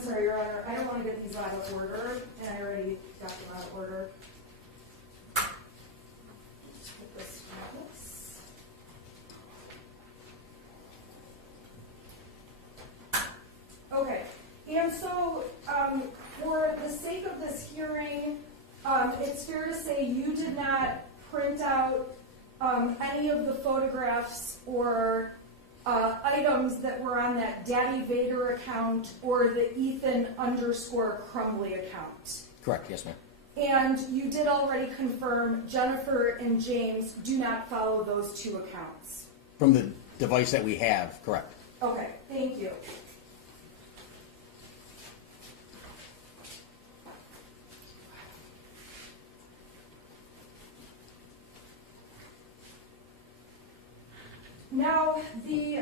I'm sorry, Your Honor, I don't want to get these out of order, and I already got them out of order. Just put this on this. Okay, and so for the sake of this hearing, it's fair to say you did not print out any of the photographs or items that were on that Daddy Vader account or the Ethan_Crumbley account. Correct, yes, ma'am. And you did already confirm Jennifer and James do not follow those two accounts. From the device that we have, correct. Okay, thank you. Now, the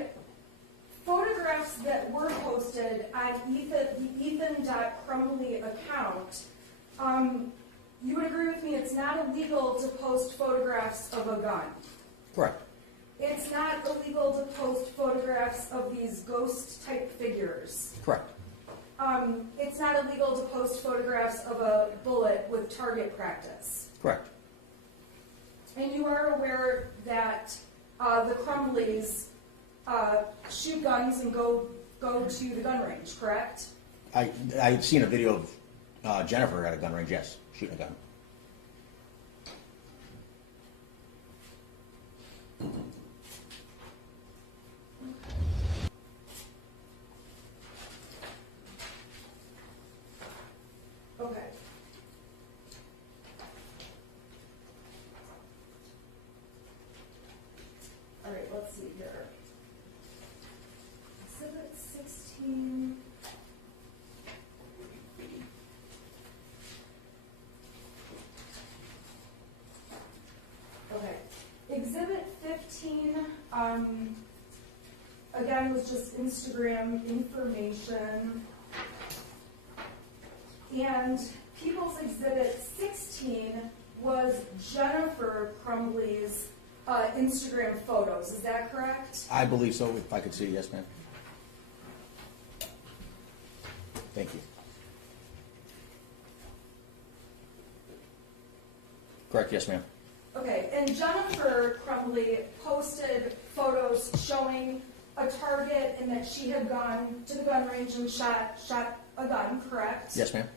photographs that were posted on the Ethan.Crumbley account, you would agree with me it's not illegal to post photographs of a gun. Correct. It's not illegal to post photographs of these ghost-type figures. Correct. It's not illegal to post photographs of a bullet with target practice. Correct. And you are aware that the Crumbleys shoot guns and go to the gun range, correct? I've seen a video of Jennifer at a gun range, yes, shooting a gun. Okay. All right, let's see here. Exhibit 16. Okay. Exhibit 15, again, was just Instagram information. And People's Exhibit 16 was Jennifer Crumbley's Instagram photos. Is that correct? I believe so, if I could see, yes, ma'am. Thank you. Correct, yes, ma'am. Okay, and Jennifer Crumbley posted photos showing a target and that she had gone to the gun range and shot a gun, correct? Yes, ma'am.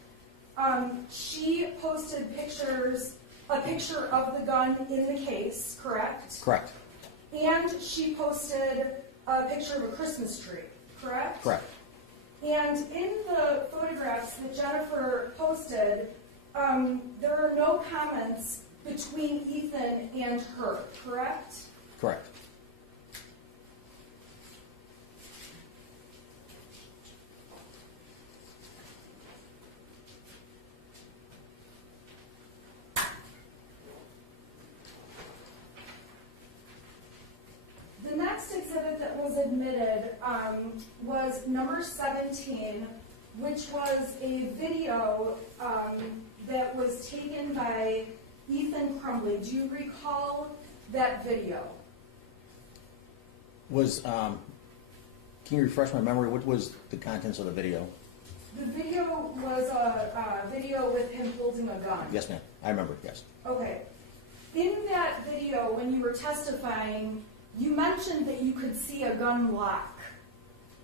She posted a picture of the gun in the case, correct? Correct. And she posted a picture of a Christmas tree, correct? Correct. And in the photographs that Jennifer posted, there are no comments between Ethan and her, correct? Correct. The next exhibit that was admitted was number 17, which was a video that was taken by Ethan Crumbley. Do you recall that video? Can you refresh my memory? What was the contents of the video? The video was a video with him holding a gun. Yes, ma'am. I remember, yes. Okay. In that video, when you were testifying, you mentioned that you could see a gun lock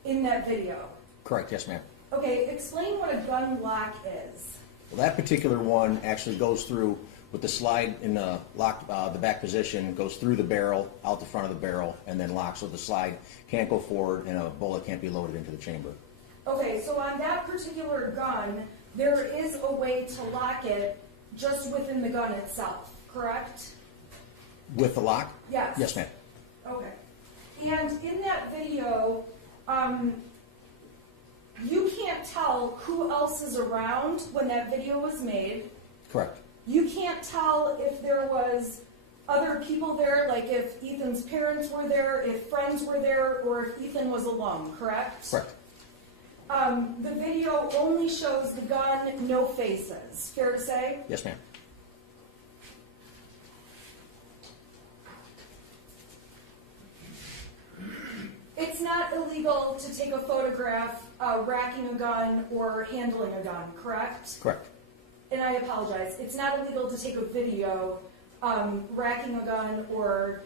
in that video. Correct, yes, ma'am. Okay, explain what a gun lock is. Well, that particular one actually goes through with the slide in the lock, the back position, goes through the barrel, out the front of the barrel, and then locks. So the slide can't go forward and a bullet can't be loaded into the chamber. Okay, so on that particular gun, there is a way to lock it just within the gun itself, correct? With the lock? Yes. Yes, ma'am. Okay. And in that video, you can't tell who else is around when that video was made. Correct. You can't tell if there was other people there, like if Ethan's parents were there, if friends were there, or if Ethan was alone, correct? Correct. The video only shows the gun, no faces. Fair to say? Yes, ma'am. It's not illegal to take a photograph racking a gun or handling a gun, correct? Correct. And I apologize, it's not illegal to take a video racking a gun or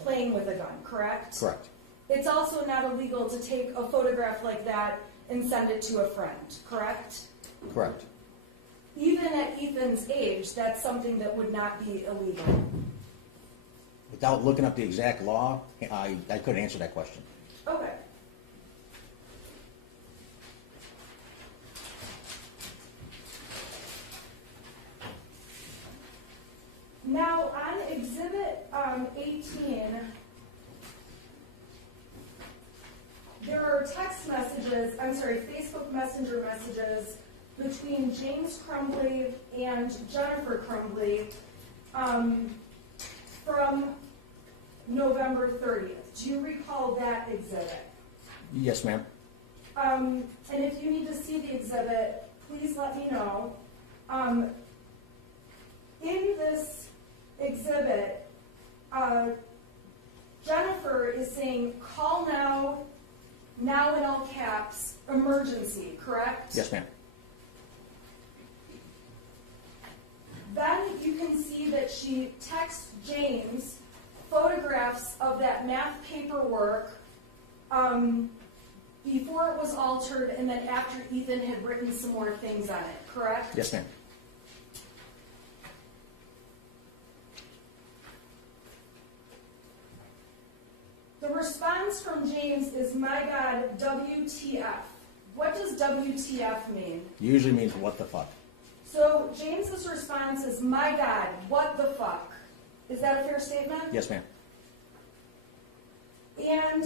playing with a gun, correct? Correct. It's also not illegal to take a photograph like that and send it to a friend, correct? Correct. Even at Ethan's age, that's something that would not be illegal. Without looking up the exact law, I couldn't answer that question. Okay. Now, on Exhibit 18, there are Facebook Messenger messages between James Crumbley and Jennifer Crumbley from November 30th. Do you recall that exhibit? Yes, ma'am. And if you need to see the exhibit, please let me know. In this exhibit, Jennifer is saying, call now in all caps, emergency, correct? Yes, ma'am. Then you can see that she texts James photographs of that math paperwork before it was altered and then after Ethan had written some more things on it, correct? Yes, ma'am. The response from James is, my God, WTF. What does WTF mean? Usually means what the fuck. So James's response is, my God, what the fuck? Is that a fair statement? Yes, ma'am. And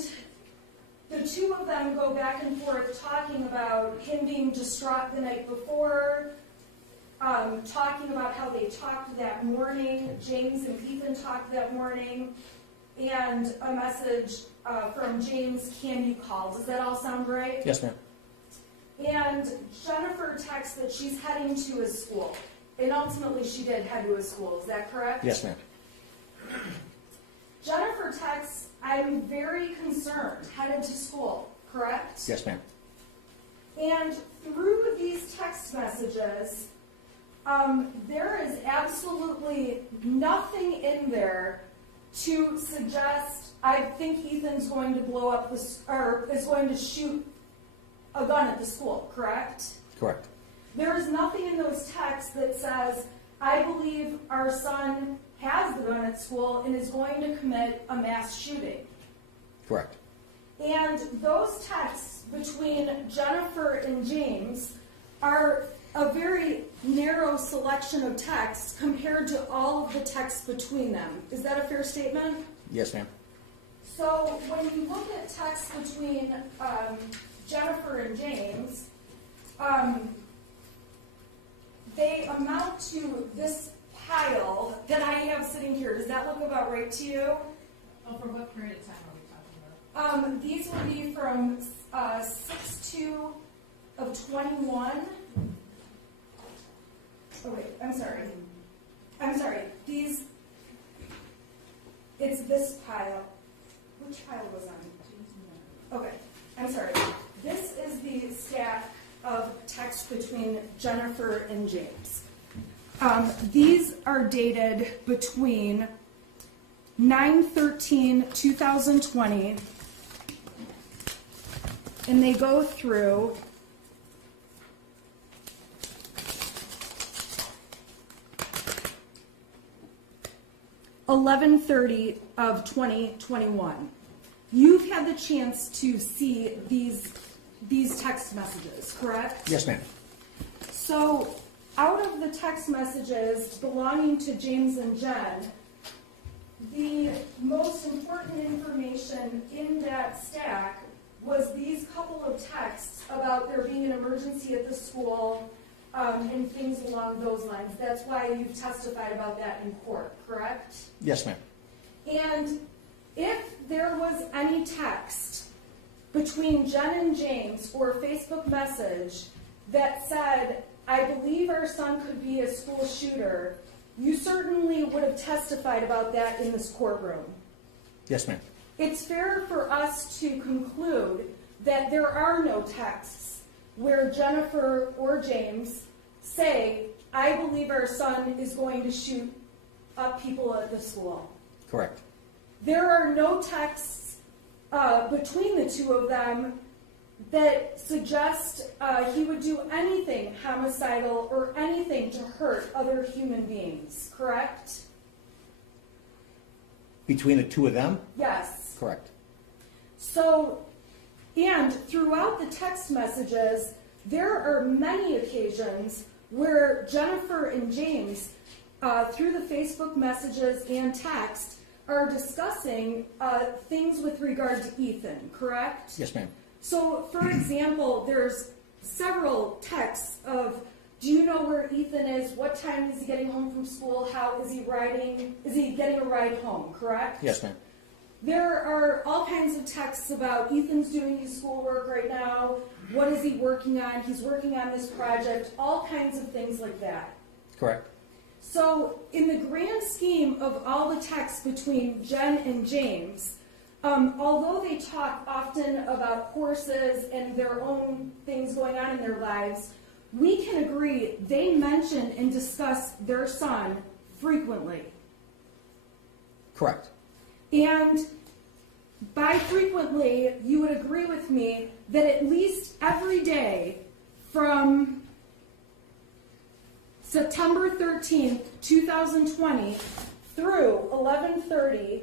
the two of them go back and forth talking about him being distraught the night before, talking about how they talked that morning, James and Ethan talked that morning, and a message from James, can you call? Does that all sound right? Yes, ma'am. And Jennifer texts that she's heading to his school. And ultimately she did head to his school, is that correct? Yes, ma'am. Jennifer texts, I'm very concerned, headed to school, correct? Yes, ma'am. And through these text messages, there is absolutely nothing in there to suggest, I think Ethan's going to blow up or is going to shoot a gun at the school, correct? Correct. There is nothing in those texts that says, I believe our son has the gun at school and is going to commit a mass shooting. Correct. And those texts between Jennifer and James are a very narrow selection of texts compared to all of the texts between them. Is that a fair statement? Yes, ma'am. So when you look at texts between Jennifer and James, they amount to this pile that I have sitting here. Does that look about right to you? Oh, for what period of time are we talking about? These will be from 6/2 of 21. Oh wait, I'm sorry. It's this pile. Which pile was on? Okay, I'm sorry. This is the stack of text between Jennifer and James. These are dated between 9/13/2020, and they go through 11/30 of 2021. You've had the chance to see these text messages, correct? Yes, ma'am. So, out of the text messages belonging to James and Jen, the most important information in that stack was these couple of texts about there being an emergency at the school and things along those lines. That's why you've testified about that in court, correct? Yes, ma'am. And if there was any text between Jen and James or a Facebook message that said, I believe our son could be a school shooter, you certainly would have testified about that in this courtroom. Yes, ma'am. it's fair for us to conclude that there are no texts where Jennifer or James say, I believe our son is going to shoot up people at the school. Correct. There are no texts between the two of them that suggest he would do anything homicidal or anything to hurt other human beings, correct? Between the two of them? Yes. Correct. So, and throughout the text messages, there are many occasions where Jennifer and James, through the Facebook messages and text, are discussing things with regard to Ethan, correct? Yes, ma'am. So, for example, there's several texts of, do you know where Ethan is? What time is he getting home from school? How is he riding? Is he getting a ride home, correct? Yes, ma'am. There are all kinds of texts about Ethan's doing his schoolwork right now. What is he working on? He's working on this project. All kinds of things like that. Correct. So, in the grand scheme of all the texts between Jen and James, although they talk often about horses and their own things going on in their lives, we can agree they mention and discuss their son frequently. Correct. And by frequently, you would agree with me that at least every day from September 13th, 2020 through 11:30,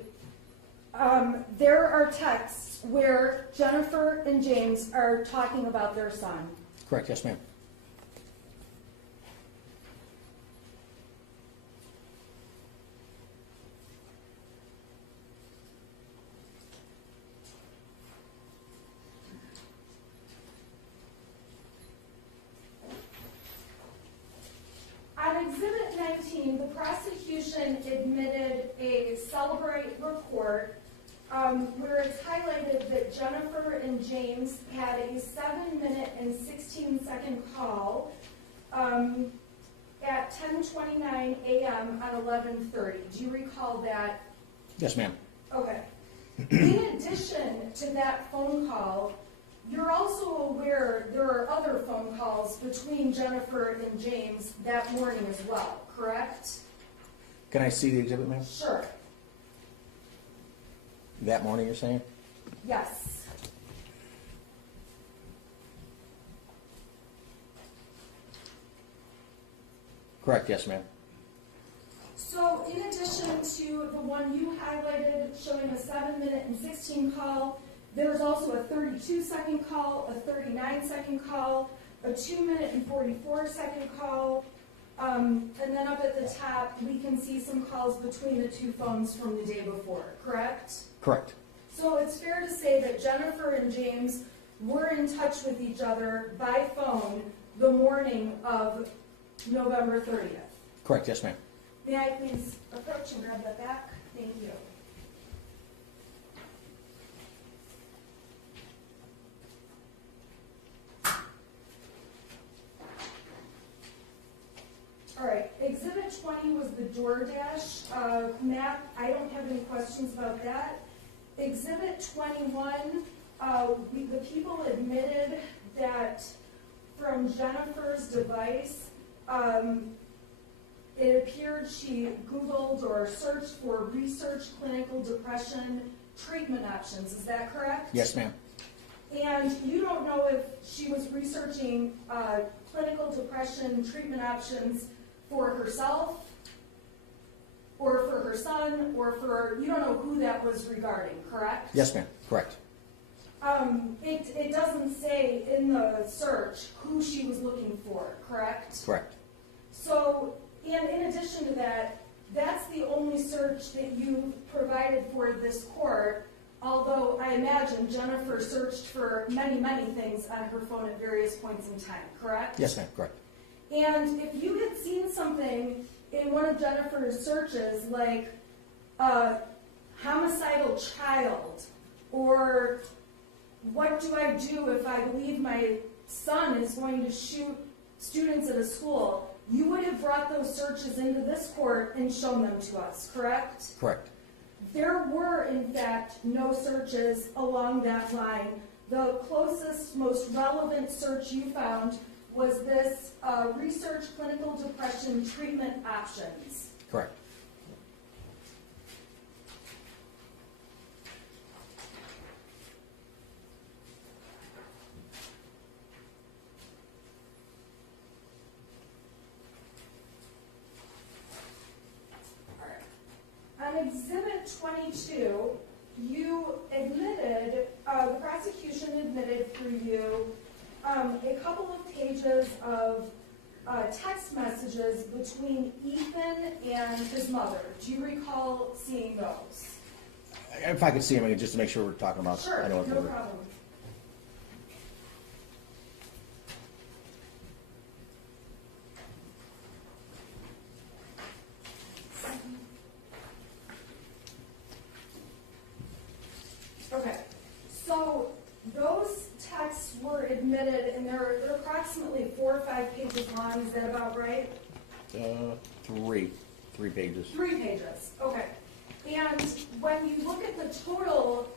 there are texts where Jennifer and James are talking about their son. Correct. Yes, ma'am. On Exhibit 19, the prosecution admitted a Celebrate report where it's highlighted that Jennifer and James had a 7-minute and 16-second call at 10:29 a.m. on 11:30. Do you recall that? Yes, ma'am. Okay. In addition to that phone call, you're also aware there are other phone calls between Jennifer and James that morning as well, correct? Can I see the exhibit, ma'am? Sure. That morning, you're saying? Yes. Correct. Yes, ma'am. So in addition to the one you highlighted showing a 7-minute and 16 call, there's also a 32-second call, a 39-second call, a 2-minute and 44-second call, and then up at the top we can see some calls between the two phones from the day before, correct? Correct. So it's fair to say that Jennifer and James were in touch with each other by phone the morning of November 30th. Correct. Yes, ma'am. May I please approach and grab that back? Thank you. All right, Exhibit 20 was the DoorDash map. I don't have any questions about that. Exhibit 21, the people admitted that from Jennifer's device, it appeared she Googled or searched for research clinical depression treatment options. Is that correct? Yes, ma'am. And you don't know if she was researching clinical depression treatment options for herself, or for her son, or for, you don't know who that was regarding, correct? Yes, ma'am. Correct. It doesn't say in the search who she was looking for, correct? Correct. So, and in addition to that, that's the only search that you provided for this court, although I imagine Jennifer searched for many, many things on her phone at various points in time, correct? Yes, ma'am. Correct. And if you had seen something in one of Jennifer's searches, like homicidal child, or what do I do if I believe my son is going to shoot students at a school, you would have brought those searches into this court and shown them to us, correct? Correct. There were, in fact, no searches along that line. The closest, most relevant search you found was this research clinical depression treatment options. Correct. On Exhibit 22, you admitted, the prosecution admitted through you, a couple of pages of text messages between Ethan and his mother. Do you recall seeing those? If I could see them, just to make sure we're talking about. Sure, I know what no they were. problem. Okay, so those texts were admitted, and they're approximately 4 or 5 pages long. Is that about right? Three pages. 3 pages, okay. And when you look at the total,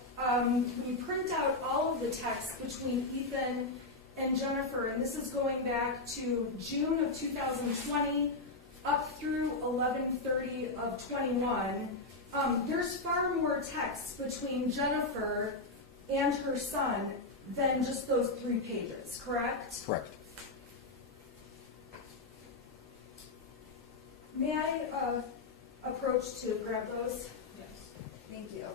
you print out all of the texts between Ethan and Jennifer, and this is going back to June of 2020 up through 11/30 of 21. There's far more texts between Jennifer and her son than just those 3 pages, correct? Correct. May I approach to grab those? Yes. Thank you.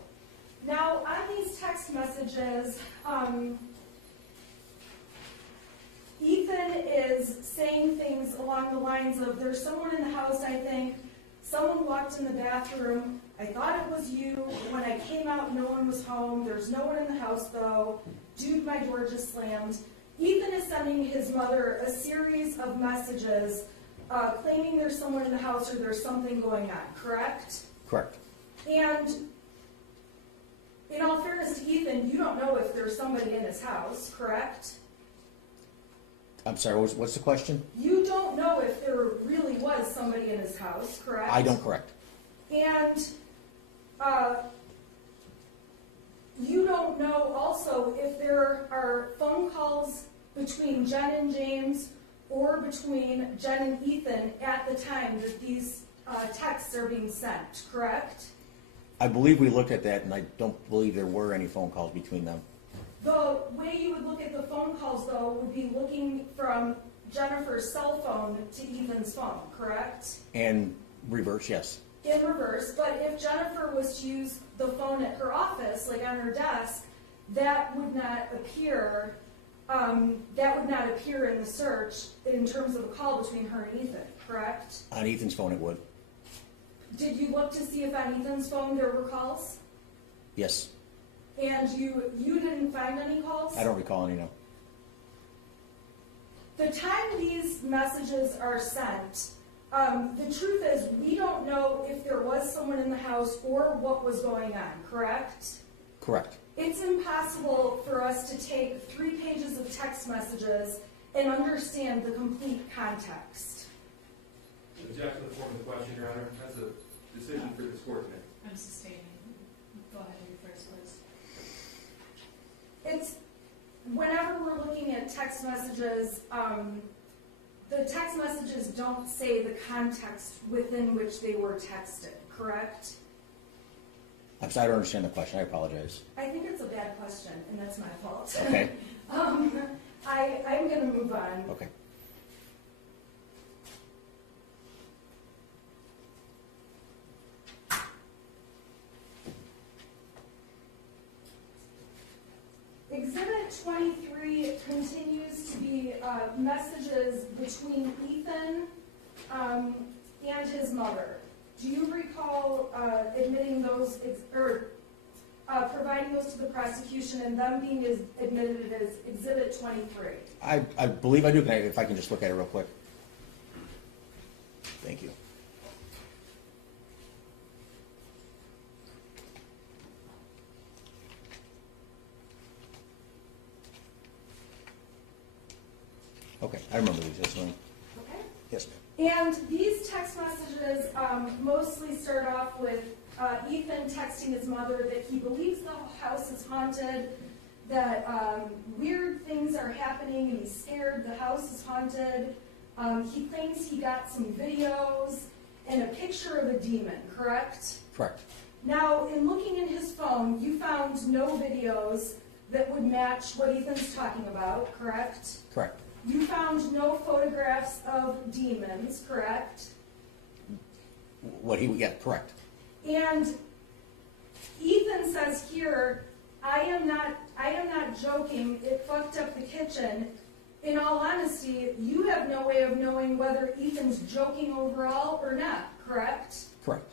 Now, on these text messages, Ethan is saying things along the lines of, there's someone in the house, I think. Someone walked in the bathroom. I thought it was you. When I came out, no one was home. There's no one in the house, though. Dude, my door just slammed. Ethan is sending his mother a series of messages claiming there's someone in the house or there's something going on, correct? Correct. And in all fairness to Ethan, you don't know if there's somebody in his house, correct? I'm sorry, what's the question? You don't know if there really was somebody in his house, correct? I don't, correct. And you don't know also if there are phone calls between Jen and James or between Jen and Ethan at the time that these texts are being sent, correct? I believe we looked at that, and I don't believe there were any phone calls between them. The way you would look at the phone calls, though, would be looking from Jennifer's cell phone to Ethan's phone, correct? And reverse, yes. In reverse, but if Jennifer was to use the phone at her office, like on her desk, that would not appear. That would not appear in the search in terms of a call between her and Ethan, correct? On Ethan's phone, it would. Did you look to see if on Ethan's phone there were calls? Yes. And you didn't find any calls? I don't recall any, no. The time these messages are sent, the truth is we don't know if there was someone in the house or what was going on, correct? Correct. It's impossible for us to take 3 pages of text messages and understand the complete context. Objection to the form of the question, Your Honor. That's a decision for this court to make. I'm sustaining. Go ahead and refer, please. It's, whenever we're looking at text messages, the text messages don't say the context within which they were texted, correct? I'm sorry, I don't understand the question. I apologize. I think it's a bad question, and that's my fault. Okay. I'm going to move on. Okay. Exhibit 23 continues to be messages between Ethan and his mother. Do you recall admitting those, or providing those to the prosecution and them being admitted as Exhibit 23? I believe I do. If I can just look at it real quick. Thank you. Okay, I remember these. Yes, ma'am. Okay. Yes, ma'am. And these text messages mostly start off with, Ethan texting his mother that he believes the house is haunted, that weird things are happening and he's scared the house is haunted. He claims he got some videos and a picture of a demon, correct? Correct. Now, in looking in his phone, you found no videos that would match what Ethan's talking about, correct? Correct. You found no photographs of demons, correct? Yeah, correct. And Ethan says here, I am not joking, it fucked up the kitchen. In all honesty, you have no way of knowing whether Ethan's joking overall or not, correct? Correct.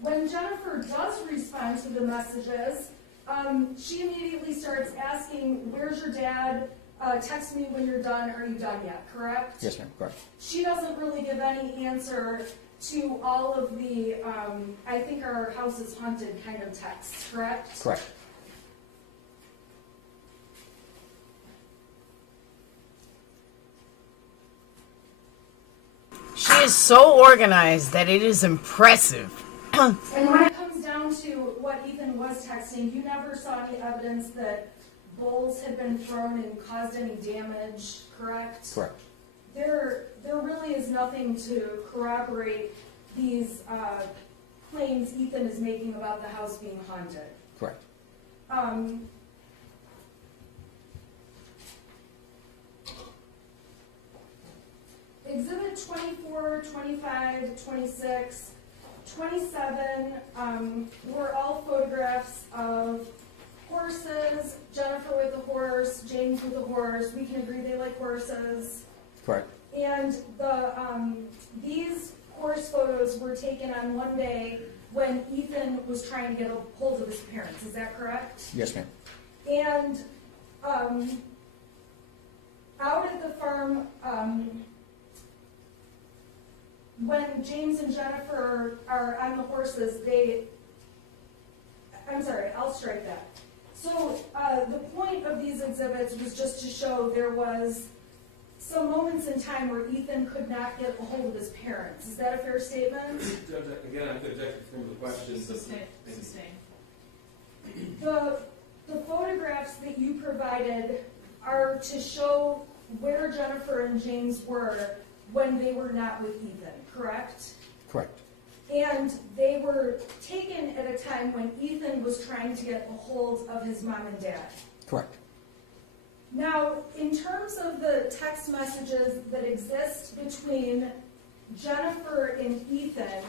When Jennifer does respond to the messages, she immediately starts asking, where's your dad? Text me when you're done. Are you done yet? Correct? Yes, ma'am. Correct. She doesn't really give any answer to all of the, I think our house is haunted kind of texts, correct? Correct. She is so organized that it is impressive. And when it comes down to what Ethan was texting, you never saw any evidence that bowls had been thrown and caused any damage, correct? Correct. There really is nothing to corroborate these claims Ethan is making about the house being haunted. Correct. Exhibit 24, 25, 26, 27 were all photographs of horses, Jennifer with a horse, James with a horse. We can agree they like horses. Correct. And these horse photos were taken on one day when Ethan was trying to get a hold of his parents. Is that correct? Yes, ma'am. And out at the farm, when James and Jennifer are on the horses, I'm sorry, I'll strike that. So the point of these exhibits was just to show there was some moments in time where Ethan could not get a hold of his parents. Is that a fair statement? Judge, again, I'm objecting from the question. Sustain. The photographs that you provided are to show where Jennifer and James were when they were not with Ethan, correct? Correct. And they were taken at a time when Ethan was trying to get a hold of his mom and dad. Correct. Now, in terms of the text messages that exist between Jennifer and Ethan,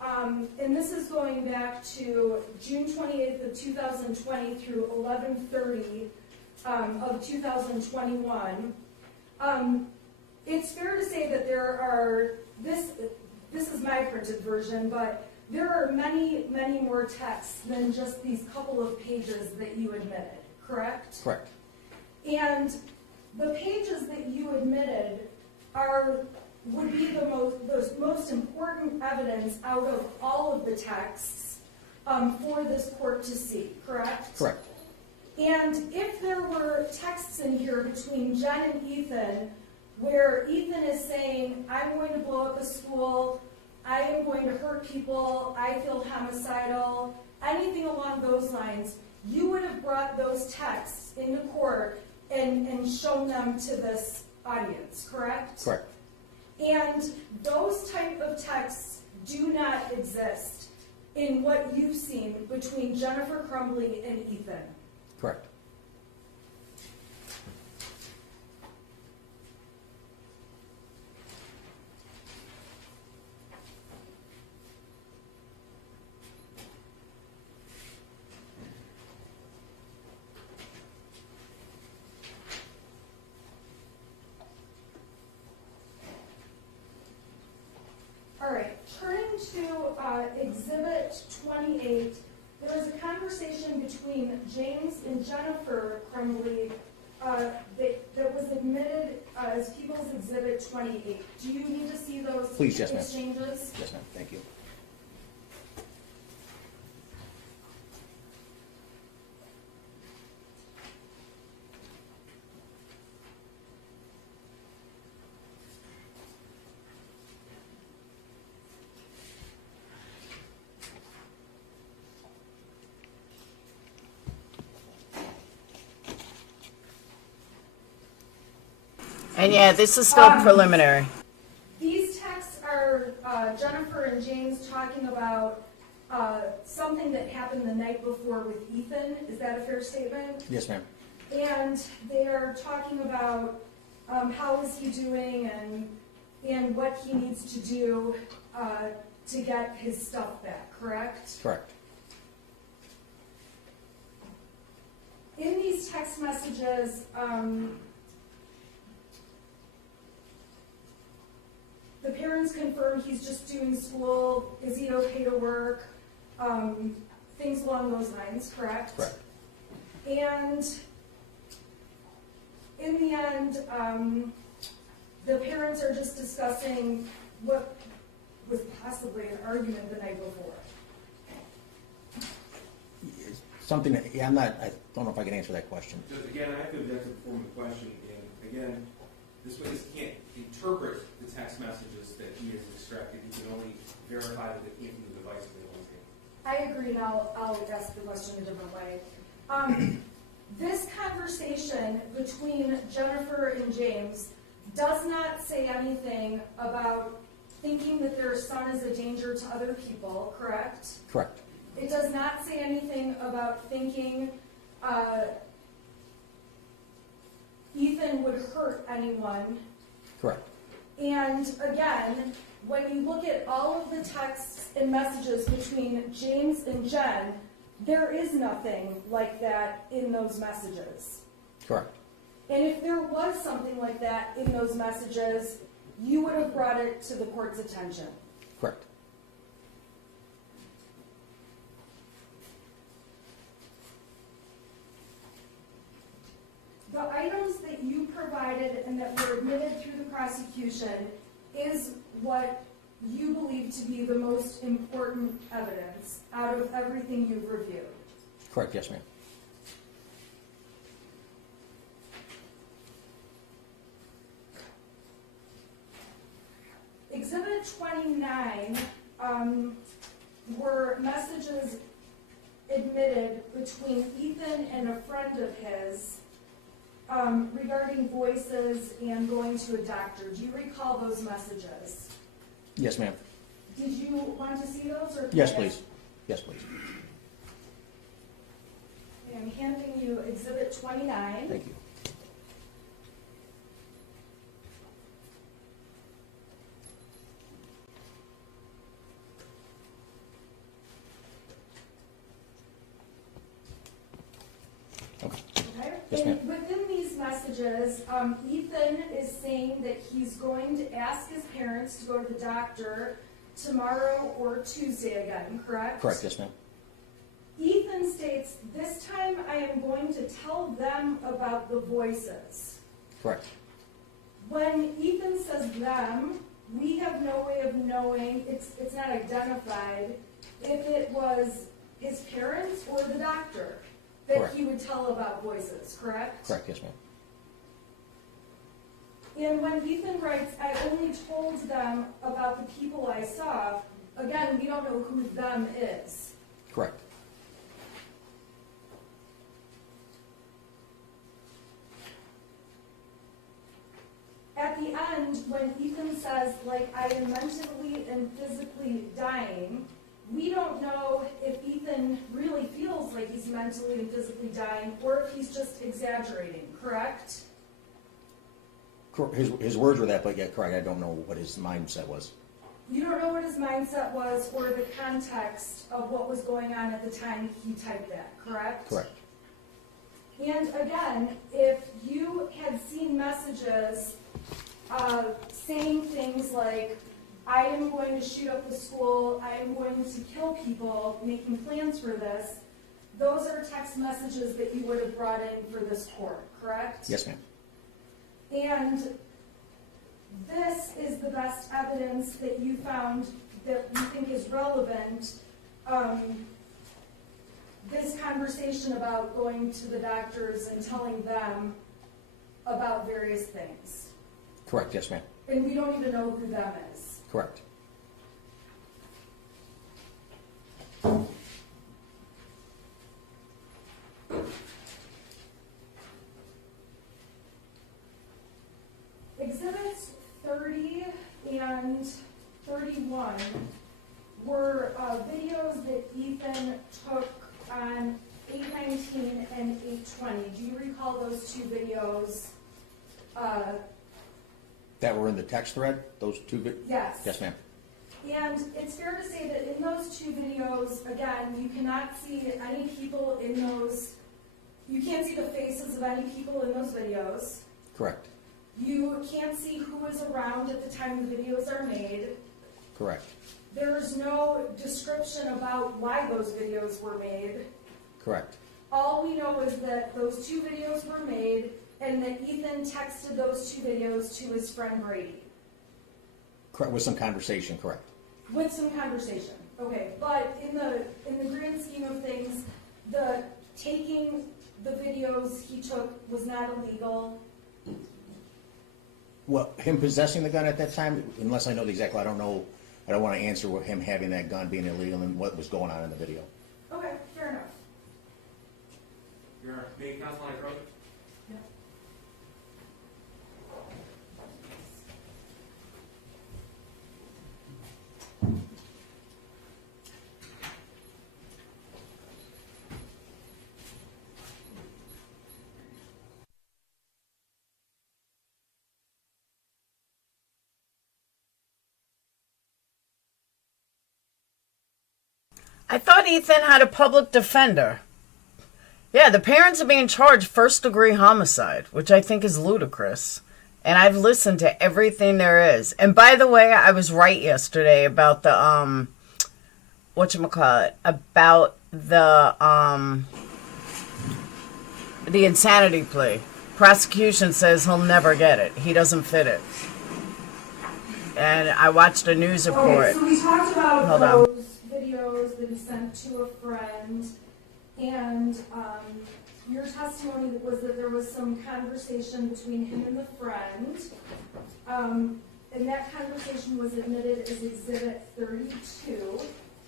and this is going back to June 28th of 2020 through 11/30 of 2021, it's fair to say that there are, this is my printed version, but there are many, many more texts than just these couple of pages that you admitted, correct? Correct. And the pages that you admitted would be the most important evidence out of all of the texts for this court to see, correct? Correct. And if there were texts in here between Jen and Ethan where Ethan is saying, I'm going to blow up a school, I am going to hurt people, I feel homicidal, anything along those lines, you would have brought those texts into court and shown them to this audience, correct? Correct. And those type of texts do not exist in what you've seen between Jennifer Crumbley and Ethan. Correct. All right, turning to Exhibit 28, there was a conversation between James and Jennifer Crumbley that was admitted as People's Exhibit 28. Do you need to see those Please, yes, ma'am. exchanges? Yes, ma'am. Thank you. And yeah, this is still preliminary. These texts are Jennifer and James talking about something that happened the night before with Ethan. Is that a fair statement? Yes, ma'am. And they are talking about how is he doing and what he needs to do to get his stuff back, correct? Correct. In these text messages, the parents confirm he's just doing school, is he okay to work, things along those lines, correct? Correct. And in the end, the parents are just discussing what was possibly an argument the night before. Something that, I don't know if I can answer that question. Just again, I have to object to the form of the question, and again, this witness can't interpret the text messages that he has extracted. He can only verify that they came from the device that they want to. I agree, and I'll ask the question a different way. This conversation between Jennifer and James does not say anything about thinking that their son is a danger to other people, correct? Correct. It does not say anything about thinking Ethan would hurt anyone. Correct. And again, when you look at all of the texts and messages between James and Jen, there is nothing like that in those messages. Correct. And if there was something like that in those messages, you would have brought it to the court's attention. Correct. The items that you provided and that were admitted through the prosecution is what you believe to be the most important evidence out of everything you've reviewed. Correct, yes, ma'am. Exhibit 29 were messages admitted between Ethan and a friend of his regarding voices and going to a doctor. Do you recall those messages? Yes, ma'am. Did you want to see those? Or Yes, please. Yes, please. I'm handing you Exhibit 29. Thank you. Okay. Okay. Yes, And ma'am. within these messages, Ethan is saying that he's going to ask his parents to go to the doctor tomorrow or Tuesday again, correct? Correct, yes, ma'am. Ethan states, this time I am going to tell them about the voices. Correct. When Ethan says them, we have no way of knowing, it's not identified, if it was his parents or the doctor that Correct. he would tell about voices, correct? Correct, yes, ma'am. And when Ethan writes, I only told them about the people I saw, again, we don't know who them is. Correct. At the end, when Ethan says, like, I am mentally and physically dying, we don't know if Ethan really feels like he's mentally and physically dying or if he's just exaggerating, correct? His words were that, but yeah, correct. I don't know what his mindset was. You don't know what his mindset was or the context of what was going on at the time he typed that, correct? Correct. And again, if you had seen messages saying things like, I am going to shoot up the school, I am going to kill people, making plans for this, those are text messages that you would have brought in for this court, correct? Yes, ma'am. And this is the best evidence that you found that you think is relevant. This conversation about going to the doctors and telling them about various things. Correct, yes, ma'am. And we don't even know who them is. Correct. and 31 were videos that Ethan took on 8/19 and 8/20. Do you recall those two videos? That were in the text thread, those two Yes. Yes, ma'am. And it's fair to say that in those two videos, again, you cannot see any people in those, you can't see the faces of any people in those videos. Correct. You can't see who was around at the time the videos are made. Correct. There's no description about why those videos were made. Correct. All we know is that those two videos were made and that Ethan texted those two videos to his friend Brady. Correct. With some conversation, correct. With some conversation, okay, but in the grand scheme of things, the taking the videos he took was not illegal. Well, him possessing the gun at that time, unless I know the exact, I don't know, I don't want to answer what him having that gun being illegal and what was going on in the video. Okay, fair enough. Your Honor, may counsel I approach? I thought Ethan had a public defender. Yeah, the parents are being charged first-degree homicide, which I think is ludicrous. And I've listened to everything there is. And by the way, I was right yesterday about the, whatchamacallit, about the insanity plea. Prosecution says he'll never get it. He doesn't fit it. And I watched a news report. Okay, so we talked about Hold on. those videos that he sent to a friend, and your testimony was that there was some conversation between him and the friend, and that conversation was admitted as Exhibit 32.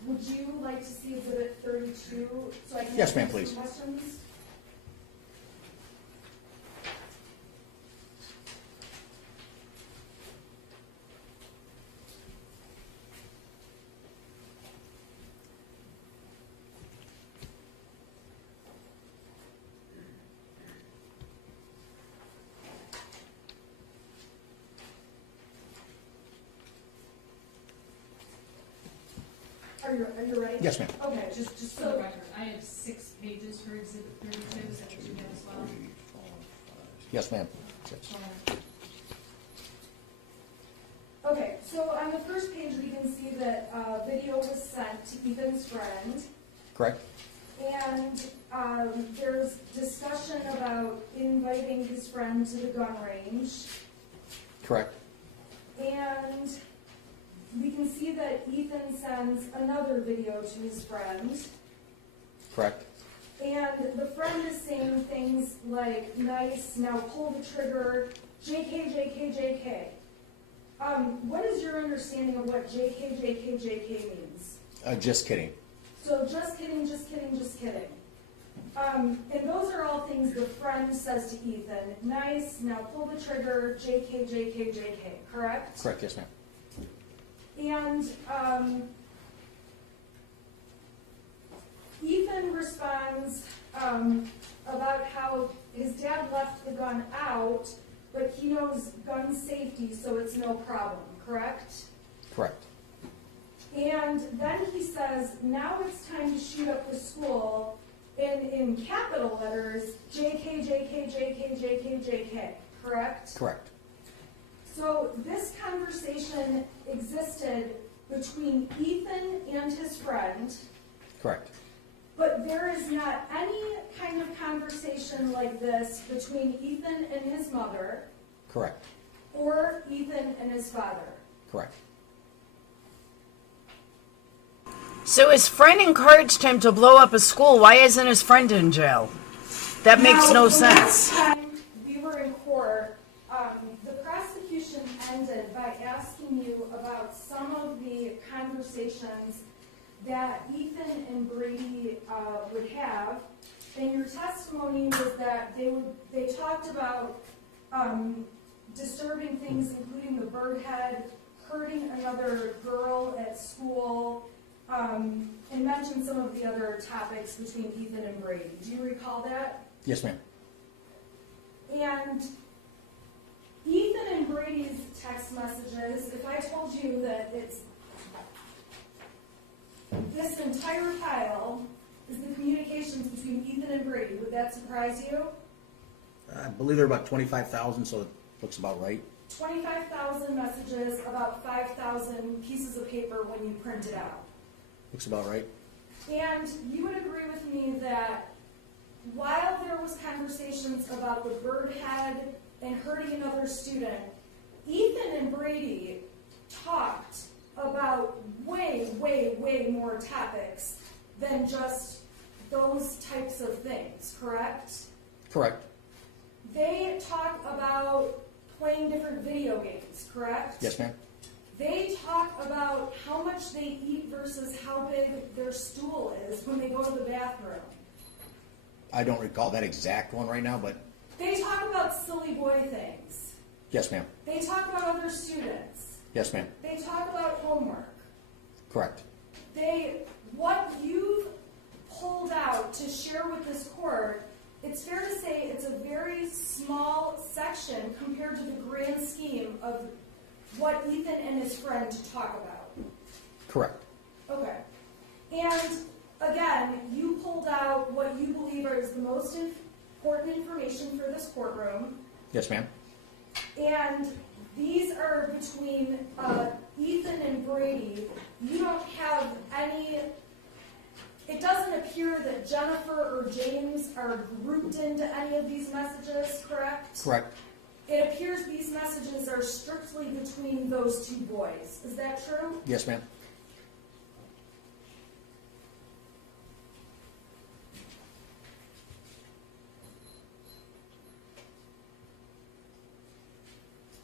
Would you like to see Exhibit 32 so I can Yes, ask ma'am, you please. some questions? Are you ready? Yes, ma'am. Okay, just For the so, record, I have 6 pages for exhibit 32, is that what you have as well? Yes, ma'am. Yes. okay, so on the first page, we can see that video was sent to Ethan's friend, Correct? and there's discussion about inviting his friend to the gun range, Correct. and we can see that Ethan sends another video to his friend, Correct. and the friend is saying things like, nice, now pull the trigger, JK, JK, JK. What is your understanding of what JK, JK, JK means? Just kidding. So just kidding, just kidding, just kidding. And those are all things the friend says to Ethan. Nice, now pull the trigger, JK, JK, JK, correct? Correct, yes, ma'am. And Ethan responds about how his dad left the gun out, but he knows gun safety, so it's no problem, correct? Correct. And then he says, now it's time to shoot up the school, and in capital letters, JK, JK, JK, JK, JK, correct? Correct. So this conversation existed between Ethan and his friend, Correct. but there is not any kind of conversation like this between Ethan and his mother Correct. or Ethan and his father. Correct. So his friend encouraged him to blow up a school. Why isn't his friend in jail? That makes Now, no the last sense. time we were in court, the prosecution ended by asking you about some of the conversations that Ethan and Brady would have, and your testimony was that they talked about disturbing things, including the bird head, hurting another girl at school, and mentioned some of the other topics between Ethan and Brady. Do you recall that? Yes, ma'am. And Ethan and Brady's text messages, if I told you that it's this entire pile is the communications between Ethan and Brady, would that surprise you? I believe they're about 25,000, so it looks about right. 25,000 messages, about 5,000 pieces of paper when you print it out. Looks about right. And you would agree with me that while there was conversations about the bird head and hurting another student, Ethan and Brady talked about way, way, way more topics than just those types of things, correct? Correct. They talk about playing different video games, correct? Yes, ma'am. They talk about how much they eat versus how big their stool is when they go to the bathroom. I don't recall that exact one right now, but They talk about silly boy things. yes, ma'am. They talk about other students. Yes, ma'am. They talk about homework. Correct. What you've pulled out to share with this court, it's fair to say it's a very small section compared to the grand scheme of what Ethan and his friend talk about. Correct. Okay. And again, you pulled out what you believe is the most important information for this courtroom. Yes, ma'am. And these are between Ethan and Brady. You don't have any, it doesn't appear that Jennifer or James are grouped into any of these messages, correct? Correct. It appears these messages are strictly between those two boys. Is that true? Yes, ma'am.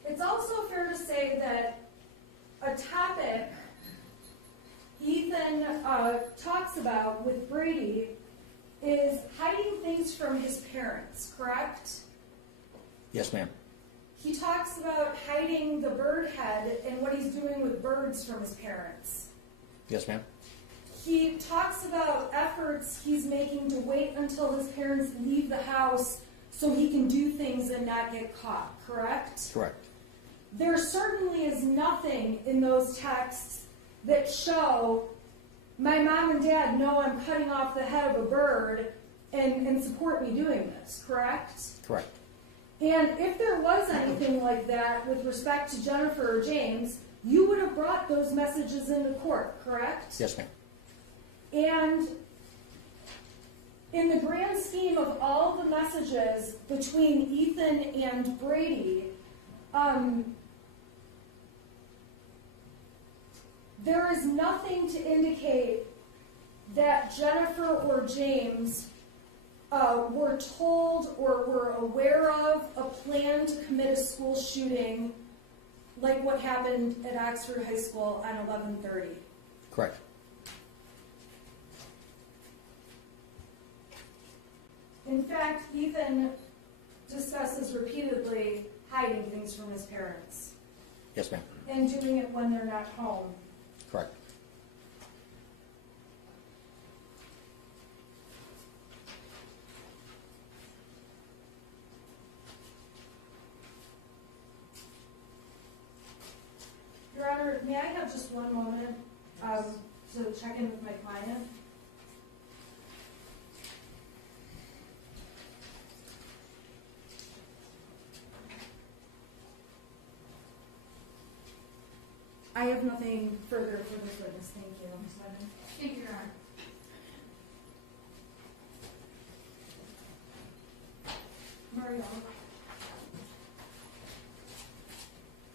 It's also fair to say that a topic Ethan talks about with Brady is hiding things from his parents, correct? Yes, ma'am. He talks about hiding the bird head and what he's doing with birds from his parents. Yes, ma'am. He talks about efforts he's making to wait until his parents leave the house so he can do things and not get caught, correct? Correct. There certainly is nothing in those texts that show my mom and dad know I'm cutting off the head of a bird and support me doing this, correct? Correct. And if there was anything like that with respect to Jennifer or James, you would have brought those messages into court, correct? Yes, ma'am. And in the grand scheme of all the messages between Ethan and Brady, there is nothing to indicate that Jennifer or James were told or were aware of a plan to commit a school shooting like what happened at Oxford High School on 11/30. Correct. In fact, Ethan discusses repeatedly hiding things from his parents Yes, ma'am. and doing it when they're not home. Correct. Your Honor, may I have just one moment to check in with my client? I have nothing further for this witness. Thank you, Ms. Levin. Thank you, Your Honor. Mario.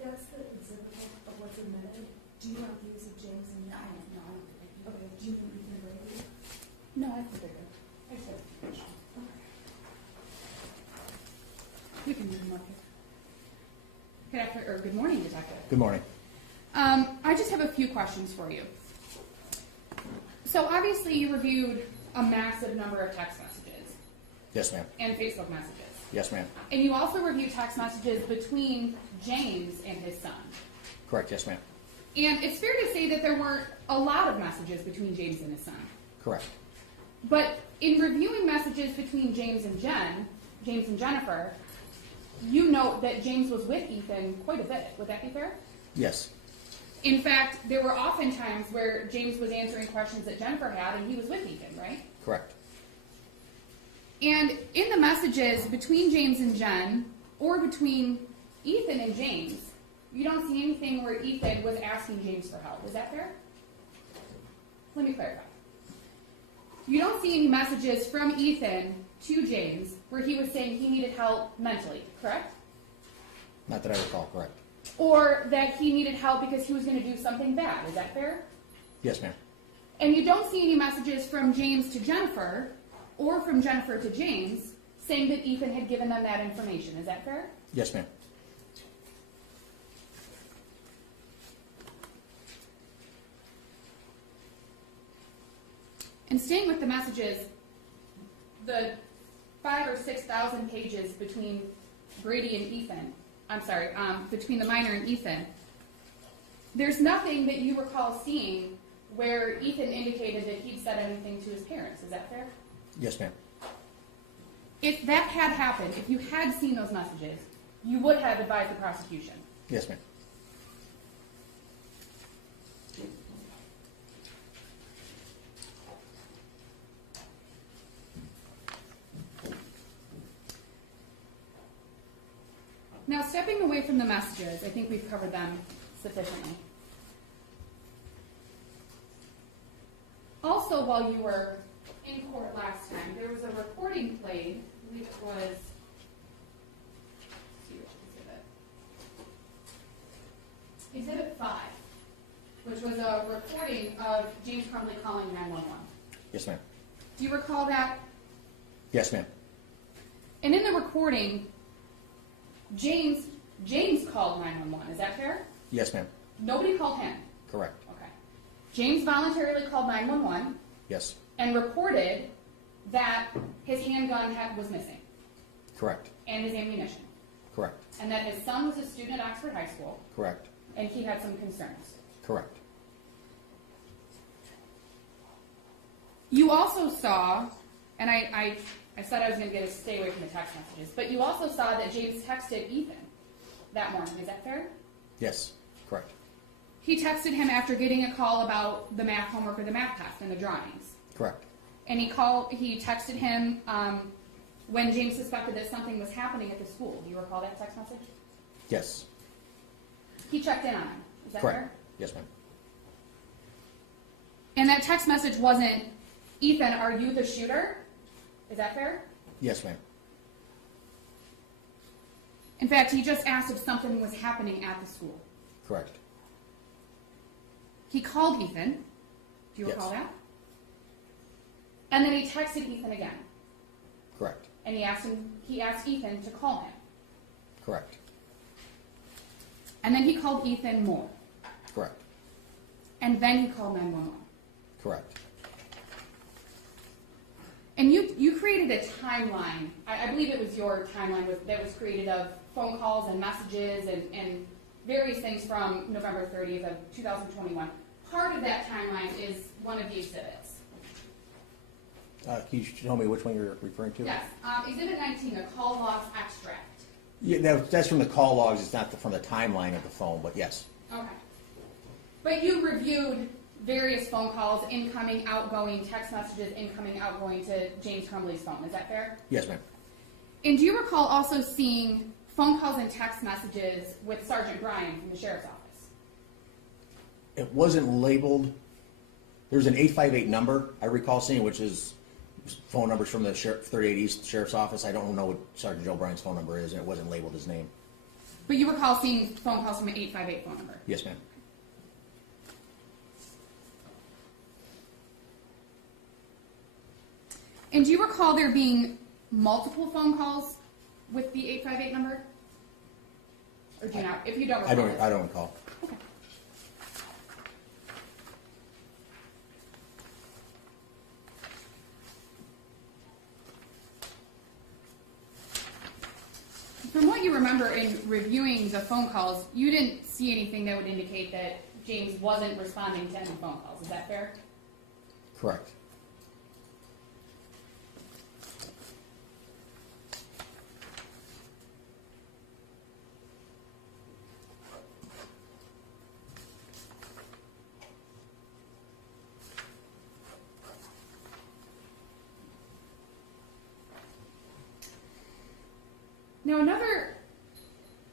That's the exhibit of what's admitted. Do you want these of James and No, Ethan? no, I don't think I Okay, do you need Ethan Brady? do. No, I think they're good. I said. You can move them up here. Good morning, Detective. Good morning. I just have a few questions for you. So obviously you reviewed a massive number of text messages Yes, ma'am. and Facebook messages. Yes, ma'am. And you also reviewed text messages between James and his son. Correct. Yes, ma'am. And it's fair to say that there weren't a lot of messages between James and his son. Correct. But in reviewing messages between James and Jennifer, you note that James was with Ethan quite a bit. Would that be fair? Yes. In fact, there were often times where James was answering questions that Jennifer had and he was with Ethan, right? Correct. And in the messages between James and Jen, or between Ethan and James, you don't see anything where Ethan was asking James for help. Is that fair? Let me clarify. You don't see any messages from Ethan to James where he was saying he needed help mentally, correct? Not that I recall, correct. Or that he needed help because he was going to do something bad. Is that fair? Yes, ma'am. And you don't see any messages from James to Jennifer or from Jennifer to James saying that Ethan had given them that information. Is that fair? Yes, ma'am. And staying with the messages, the 5,000 or 6,000 pages between Brady and Ethan, between the minor and Ethan, there's nothing that you recall seeing where Ethan indicated that he'd said anything to his parents. Is that fair? Yes, ma'am. If that had happened, if you had seen those messages, you would have advised the prosecution. Yes, ma'am. Now, stepping away from the messages, I think we've covered them sufficiently. Also, while you were in court last time, there was a recording played. I believe it was, let's see which exhibit 5, which was a recording of James Crumbley calling 911. Yes, ma'am. Do you recall that? Yes, ma'am. And in the recording, James called 911. Is that fair? Yes, ma'am. Nobody called him. Correct. Okay. James voluntarily called 911 Yes. and reported that his handgun was missing Correct. and his ammunition, Correct. and that his son was a student at Oxford High School Correct. and he had some concerns. Correct. You also saw, and I said I was going to stay away from the text messages, but you also saw that James texted Ethan that morning. Is that fair? Yes. Correct. He texted him after getting a call about the math homework or the math test and the drawings. Correct. And he texted him when James suspected that something was happening at the school. Do you recall that text message? Yes. He checked in on him. Is that Correct. fair? Yes, ma'am. And that text message wasn't, Ethan, are you the shooter? Is that fair? Yes, ma'am. In fact, he just asked if something was happening at the school. Correct. He called Ethan. Do you Yes. recall that? And then he texted Ethan again. Correct. And he asked Ethan to call him. Correct. And then he called Ethan more. Correct. And then he called 911. Correct. And you created a timeline. I believe it was your timeline that was created of phone calls and messages and various things from November 30th of 2021. Part of that timeline is one of the exhibits. Can you tell me which one you're referring to? Yes. Exhibit 19, the call logs extract. Yeah, that's from the call logs. It's not from the timeline of the phone, but yes. Okay. But you reviewed various phone calls, incoming, outgoing, text messages, incoming, outgoing to James Crumbley's phone. Is that fair? Yes, ma'am. And do you recall also seeing phone calls and text messages with Sergeant Bryan from the Sheriff's Office? It wasn't labeled. There's an 858 number I recall seeing, which is phone numbers from the 38 East Sheriff's Office. I don't know what Sergeant Joe Bryan's phone number is, and it wasn't labeled his name. But you recall seeing phone calls from an 858 phone number? Yes, ma'am. And do you recall there being multiple phone calls with the 858 number? Or do you not? If you don't recall. I don't recall. Okay. From what you remember in reviewing the phone calls, you didn't see anything that would indicate that James wasn't responding to any phone calls. Is that fair? Correct. Now,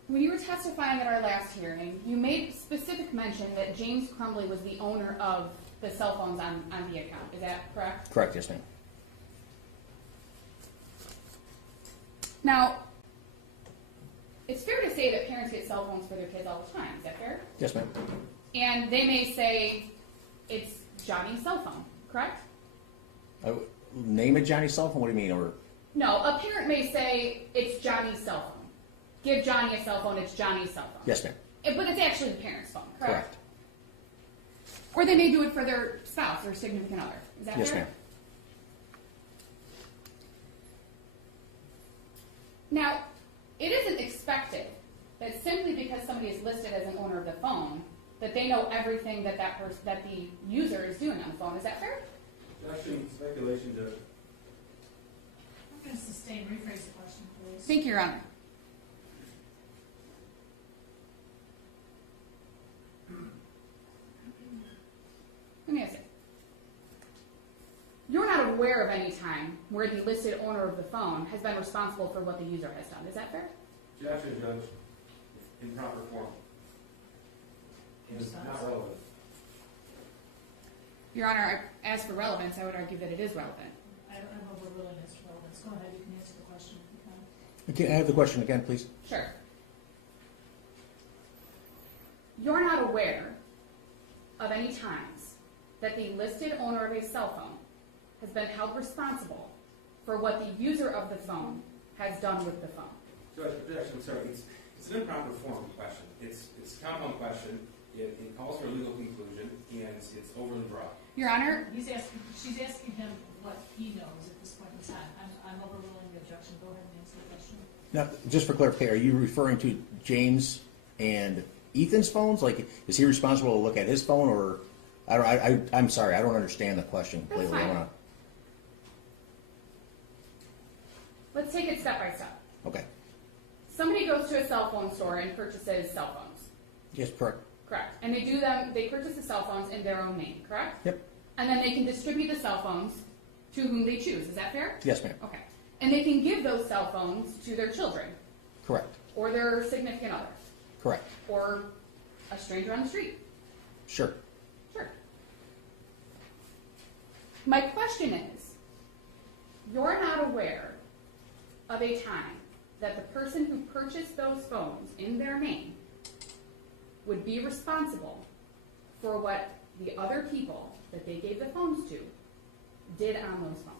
when you were testifying at our last hearing, you made specific mention that James Crumbley was the owner of the cell phones on the account. Is that correct? Correct, yes, ma'am. Now, it's fair to say that parents get cell phones for their kids all the time. Is that fair? Yes, ma'am. And they may say it's Johnny's cell phone, correct? Name it Johnny's cell phone, what do you mean, or? No, a parent may say it's Johnny's cell phone. Give Johnny a cell phone, it's Johnny's cell phone. Yes, ma'am. But it's actually the parent's phone, correct? Correct. Or they may do it for their spouse or significant other. Is that Yes, fair? ma'am. Now, it isn't expected that simply because somebody is listed as an owner of the phone, that they know everything that that the user is doing on the phone. Is that fair? Objection, speculation, Judge. I'm going to sustain, rephrase the question, please. Thank you, Your Honor. Let me ask you. You're not aware of any time where the listed owner of the phone has been responsible for what the user has done. Is that fair? Objection, Judge. Improper form. It's not relevant. Your Honor, as for relevance, I would argue that it is relevant. I don't know if we're willing as to relevance. Go ahead, you can answer the question if you can. Okay, I have the question again, please. Sure. You're not aware of any times that the listed owner of a cell phone has been held responsible for what the user of the phone has done with the phone. Judge, objection, sorry. It's an improper form question. It's a compound question. It calls for a legal conclusion, and it's overly broad. Your Honor, She's asking him what he knows at this point in time. I'm overruling the objection. Go ahead and answer the question. Now, just for clarification, are you referring to James and Ethan's phones? Like, is he responsible to look at his phone, or I'm sorry, I don't understand the question completely. That's I fine. wanna- let's take it step by step. Okay. Somebody goes to a cell phone store and purchases cell phones. Yes, correct. Correct. And they purchase the cell phones in their own name, correct? Yep. And then they can distribute the cell phones to whom they choose. Is that fair? Yes, ma'am. Okay. And they can give those cell phones to their children Correct. or their significant other Correct. or a stranger on the street. Sure. Sure. My question is, you're not aware of a time that the person who purchased those phones in their name would be responsible for what the other people that they gave the phones to did on those phones.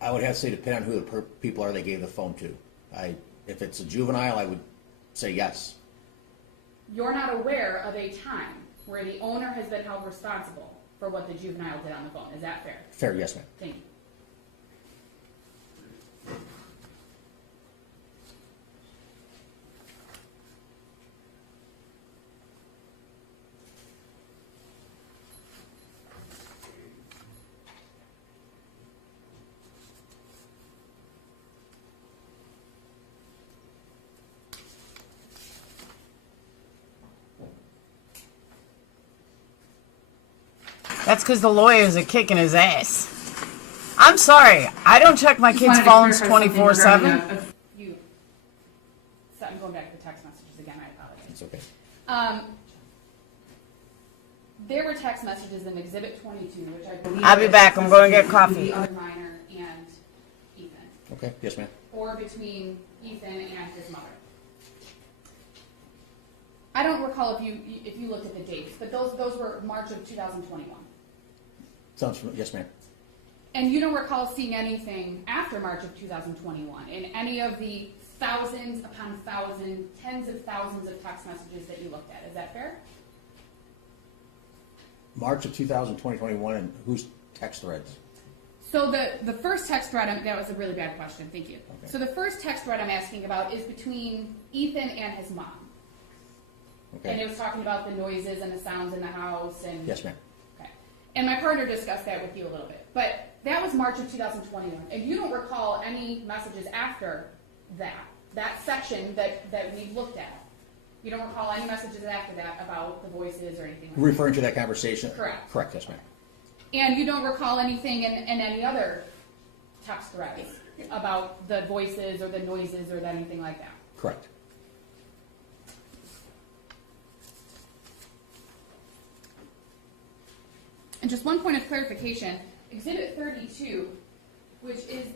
I would have to say depend on who the people are they gave the phone to. If it's a juvenile, I would say yes. You're not aware of a time where the owner has been held responsible for what the juvenile did on the phone. Is that fair? Fair, yes, ma'am. Thank you. That's because the lawyers are kicking his ass. I'm sorry. I don't check my kids' phones 24/7. I'm going back to the text messages again. I apologize. It's okay. There were text messages in Exhibit 22, which I believe I'll be back. I'm going to get coffee. the other minor and Ethan, Okay, yes, ma'am. or between Ethan and his mother. I don't recall if you looked at the dates, but those were March of 2021. Sounds familiar. Yes, ma'am. And you don't recall seeing anything after March of 2021 in any of the thousands upon thousands, tens of thousands of text messages that you looked at. Is that fair? March of 2021, and whose text threads? So the first text thread, that was a really bad question. Thank you. Okay. So the first text thread I'm asking about is between Ethan and his mom. Okay. And it was talking about the noises and the sounds in the house and. Yes, ma'am. Okay. And my partner discussed that with you a little bit. But that was March of 2021. And you don't recall any messages after that section that we looked at. You don't recall any messages after that about the voices or anything like that? Referring to that conversation? Correct. Correct, yes, ma'am. And you don't recall anything in any other text threads about the voices or the noises or anything like that? Correct. And just one point of clarification, Exhibit 32, which is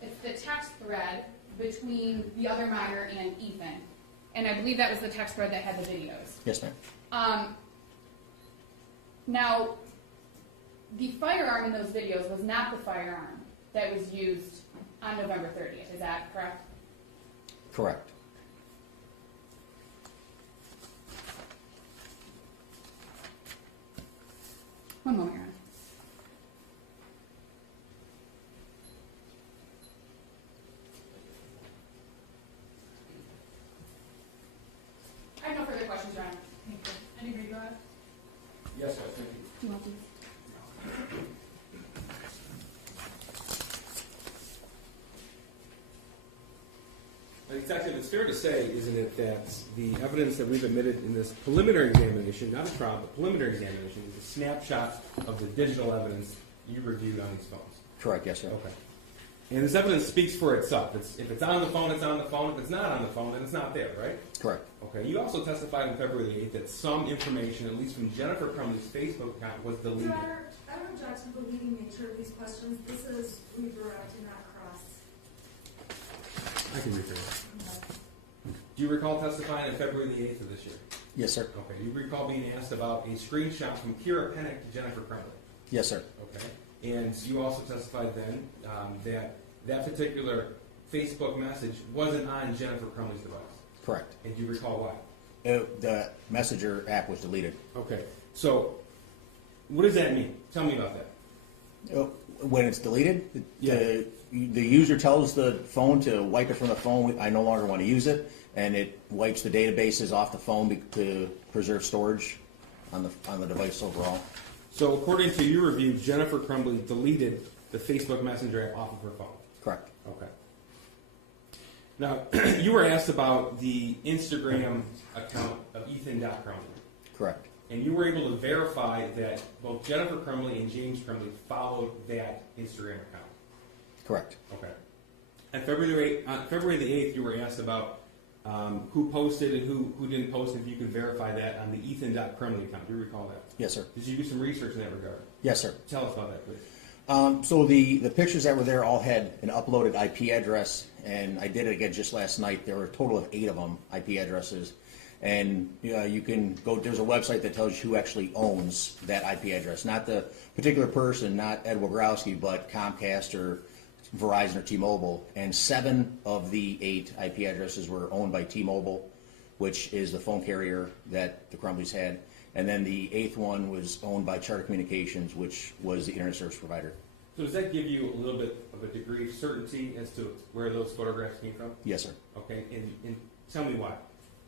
it's the text thread between the other minor and Ethan. And I believe that was the text thread that had the videos. Yes, ma'am. Now, the firearm in those videos was not the firearm that was used on November 30th. Is that correct? Correct. One moment, Your Honor. I have no further questions, Your Honor. Thank you. Anybody go ahead? Yes, sir, thank you. Do you want these? Detective, it's fair to say, isn't it, that the evidence that we've admitted in this preliminary examination, not a trial, but preliminary examination, is a snapshot of the digital evidence you reviewed on these phones? Correct, yes, sir. Okay. And this evidence speaks for itself. If it's on the phone, it's on the phone. If it's not on the phone, then it's not there, right? Correct. Okay. You also testified on February the 8th that some information, at least from Jennifer Crumbley's Facebook account, was deleted. Your Honor, I don't object to the leading nature of these questions. This is redirect and not cross. I can rephrase. Do you recall testifying on February the 8th of this year? Yes, sir. Okay. You recall being asked about a screenshot from Kira Pennick to Jennifer Crumbley? Yes, sir. Okay. And you also testified then that particular Facebook message wasn't on Jennifer Crumbley's device. Correct. And do you recall why? The Messenger app was deleted. Okay. So, what does that mean? Tell me about that. When it's deleted, Yeah. the user tells the phone to wipe it from the phone. I no longer want to use it, and it wipes the databases off the phone to preserve storage on the device overall. So, according to your review, Jennifer Crumbley deleted the Facebook Messenger app off of her phone. Correct. Okay. Now, you were asked about the Instagram account of Ethan.Crumbley. Correct. And you were able to verify that both Jennifer Crumbley and James Crumbley followed that Instagram account. Correct. Okay. On February the 8th, you were asked about who posted and who didn't post, if you could verify that on the Ethan.Crumbley account. Do you recall that? Yes, sir. Did you do some research in that regard? Yes, sir. Tell us about that, please. So the pictures that were there all had an uploaded IP address, and I did it again just last night. There were a total of 8 of them, IP addresses. And you can go, there's a website that tells you who actually owns that IP address. Not the particular person, not Ed Wogrowski, but Comcast or Verizon or T-Mobile. And 7 of the 8 IP addresses were owned by T-Mobile, which is the phone carrier that the Crumbleys had. And then the 8th one was owned by Charter Communications, which was the internet service provider. So does that give you a little bit of a degree of certainty as to where those photographs came from? Yes, sir. Okay, and tell me why.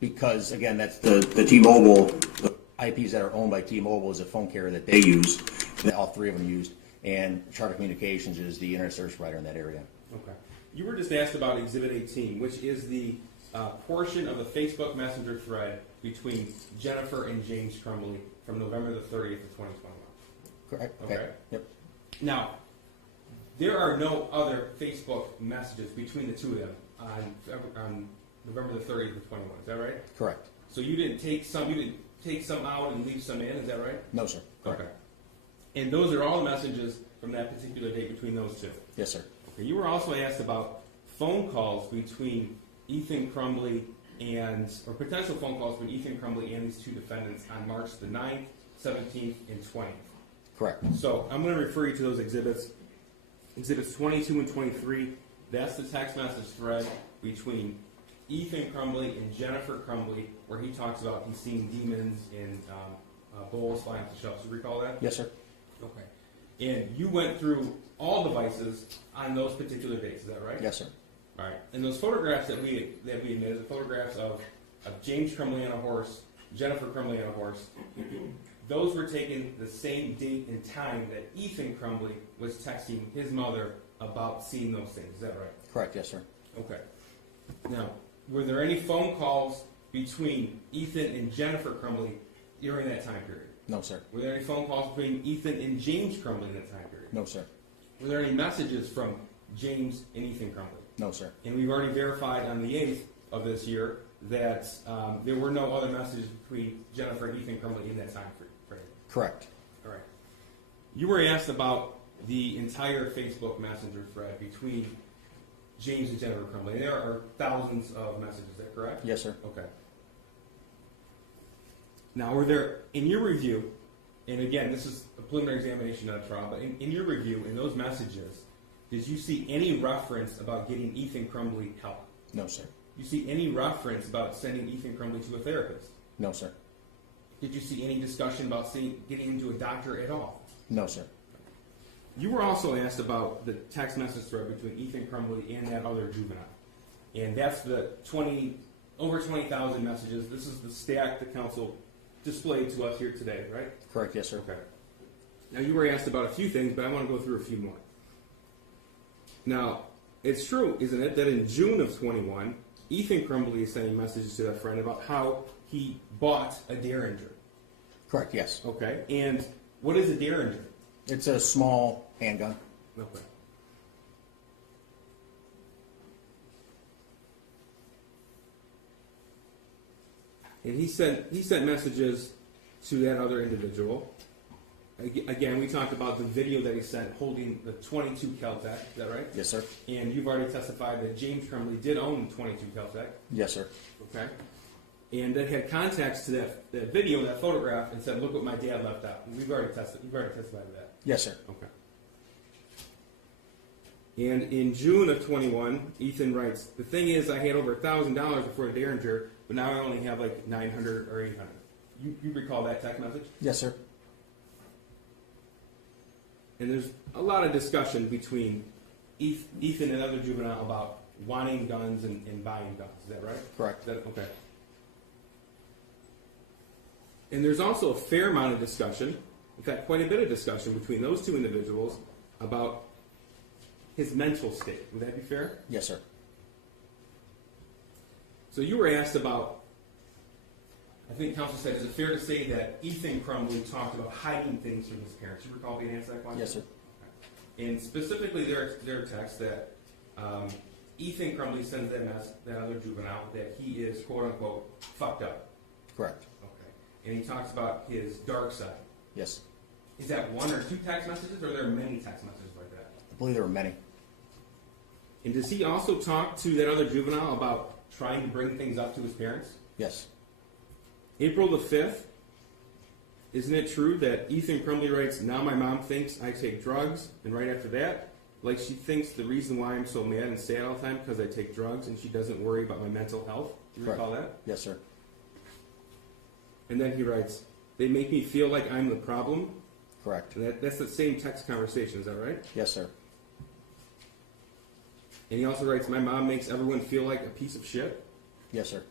Because, again, that's the T-Mobile, the IPs that are owned by T-Mobile is a phone carrier that they use, that all 3 of them used, and Charter Communications is the internet service provider in that area. Okay. You were just asked about Exhibit 18, which is the portion of the Facebook Messenger thread between Jennifer and James Crumbley from November the 30th of 2021. Correct? Okay. Yep. Now, there are no other Facebook messages between the two of them on November the 30th of 21. Is that right? Correct. So you didn't take some out and leave some in. Is that right? No, sir. Correct. Okay. And those are all messages from that particular date between those two. Yes, sir. Okay. You were also asked about phone calls between Ethan Crumbley or potential phone calls between Ethan Crumbley and these 2 defendants on March the 9th, 17th, and 20th. Correct. So I'm going to refer you to those exhibits. Exhibits 22 and 23, that's the text message thread between Ethan Crumbley and Jennifer Crumbley, where he talks about he's seeing demons and bowls flying off the shelves. You recall that? Yes, sir. Okay. And you went through all devices on those particular dates, is that right? Yes, sir. All right. And those photographs that we admitted, the photographs of of James Crumbley on a horse, Jennifer Crumbley on a horse. Those were taken the same date and time that Ethan Crumbley was texting his mother about seeing those things. Is that right? Correct, yes, sir. Okay. Now, were there any phone calls between Ethan and Jennifer Crumbley during that time period? No, sir. Were there any phone calls between Ethan and James Crumbley in that time period? No, sir. Were there any messages from James and Ethan Crumbley? No, sir. And we've already verified on the 8th of this year that there were no other messages between Jennifer and Ethan Crumbley in that time frame. Correct. All right. You were asked about the entire Facebook Messenger thread between James and Jennifer Crumbley. There are thousands of messages. Is that correct? Yes, sir. Okay. Now, were there, in your review, and again, this is a preliminary examination, not a trial, but in your review, in those messages, did you see any reference about getting Ethan Crumbley help? No, sir. You see any reference about sending Ethan Crumbley to a therapist? No, sir. Did you see any discussion about getting him to a doctor at all? No, sir. You were also asked about the text message thread between Ethan Crumbley and that other juvenile. And that's the over 20,000 messages. This is the stack the council displayed to us here today, right? Correct, yes, sir. Okay. Now, you were asked about a few things, but I want to go through a few more. Now, it's true, isn't it, that in June of 21, Ethan Crumbley is sending messages to that friend about how he bought a Derringer. Correct, yes. Okay. And what is a Derringer? It's a small handgun. Okay. And he sent messages to that other individual. Again, we talked about the video that he sent holding the 22 Kel-Tec. Is that right? Yes, sir. And you've already testified that James Crumbley did own 22 Kel-Tec. Yes, sir. Okay. And that had context to that video, that photograph, and said, "Look what my dad left out." And you've already testified to that. Yes, sir. Okay. And in June of 21, Ethan writes, "The thing is, I had over $1,000 before the Derringer, but now I only have like 900 or 800." You recall that text message? Yes, sir. And there's a lot of discussion between Ethan and other juvenile about wanting guns and buying guns. Is that right? Correct. Is that okay? And there's also a fair amount of discussion, in fact, quite a bit of discussion between those two individuals about his mental state. Would that be fair? Yes, sir. So you were asked about, I think counsel said, is it fair to say that Ethan Crumbley talked about hiding things from his parents? You recall being asked that question? Yes, sir. And specifically their text that Ethan Crumbley sends that other juvenile that he is, quote unquote, fucked up. Correct. Okay. And he talks about his dark side. Yes. Is that one or two text messages, or are there many text messages like that? I believe there were many. And does he also talk to that other juvenile about trying to bring things up to his parents? Yes. April the 5th, isn't it true that Ethan Crumbley writes, "Now my mom thinks I take drugs," and right after that, like she thinks the reason why I'm so mad and sad all the time because I take drugs and she doesn't worry about my mental health? Do you Correct. recall that? Yes, sir. And then he writes, "They make me feel like I'm the problem." Correct. And that's the same text conversation, is that right? Yes, sir. And he also writes, "My mom makes everyone feel like a piece of shit." Yes, sir.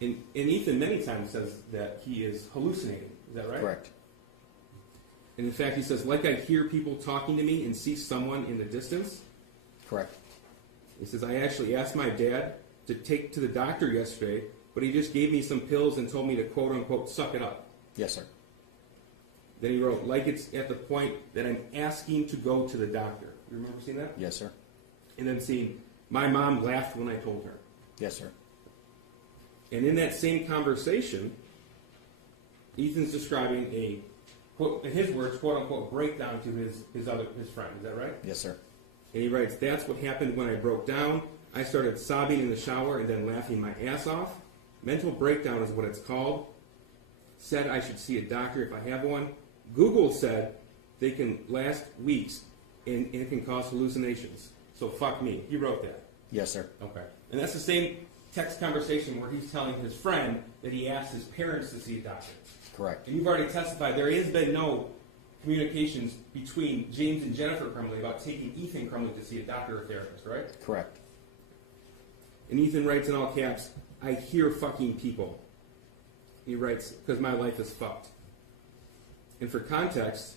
And Ethan many times says that he is hallucinating. Is that right? Correct. And in fact, he says, "Like I hear people talking to me and see someone in the distance." Correct. He says, "I actually asked my dad to take to the doctor yesterday, but he just gave me some pills and told me to, quote unquote, suck it up." Yes, sir. Then he wrote, "Like it's at the point that I'm asking to go to the doctor." You remember seeing that? Yes, sir. And then seeing, "My mom laughed when I told her." Yes, sir. And in that same conversation, Ethan's describing a, quote, in his words, quote unquote, breakdown to his friend. Is that right? Yes, sir. And he writes, "That's what happened when I broke down. I started sobbing in the shower and then laughing my ass off. Mental breakdown is what it's called. Said I should see a doctor if I have one. Google said they can last weeks and it can cause hallucinations. So fuck me." He wrote that. Yes, sir. Okay. And that's the same text conversation where he's telling his friend that he asked his parents to see a doctor. Correct. And you've already testified there has been no communications between James and Jennifer Crumbley about taking Ethan Crumbley to see a doctor or therapist, right? Correct. And Ethan writes in all caps, I hear fucking people. He writes, because my life is fucked. And for context,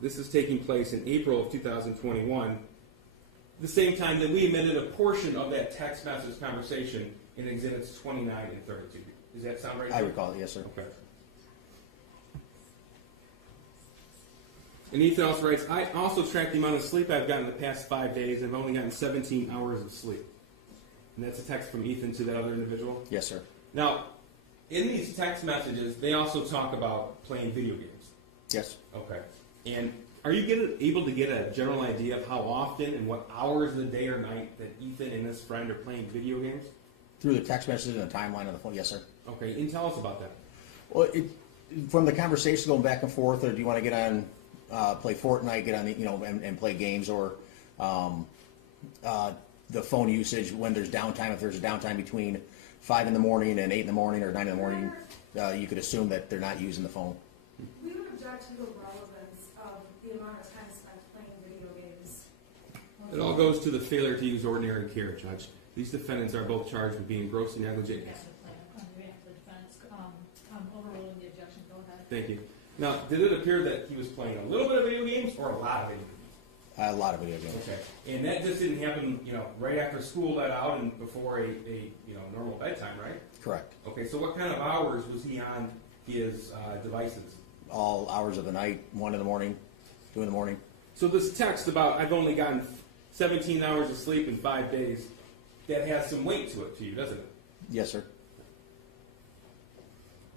this is taking place in April of 2021, the same time that we omitted a portion of that text message conversation in Exhibits 29 and 32. Does that sound right? I recall it, yes, sir. Okay. And Ethan also writes, I also tracked the amount of sleep I've gotten in the past 5 days. I've only gotten 17 hours of sleep. And that's a text from Ethan to that other individual? Yes, sir. Now, in these text messages, they also talk about playing video games. Yes. Okay. And are you able to get a general idea of how often and what hours of the day or night that Ethan and his friend are playing video games? Through the text messages and the timeline of the phone, yes, sir. Okay, and tell us about that. Well, from the conversation going back and forth, or do you want to get on, play Fortnite, get on, and play games, or the phone usage when there's downtime? If there's a downtime between 5 in the morning and 8 in the morning or 9 in the morning, you could assume that they're not using the phone. We would object to the relevance of the amount of time spent playing video games. It all goes to the failure to use ordinary care, Judge. These defendants are both charged with being grossly negligent. Yes, on behalf of the defense, I'm overruling the objection. Go ahead. Thank you. Now, did it appear that he was playing a little bit of video games or a lot of video games? A lot of video games. Okay. And that just didn't happen, right after school let out and before a normal bedtime, right? Correct. Okay, so what kind of hours was he on his devices? All hours of the night, 1 in the morning, 2 in the morning. So this text about I've only gotten 17 hours of sleep in 5 days, that has some weight to it to you, doesn't it? Yes, sir.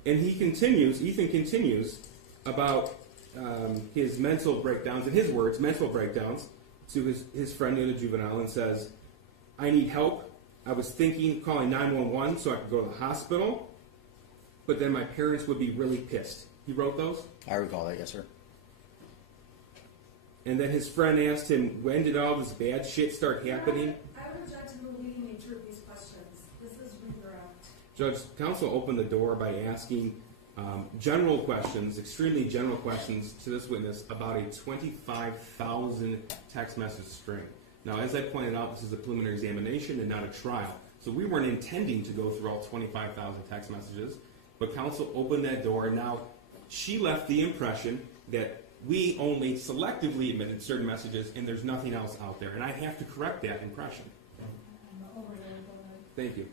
And Ethan continues about his mental breakdowns, in his words, mental breakdowns, to his friend in the juvenile, and says, I need help. I was thinking calling 911 so I could go to the hospital, but then my parents would be really pissed. He wrote those? I recall that, yes, sir. And then his friend asked him, when did all this bad shit start happening? I would object to the leading nature of these questions. This is redirect. Judge, counsel opened the door by asking general questions, extremely general questions to this witness about a 25,000 text message string. Now, as I pointed out, this is a preliminary examination and not a trial. So we weren't intending to go through all 25,000 text messages, but counsel opened that door, and now she left the impression that we only selectively admitted certain messages and there's nothing else out there. And I have to correct that impression. I'm overruling. Go ahead. Thank you.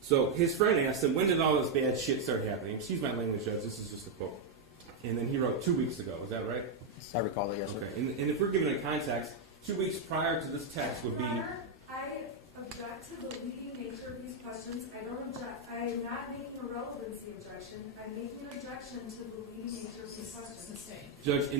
So his friend asked him, when did all this bad shit start happening? Excuse my language, Judge, this is just a quote. And then he wrote 2 weeks ago, is that right? I recall that, yes, sir. Okay, and if we're given a context, 2 weeks prior to this text would be... Your Honor, I object to the leading nature of these questions. I don't object. I am not making a relevancy objection. I'm making an objection to the leading nature of these questions. Sustained. Judge,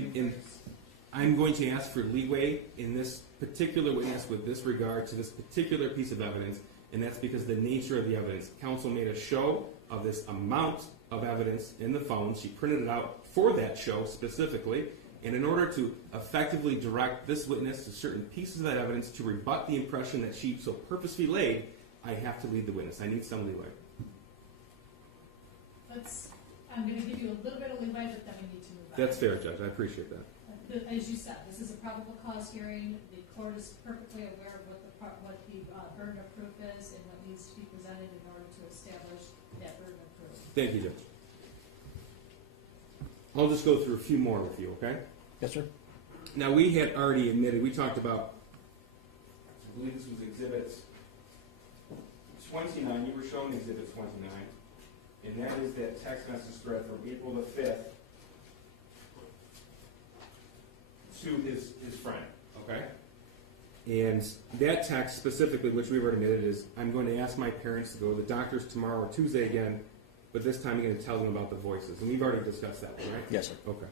I'm going to ask for leeway in this particular witness with this regard to this particular piece of evidence, and that's because the nature of the evidence. Counsel made a show of this amount of evidence in the phone. She printed it out for that show specifically, and in order to effectively direct this witness to certain pieces of that evidence to rebut the impression that she so purposely laid, I have to lead the witness. I need some leeway. I'm going to give you a little bit of leeway, but then we need to move on. That's fair, Judge. I appreciate that. As you said, this is a probable cause hearing. The court is perfectly aware of what the burden of proof is and what needs to be presented in order to establish that burden of proof. Thank you, Judge. I'll just go through a few more with you, okay? Yes, sir. Now, we had already admitted, we talked about, I believe this was Exhibit 29. You were showing Exhibit 29. And that is that text message thread from April the 5th to his friend, okay? And that text specifically, which we already admitted, is, I'm going to ask my parents to go to the doctors tomorrow or Tuesday again, but this time I'm going to tell them about the voices. And we've already discussed that, right? Yes, sir. Okay.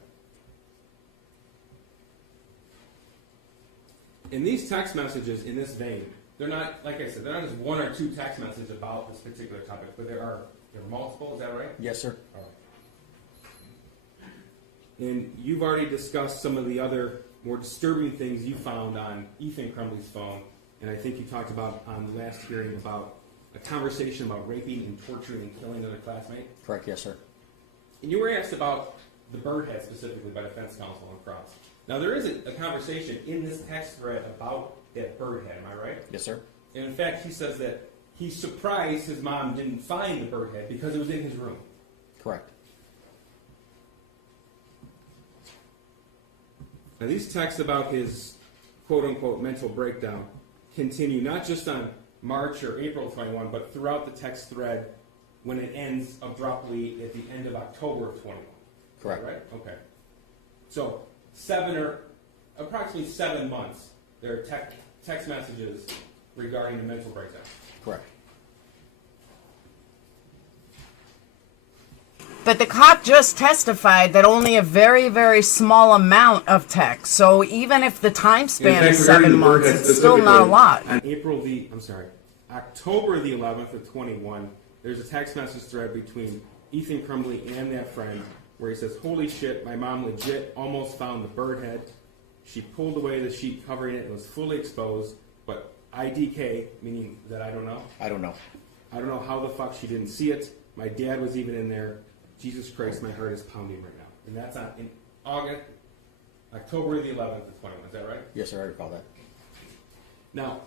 In these text messages in this vein, they're not, like I said, they're not just one or two text messages about this particular topic, but there are multiple, is that right? Yes, sir. All right. And you've already discussed some of the other more disturbing things you found on Ethan Crumbley's phone, and I think you talked about on the last hearing about a conversation about raping and torturing and killing another classmate. Correct, yes, sir. And you were asked about the bird head specifically by defense counsel on cross. Now, there is a conversation in this text thread about that bird head, am I right? Yes, sir. And in fact, he says that he's surprised his mom didn't find the bird head because it was in his room. Correct. Now, these texts about his quote-unquote mental breakdown continue not just on March or April 21, but throughout the text thread when it ends abruptly at the end of October of 21. Correct. Right? Okay. So, approximately 7 months, there are text messages regarding the mental breakdown. Correct. But the cop just testified that only a very, very small amount of text. So even if the time span is 7 months, it's still not a lot. On October the 11th of 21, there's a text message thread between Ethan Crumbley and that friend where he says, "Holy shit, my mom legit almost found the bird head. She pulled away the sheet covering it and was fully exposed, but IDK," meaning that I don't know. I don't know. I don't know how the fuck she didn't see it. My dad was even in there. Jesus Christ, my heart is pounding right now. And that's in October the 11th of 21. Is that right? Yes, sir. I recall that. Now,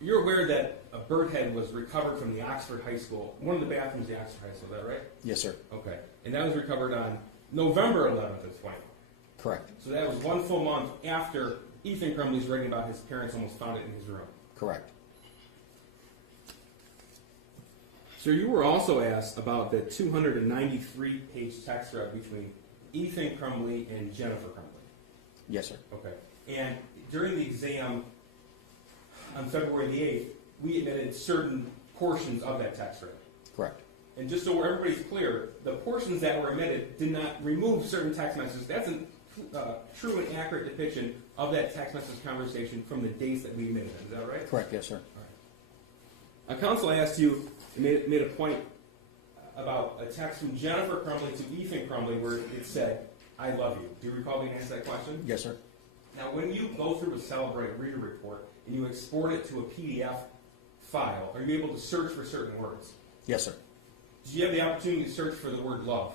you're aware that a bird head was recovered from the Oxford High School, one of the bathrooms of the Oxford High School. Is that right? Yes, sir. Okay. And that was recovered on November 11th of 21. Correct. So that was 1 full month after Ethan Crumbley's writing about his parents almost found it in his room. Correct. So you were also asked about the 293-page text thread between Ethan Crumbley and Jennifer Crumbley. Yes, sir. Okay. And during the exam on February the 8th, we admitted certain portions of that text thread. Correct. And just so everybody's clear, the portions that were omitted did not remove certain text messages. That's a true and accurate depiction of that text message conversation from the dates that we omitted. Is that right? Correct. Yes, sir. A counsel asked you, made a point about a text from Jennifer Crumbley to Ethan Crumbley where it said, "I love you." Do you recall being asked that question? Yes, sir. Now, when you go through a Celebrate Reader Report and you export it to a PDF file, are you able to search for certain words? Yes, sir. Did you have the opportunity to search for the word love?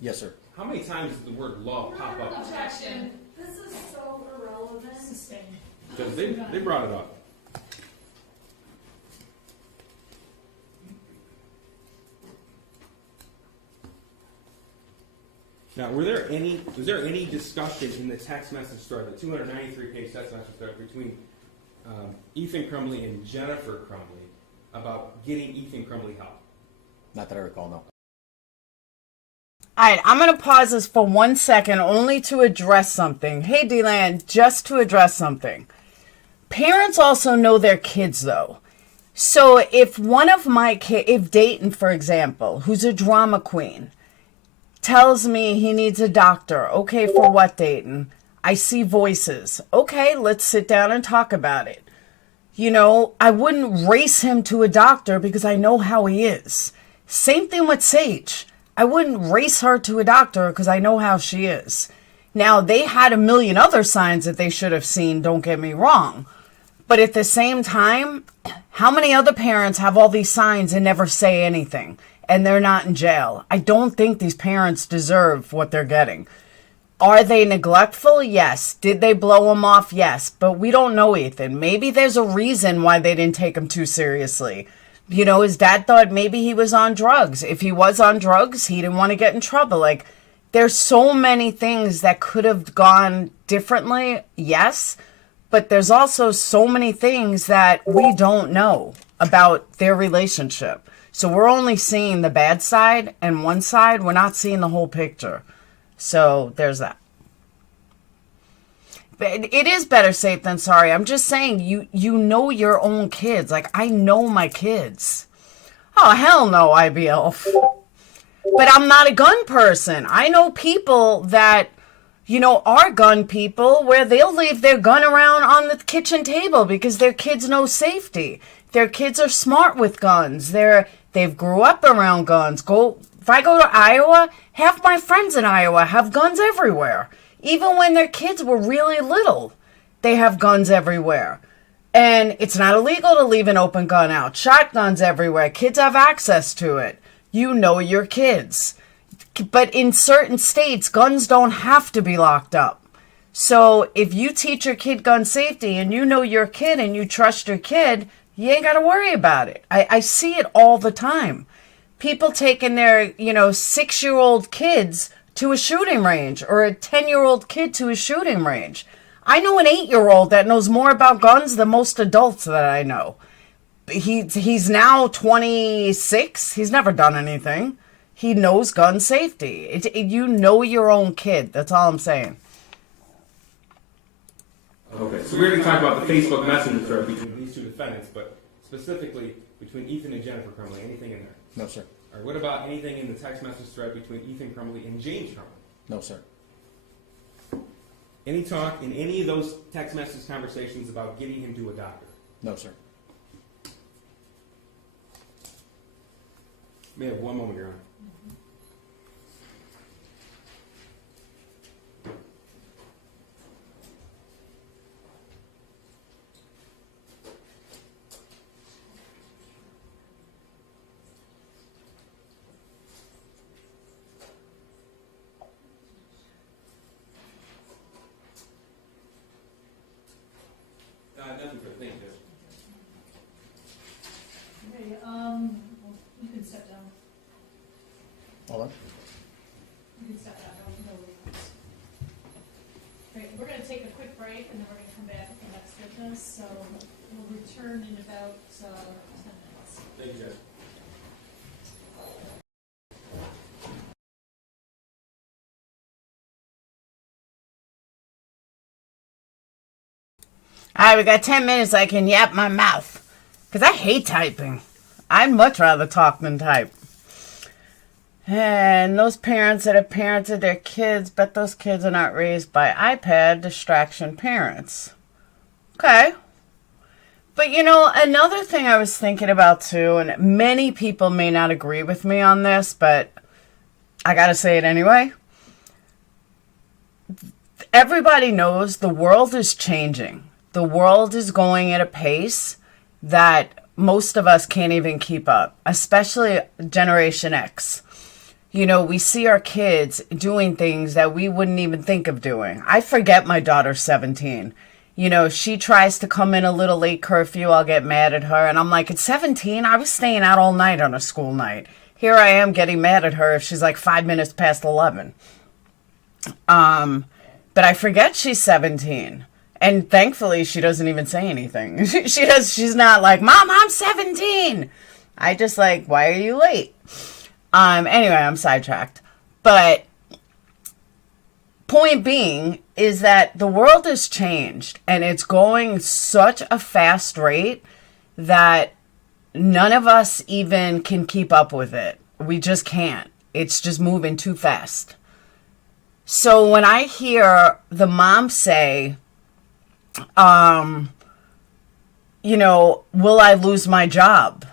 Yes, sir. How many times did the word love pop up? Objection. This is so irrelevant. Sustained. Because they brought it up. Now, was there any discussion in the text message thread, the 293-page text message thread between Ethan Crumbley and Jennifer Crumbley about getting Ethan Crumbley help? Not that I recall, no. All right, I'm going to pause this for 1 second only to address something. Hey, D-Land, just to address something. Parents also know their kids, though. So if one of my kids, if Dayton, for example, who's a drama queen, tells me he needs a doctor. Okay, for what, Dayton? I see voices. Okay, let's sit down and talk about it. You know, I wouldn't race him to a doctor because I know how he is. Same thing with Sage. I wouldn't race her to a doctor because I know how she is. Now, they had a million other signs that they should have seen, don't get me wrong. But at the same time, how many other parents have all these signs and never say anything? And they're not in jail. I don't think these parents deserve what they're getting. Are they neglectful? Yes. Did they blow him off? Yes. But we don't know, Ethan. Maybe there's a reason why they didn't take him too seriously. You know, his dad thought maybe he was on drugs. If he was on drugs, he didn't want to get in trouble. Like, there's so many things that could have gone differently, yes. But there's also so many things that we don't know about their relationship. So we're only seeing the bad side and one side. We're not seeing the whole picture. So there's that. But it is better safe than sorry. I'm just saying, you know your own kids. Like, I know my kids. Oh, hell no, IBL. But I'm not a gun person. I know people that, you know, are gun people where they'll leave their gun around on the kitchen table because their kids know safety. Their kids are smart with guns. They've grew up around guns. If I go to Iowa, half my friends in Iowa have guns everywhere. Even when their kids were really little, they have guns everywhere. And it's not illegal to leave an open gun out. Shotguns everywhere. Kids have access to it. You know your kids. But in certain states, guns don't have to be locked up. So if you teach your kid gun safety and you know your kid and you trust your kid, you ain't got to worry about it. I see it all the time. People taking their, 6-year-old kids to a shooting range or a 10-year-old kid to a shooting range. I know an 8-year-old that knows more about guns than most adults that I know. He's now 26. He's never done anything. He knows gun safety. You know your own kid. That's all I'm saying. Okay, so we're going to talk about the Facebook Messenger thread between these two defendants, but specifically between Ethan and Jennifer Crumbley. Anything in there? No, sir. Or what about anything in the text message thread between Ethan Crumbley and James Crumbley? No, sir. Any talk in any of those text message conversations about getting him to a doctor? No, sir. May have one moment, Your Honor. Nothing for thank you. Okay, you can step down. Hold on. You can step down. No reasons. Great, we're gonna take a quick break and then we're gonna come back with the next business, so we'll return in about, 10 minutes. Thank you, guys. All right, we got 10 minutes. I can yap my mouth. Because I hate typing. I'd much rather talk than type. And those parents that have parented their kids, bet those kids are not raised by iPad distraction parents. Okay. But another thing I was thinking about too, and many people may not agree with me on this, but I gotta say it anyway. Everybody knows the world is changing. The world is going at a pace that most of us can't even keep up, especially Generation X. We see our kids doing things that we wouldn't even think of doing. I forget my daughter's 17. She tries to come in a little late curfew, I'll get mad at her. And I'm like, at 17, I was staying out all night on a school night. Here I am getting mad at her if she's like 5 minutes past 11. But I forget she's 17. And thankfully, she doesn't even say anything. She's not like, Mom, I'm 17. I just like, why are you late? Anyway, I'm sidetracked. But point being is that the world has changed and it's going such a fast rate that none of us even can keep up with it. We just can't. It's just moving too fast. So when I hear the mom say, will I lose my job?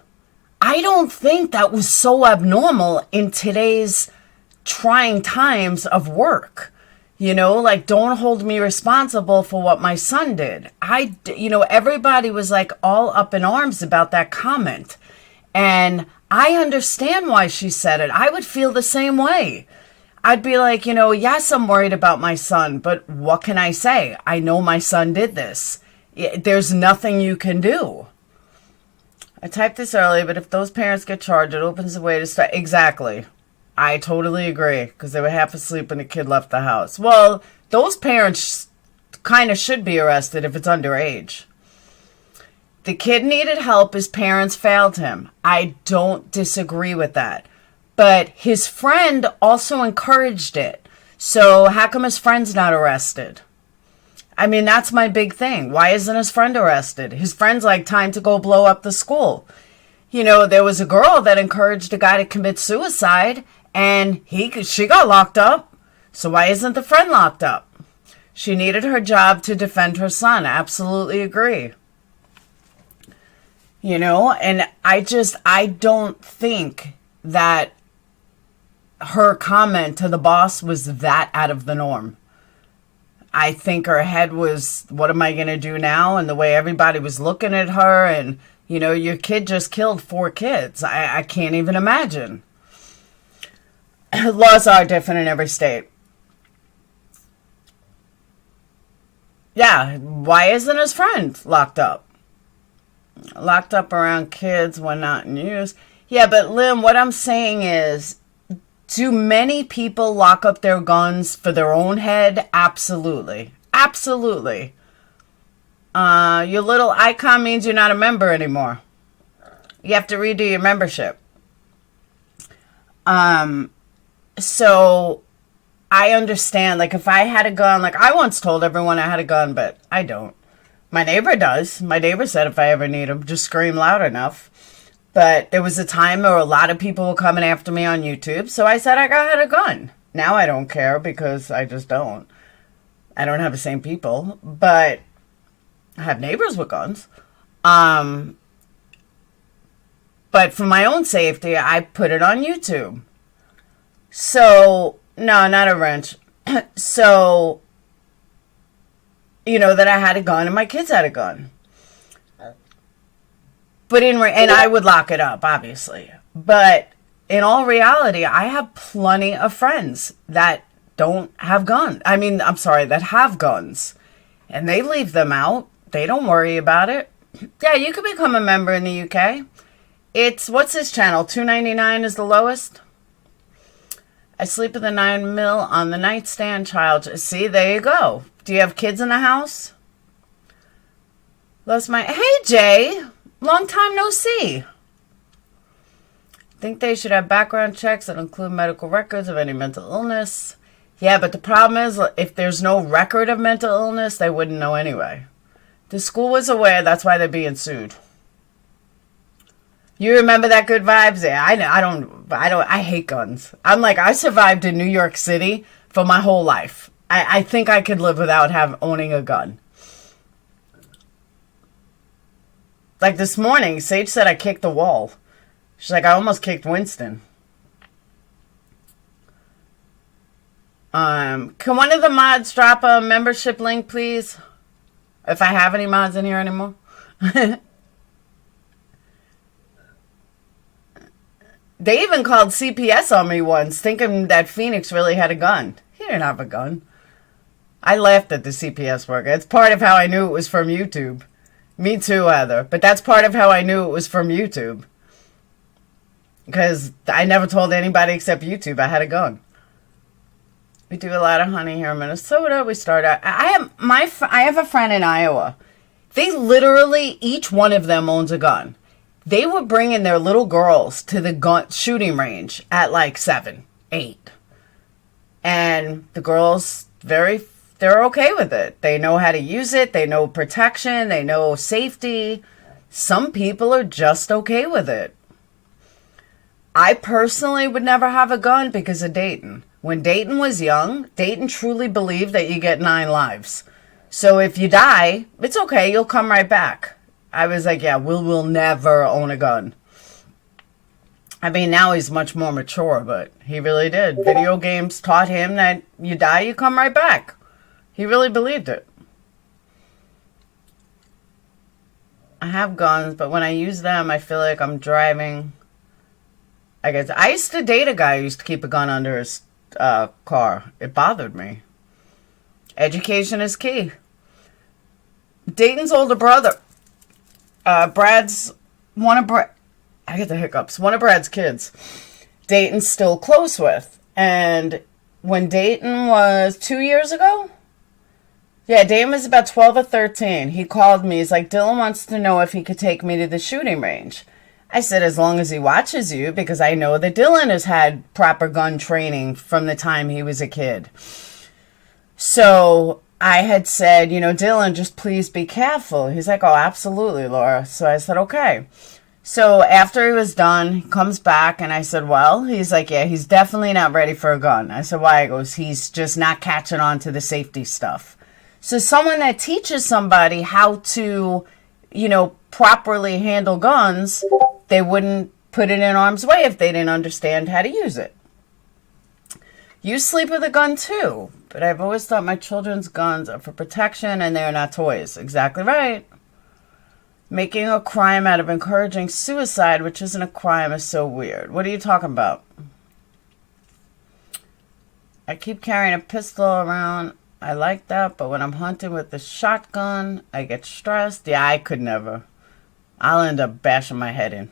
I don't think that was so abnormal in today's trying times of work. Don't hold me responsible for what my son did. Everybody was like all up in arms about that comment. And I understand why she said it. I would feel the same way. I'd be like, yes, I'm worried about my son, but what can I say? I know my son did this. There's nothing you can do. I typed this earlier, but if those parents get charged, it opens the way to start. Exactly. I totally agree, because they were half asleep when the kid left the house. Well, those parents kind of should be arrested if it's underage. The kid needed help. His parents failed him. I don't disagree with that. But his friend also encouraged it. So how come his friend's not arrested? I mean, that's my big thing. Why isn't his friend arrested? His friend's like, time to go blow up the school. There was a girl that encouraged a guy to commit suicide, and she got locked up. So why isn't the friend locked up? She needed her job to defend her son. Absolutely agree. And I don't think that her comment to the boss was that out of the norm. I think her head was, what am I going to do now? And the way everybody was looking at her and, your kid just killed 4 kids. I can't even imagine. Laws are different in every state. Yeah, why isn't his friend locked up? Locked up around kids when not in use. Yeah, but Lim, what I'm saying is, do many people lock up their guns for their own head? Absolutely. Absolutely. Your little icon means you're not a member anymore. You have to redo your membership. So I understand, like, if I had a gun, like, I once told everyone I had a gun, but I don't. My neighbor does. My neighbor said if I ever need him, just scream loud enough. But there was a time where a lot of people were coming after me on YouTube, so I said I had a gun. Now I don't care because I just don't. I don't have the same people, but I have neighbors with guns. But for my own safety, I put it on YouTube. So, no, not a wrench. So, that I had a gun and my kids had a gun. But and I would lock it up, obviously. But in all reality, I have plenty of friends that don't have guns. That have guns. And they leave them out. They don't worry about it. Yeah, you could become a member in the UK. What's his channel? $2.99 is the lowest. I sleep with a 9mm on the nightstand. See, there you go. Do you have kids in the house? Hey, Jay. Long time no see. Think they should have background checks that include medical records of any mental illness. Yeah, but the problem is, if there's no record of mental illness, they wouldn't know anyway. The school was aware, that's why they're being sued. You remember that Good Vibes? Yeah, I hate guns. I survived in New York City for my whole life. I think I could live without owning a gun. Like this morning, Sage said I kicked the wall. She's like, I almost kicked Winston. Can one of the mods drop a membership link, please? If I have any mods in here anymore. They even called CPS on me once, thinking that Phoenix really had a gun. He didn't have a gun. I laughed at the CPS worker. It's part of how I knew it was from YouTube. Me too, Heather. But that's part of how I knew it was from YouTube. Because I never told anybody except YouTube I had a gun. We do a lot of hunting here in Minnesota. We start out. I have a friend in Iowa. They literally, each one of them owns a gun. They were bringing their little girls to the gun shooting range at like 7, 8. And the girls, they're okay with it. They know how to use it. They know protection. They know safety. Some people are just okay with it. I personally would never have a gun because of Dayton. When Dayton was young, Dayton truly believed that you get 9 lives. So if you die, it's okay. You'll come right back. I was like, yeah, we'll never own a gun. I mean, now he's much more mature, but he really did. Video games taught him that you die, you come right back. He really believed it. I have guns, but when I use them, I feel like I'm driving. I guess I used to date a guy who used to keep a gun under his car. It bothered me. Education is key. Dayton's older brother. Brad's one of Brad's kids. Dayton's still close with. And when Dayton was 2 years ago? Yeah, Dayton was about 12 or 13. He called me. He's like, Dylan wants to know if he could take me to the shooting range. I said, as long as he watches you, because I know that Dylan has had proper gun training from the time he was a kid. So I had said, Dylan, just please be careful. He's like, oh, absolutely, Laura. So I said, okay. So after he was done, he comes back and I said, well, he's like, yeah, he's definitely not ready for a gun. I said, why? He goes, he's just not catching on to the safety stuff. So someone that teaches somebody how to, properly handle guns, they wouldn't put it in harm's way if they didn't understand how to use it. You sleep with a gun too, but I've always thought my children's guns are for protection and they're not toys. Exactly right. Making a crime out of encouraging suicide, which isn't a crime, is so weird. What are you talking about? I keep carrying a pistol around I like that, but when I'm hunting with the shotgun, I get stressed. Yeah, I could never. I'll end up bashing my head in.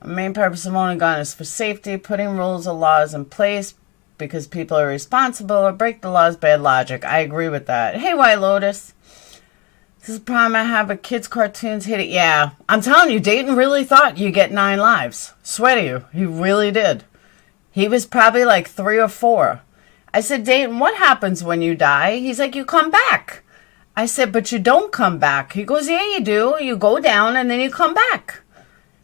The main purpose of owning a gun is for safety, putting rules or laws in place because people are responsible or break the laws. Bad logic. I agree with that. Hey, White Lotus. This is the problem I have with kids' cartoons hit it. Yeah, I'm telling you, Dayton really thought you get 9 lives. Swear to you, he really did. He was probably like 3 or 4. I said, Dayton, what happens when you die? He's like, you come back. I said, but you don't come back. He goes, yeah, you do. You go down and then you come back.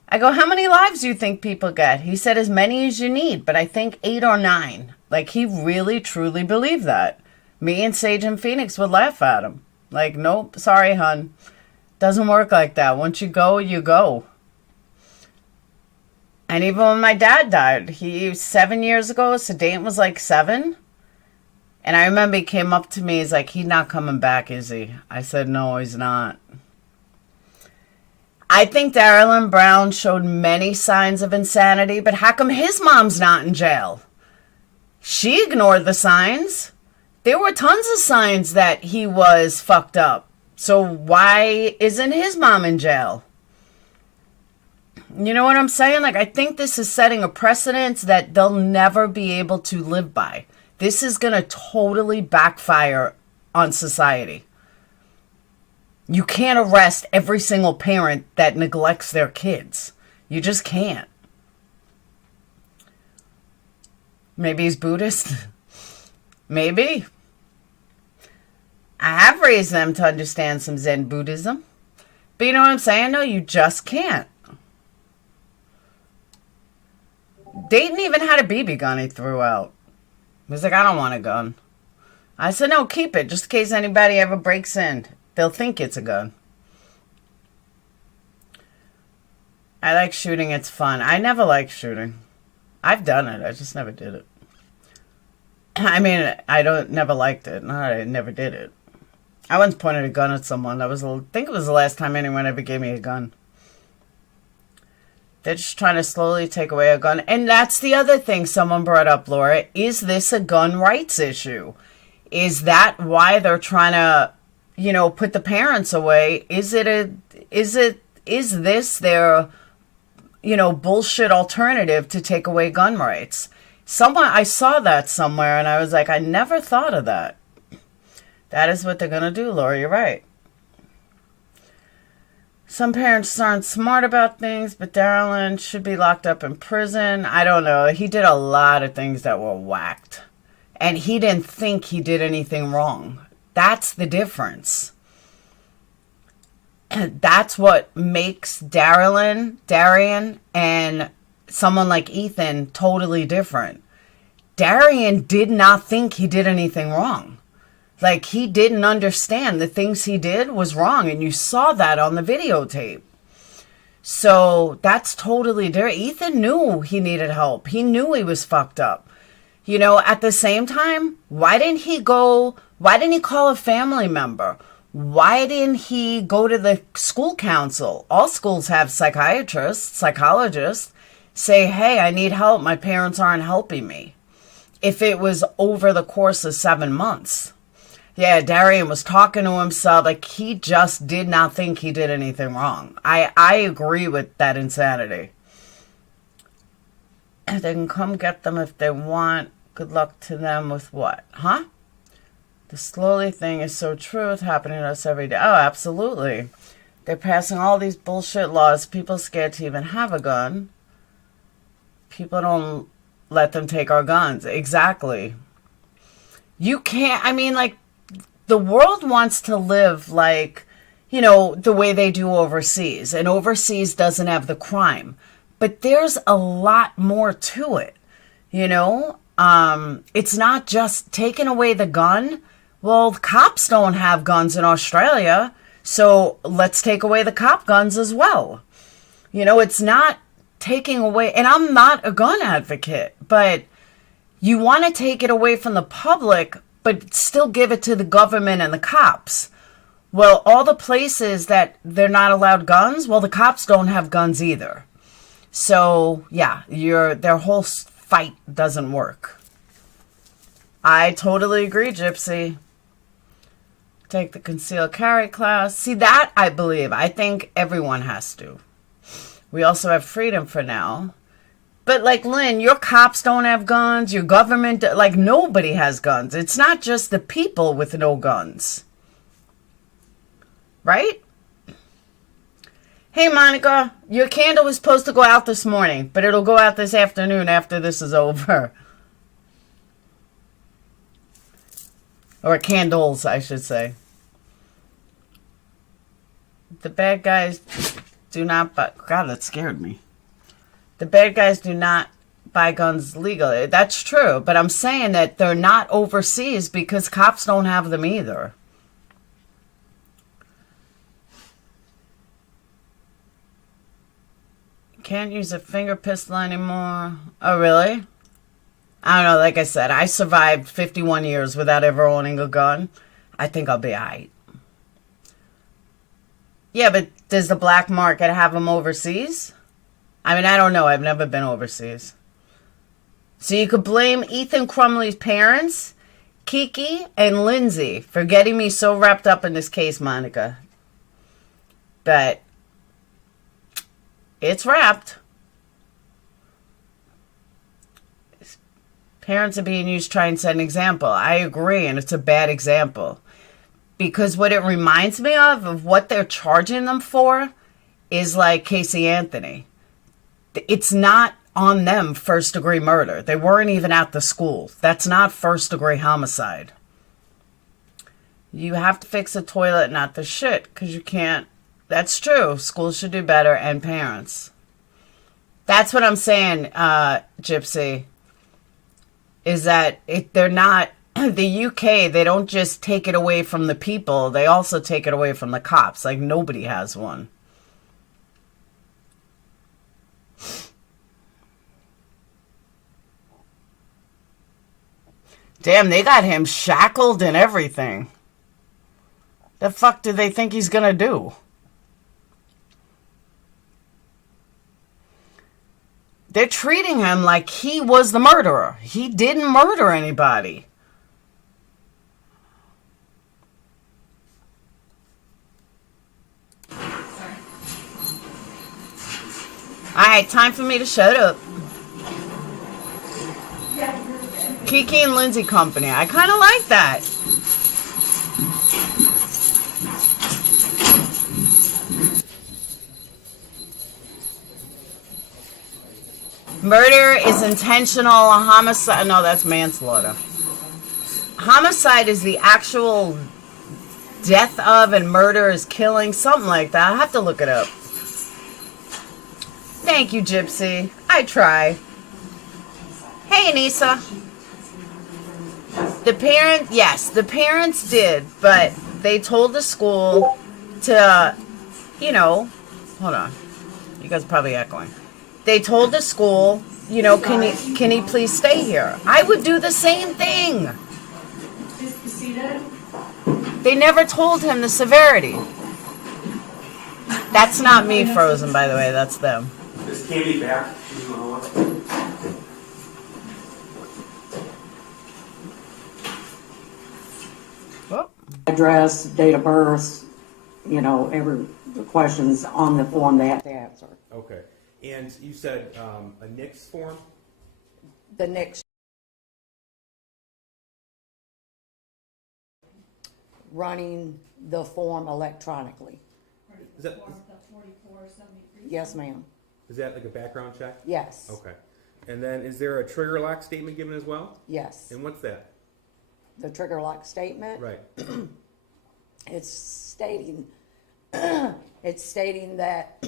I go, how many lives do you think people get? He said, as many as you need, but I think 8 or 9. Like, he really, truly believed that. Me and Sage and Phoenix would laugh at him. Like, nope, sorry, hun. Doesn't work like that. Once you go, you go. And even when my dad died, he 7 years ago, so Dayton was like 7. And I remember he came up to me, he's like, he's not coming back, is he? I said, no, he's not. I think Darylyn Brown showed many signs of insanity, but how come his mom's not in jail? She ignored the signs. There were tons of signs that he was fucked up. So why isn't his mom in jail? You know what I'm saying? Like, I think this is setting a precedent that they'll never be able to live by. This is going to totally backfire on society. You can't arrest every single parent that neglects their kids. You just can't. Maybe he's Buddhist. Maybe. I have raised them to understand some Zen Buddhism. But you know what I'm saying? No, you just can't. Dayton even had a BB gun he threw out. He was like, I don't want a gun. I said, no, keep it, just in case anybody ever breaks in. They'll think it's a gun. I like shooting, it's fun. I never liked shooting. I've done it, I just never did it. I mean, never liked it. No, I never did it. I once pointed a gun at someone. I think it was the last time anyone ever gave me a gun. They're just trying to slowly take away a gun. And that's the other thing someone brought up, Laura. Is this a gun rights issue? Is that why they're trying to, put the parents away? Is this their, bullshit alternative to take away gun rights? I saw that somewhere and I was like, I never thought of that. That is what they're going to do, Laura. You're right. Some parents aren't smart about things, but Darylyn should be locked up in prison. I don't know. He did a lot of things that were whacked. And he didn't think he did anything wrong. That's the difference. And that's what makes Darian, and someone like Ethan totally different. Darian did not think he did anything wrong. Like, he didn't understand the things he did was wrong, and you saw that on the videotape. So that's totally different. Ethan knew he needed help. He knew he was fucked up. At the same time, why didn't he call a family member? Why didn't he go to the school council? All schools have psychiatrists, psychologists. Say, hey, I need help. My parents aren't helping me. If it was over the course of 7 months. Yeah, Darian was talking to himself. Like, he just did not think he did anything wrong. I agree with that insanity. They can come get them if they want. Good luck to them with what? Huh? The slowly thing is so true. It's happening to us every day. Oh, absolutely. They're passing all these bullshit laws. People scared to even have a gun. People don't let them take our guns. Exactly. You can't, the world wants to live like, the way they do overseas. And overseas doesn't have the crime. But there's a lot more to it, It's not just taking away the gun. Well, cops don't have guns in Australia, so let's take away the cop guns as well. It's not taking away, and I'm not a gun advocate, but you want to take it away from the public, but still give it to the government and the cops. Well, all the places that they're not allowed guns, well, the cops don't have guns either. So, yeah, their whole fight doesn't work. I totally agree, Gypsy. Take the concealed carry class. See, that I believe. I think everyone has to. We also have freedom for now. But like Lynn, your cops don't have guns. Your government, like nobody has guns. It's not just the people with no guns. Right? Hey, Monica, your candle was supposed to go out this morning, but it'll go out this afternoon after this is over. Or candles, I should say. The bad guys do not buy... God, that scared me. The bad guys do not buy guns legally. That's true, but I'm saying that they're not overseas because cops don't have them either. Can't use a finger pistol anymore. Oh, really? I don't know. Like I said, I survived 51 years without ever owning a gun. I think I'll be all right. Yeah, but does the black market have them overseas? I mean, I don't know. I've never been overseas. So you could blame Ethan Crumbley's parents, Kiki, and Lindsay for getting me so wrapped up in this case, Monica. But it's wrapped. Parents are being used to try and set an example. I agree, and it's a bad example. Because what it reminds me of what they're charging them for, is like Casey Anthony. It's not on them first-degree murder. They weren't even at the school. That's not first-degree homicide. You have to fix the toilet, not the shit, because you can't. That's true. Schools should do better, and parents. That's what I'm saying, Gypsy, is that they're not, the UK, they don't just take it away from the people, they also take it away from the cops. Like, nobody has one. Damn, they got him shackled and everything. The fuck do they think he's gonna do? They're treating him like he was the murderer. He didn't murder anybody. Alright, time for me to shut up. Kiki and Lindsay Company. I kind of like that. Murder is intentional. Homicide. No, that's manslaughter. Homicide is the actual death of, and murder is killing. Something like that. I'll have to look it up. Thank you, Gypsy. I try. Hey, Anissa. The parents, yes, the parents did, but they told the school to, you know, hold on. You guys are probably echoing. They told the school, you know, can he please stay here? I would do the same thing. They never told him the severity. That's not me frozen, by the way. That's them. Is Candy back? Address, date of birth, you know, the questions on the form they have to answer. Okay. And you said a NICS form? The next running the form electronically. Is that, Yes, ma'am. is that like a background check? Yes. Okay. And then is there a trigger lock statement given as well? Yes. And what's that? The trigger lock statement. Right. It's stating that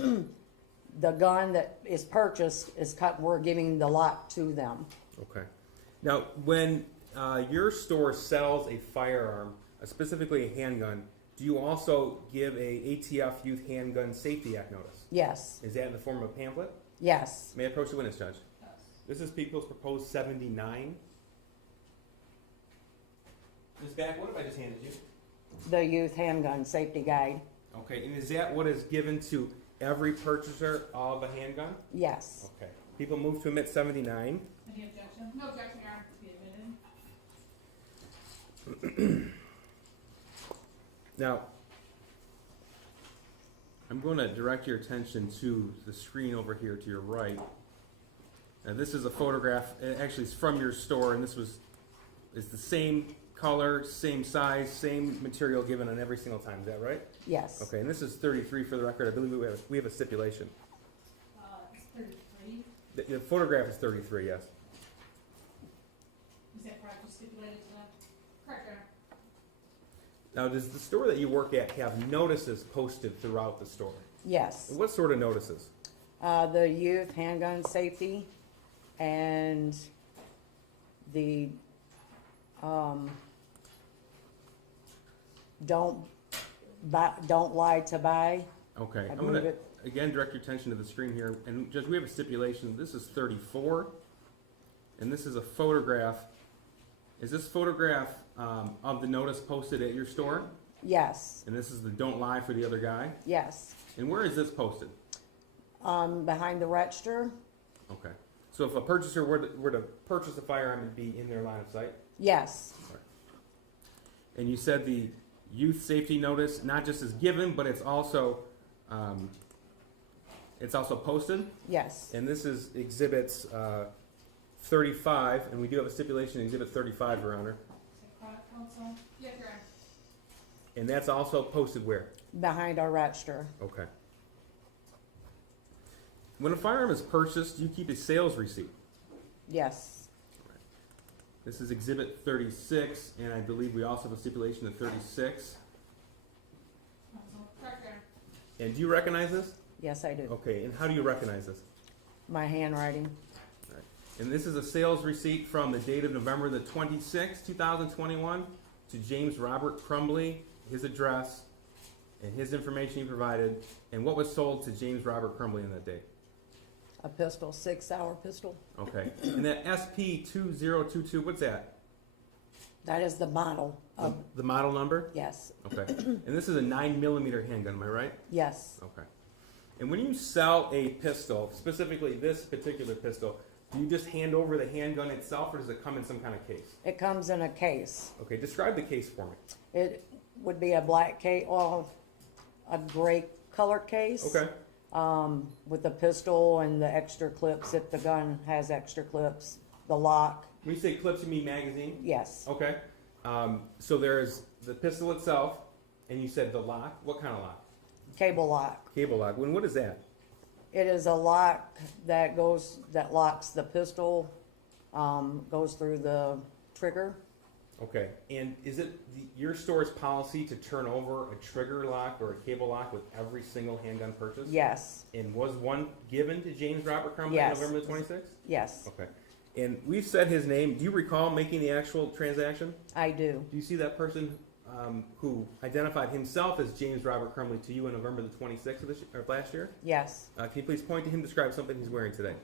the gun that is purchased is cut. We're giving the lock to them. Okay. Now, when your store sells a firearm, specifically a handgun, do you also give a ATF Youth Handgun Safety Act notice? Yes. Is that in the form of a pamphlet? Yes. May I approach the witness, Judge? This is People's Proposed 79. Ms. Back, what have I just handed you? The Youth Handgun Safety Guide. Okay, and is that what is given to every purchaser of a handgun? Yes. Okay. People move to admit 79. Any objection? No objection, Your Honor. Be admitted. Now, I'm going to direct your attention to the screen over here to your right. Now, this is a photograph. It actually is from your store, and it's the same color, same size, same material given on every single time. Is that right? Yes. Okay, and this is 33 for the record. I believe we have a stipulation. It's 33. The photograph is 33, yes. Is that correct? You stipulated to that? Correct, Your Honor. Now, does the store that you work at have notices posted throughout the store? Yes. What sort of notices? The youth handgun safety and the, don't lie to buy. Okay, I I'm believe going to, it. again, direct your attention to the screen here. And Judge, we have a stipulation. This is 34, and this is a photograph. Is this photograph of the notice posted at your store? Yes, And this is the don't lie for the other guy? yes. And where is this posted? Behind the register? Okay. So if a purchaser were to purchase a firearm, it'd be in their line of sight? Yes, And you said the youth safety notice not just is given, but it's also posted? yes. And this is exhibits 35, and we do have a stipulation in exhibit 35, Your Honor. Is that correct, counsel? Yes, Your Honor. And that's also posted where? Behind our register. Okay. When a firearm is purchased, do you keep a sales receipt? Yes, This is exhibit 36, and I believe we also have a stipulation of 36. Counsel. Correct, Your Honor. And do you recognize this? yes, I do. Okay, and how do you recognize this? My handwriting. And this is a sales receipt from the date of November the 26th, 2021, to James Robert Crumbley, his address, and his information he provided, and what was sold to James Robert Crumbley on that day. A pistol, 6-hour pistol. Okay. And that SP2022, what's that? That is the model of, The model number? yes, Okay. And this is a 9mm handgun, am I right? yes, Okay. And when you sell a pistol, specifically this particular pistol, do you just hand over the handgun itself, or does it come in some kind of case? it comes in a case. Okay, describe the case for me. It would be a black case, well, a gray colored case. Okay. With the pistol and the extra clips, if the gun has extra clips, the lock, When you say clips, you mean magazine? yes. Okay. So there's the pistol itself, and you said the lock. What kind of lock? Cable lock. Cable lock. What is that? It is a lock that locks the pistol, goes through the trigger. Okay. And is it your store's policy to turn over a trigger lock or a cable lock with every single handgun purchase? Yes, And was one given to James Robert Crumbley Yes. on November the 26th? yes, Okay. And we've said his name. Do you recall making the actual transaction? I do. Do you see that person who identified himself as James Robert Crumbley to you on November the 26th of last year? Yes. Can you please point to him, describe something he's wearing today?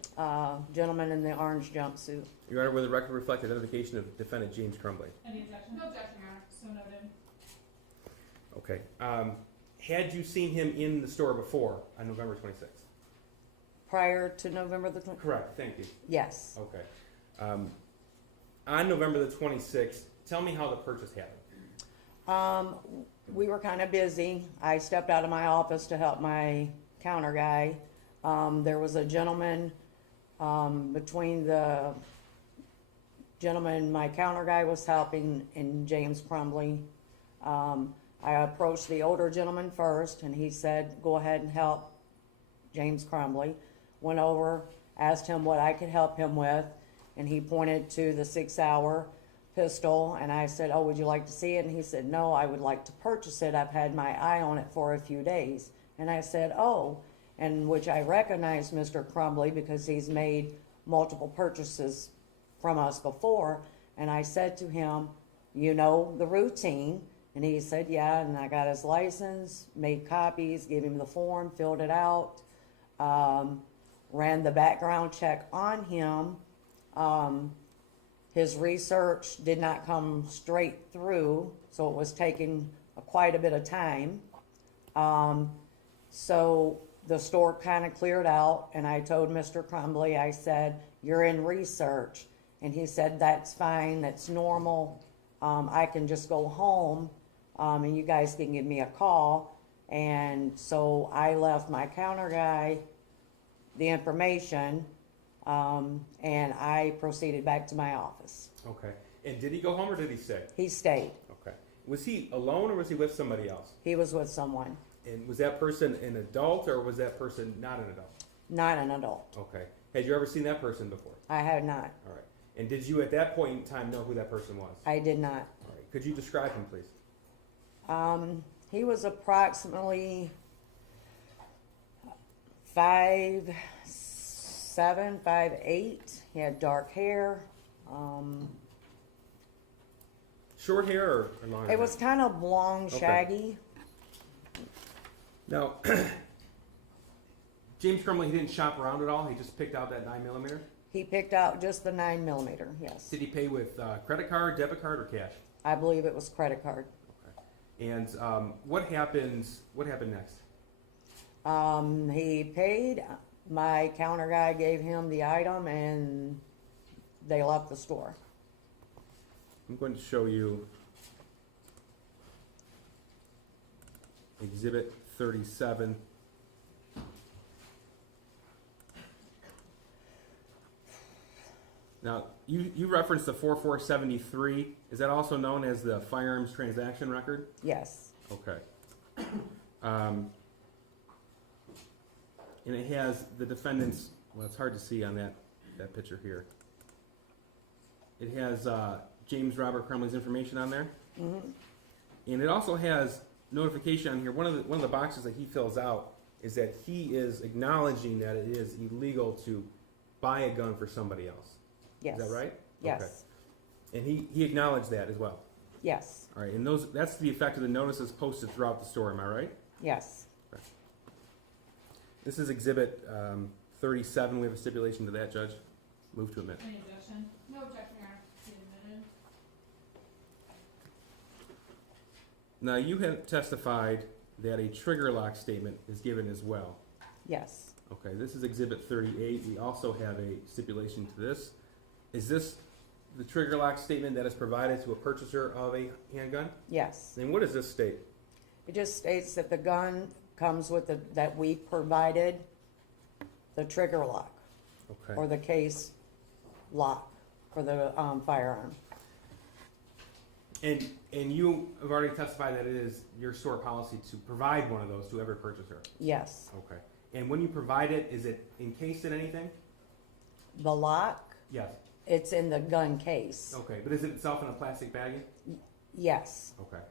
Gentleman in the orange jumpsuit. Your Honor, will the record reflect identification of defendant James Crumbley? Any objection? No objection, Your Honor. So noted. Okay. Had you seen him in the store before on November 26th? Prior to November the 20th? Correct, thank you. Yes. Okay. On November the 26th, tell me how the purchase happened. We were kind of busy. I stepped out of my office to help my counter guy. There was a gentleman, between the gentleman my counter guy was helping and James Crumbley. I approached the older gentleman first and he said, go ahead and help James Crumbley. Went over, asked him what I could help him with, and he pointed to the 6-hour pistol, and I said, oh, would you like to see it? And he said, no, I would like to purchase it. I've had my eye on it for a few days. And I said, oh, and which I recognized Mr. Crumbley because he's made multiple purchases from us before. And I said to him, you know the routine? And he said, yeah, and I got his license, made copies, gave him the form, filled it out, ran the background check on him. His research did not come straight through, so it was taking quite a bit of time. So the store kind of cleared out, and I told Mr. Crumbley, I said, you're in research. And he said, that's fine, that's normal. I can just go home, and you guys can give me a call. And so I left my counter guy the information, and I proceeded back to my office. Okay. And did he go home or did he stay? He stayed. Okay. Was he alone or was he with somebody else? He was with someone, And was that person an adult or was that person not an adult? not an adult. Okay. Had you ever seen that person before? I had not. All right. And did you at that point in time know who that person was? I did not. All right. Could you describe him, please? He was approximately 5'7", 5'8". He had dark hair. Short hair or long hair? It was kind of long, Okay. shaggy. Now, James Crumbley, he didn't shop around at all. He just picked out that 9mm. He picked out just the 9mm, yes. Did he pay with credit card, debit card, or cash? I believe it was credit card. Okay. And what happened next? He paid. My counter guy gave him the item, and they left the store. I'm going to show you Exhibit 37. Now, you referenced the 4473. Is that also known as the firearms transaction record? Yes, Okay. And it has the defendant's, well, it's hard to see on that picture here. It has James Robert Crumbley's information on there. And it also has notification on here. One of the boxes that he fills out is that he is acknowledging that it is illegal to buy a gun for somebody else. yes. Is that right? Yes, Okay. And he acknowledged that as well. yes, All right. And that's the effect of the notices posted throughout the store. Am I right? yes. This is Exhibit 37. We have a stipulation to that, Judge. Move to admit. Any objection? No objection, Your Honor. Be admitted. Now, you have testified that a trigger lock statement is given as well. Yes, Okay, this is Exhibit 38. We also have a stipulation to this. Is this the trigger lock statement that is provided to a purchaser of a handgun? yes. And what does this state? It just states that the gun comes with that we provided the trigger lock Okay. or the case lock for the firearm. And you have already testified that it is your store policy to provide one of those to every purchaser. Yes, Okay. And when you provide it, is it encased in anything? the lock, Yes. it's in the gun case. Okay, but is it itself in a plastic baggie? Yes, Okay.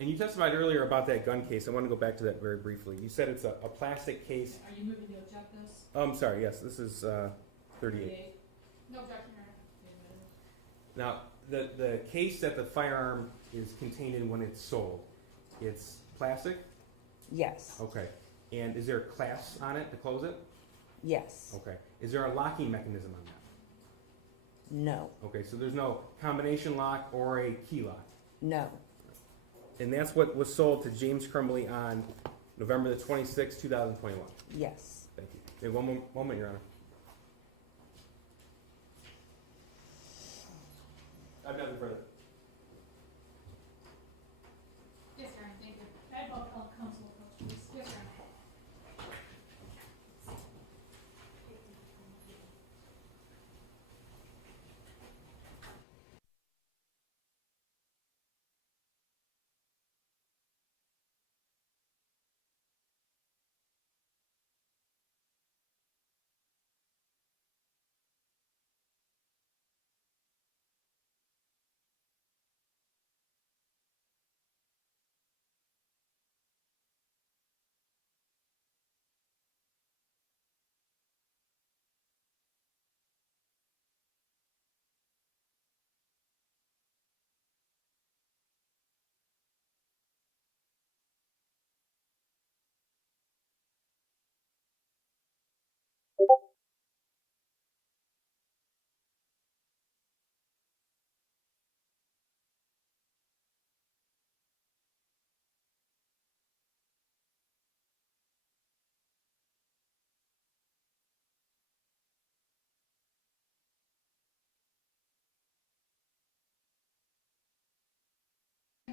And you testified earlier about that gun case. I want to go back to that very briefly. You said it's a plastic case. Are you moving to object this? I'm sorry, yes, this is 38. 38. No objection, Your Honor. Be admitted. Now, the case that the firearm is contained in when it's sold, it's plastic? yes, Okay. And is there a clasp on it to close it? yes. Okay. Is there a locking mechanism on that? No, Okay, so there's no combination lock or a key lock. no. And that's what was sold to James Crumbley on November the 26th, 2021. Yes. Thank you. Okay, one moment, Your Honor. I've nothing further. Yes, Your Honor. Thank you. I have all counsel approach, please. Yes, Your Honor.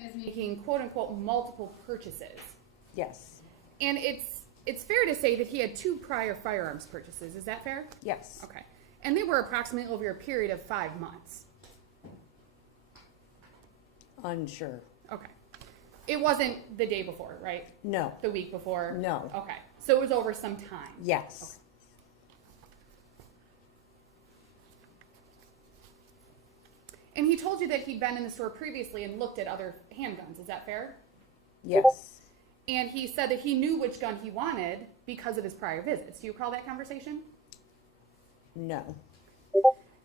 is making quote unquote multiple purchases. Yes, And it's fair to say that he had 2 prior firearms purchases. Is that fair? yes, Okay. And they were approximately over a period of 5 months. unsure. Okay. It wasn't the day before, right? No, The week before? No. Okay. So it was over some time. yes, And he told you that he'd been in the store previously and looked at other handguns. Is that fair? yes, And he said that he knew which gun he wanted because of his prior visits. Do you recall that conversation? no,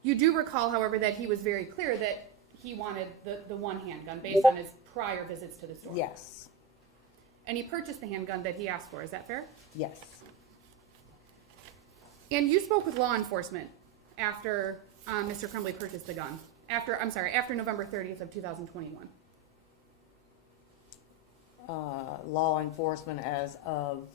You do recall, however, that he was very clear that he wanted the one handgun based on his prior visits to the store. yes, And he purchased the handgun that he asked for. Is that fair? yes, And you spoke with law enforcement after Mr. Crumbley purchased the gun. After November 30th of 2021. law enforcement as of,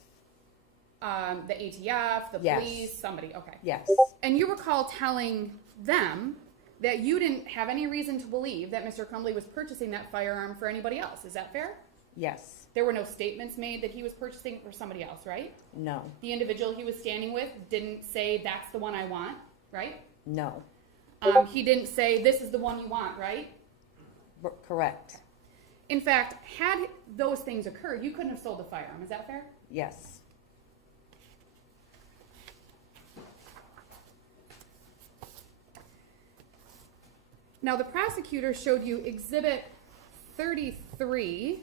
The ATF, the Yes. police, somebody. Okay. yes, And you recall telling them that you didn't have any reason to believe that Mr. Crumbley was purchasing that firearm for anybody else. Is that fair? yes, There were no statements made that he was purchasing it for somebody else, right? no, The individual he was standing with didn't say, that's the one I want, right? no, He didn't say, this is the one you want, right? correct, In fact, had those things occurred, you couldn't have sold the firearm. Is that fair? yes, Now, the prosecutor showed you Exhibit 33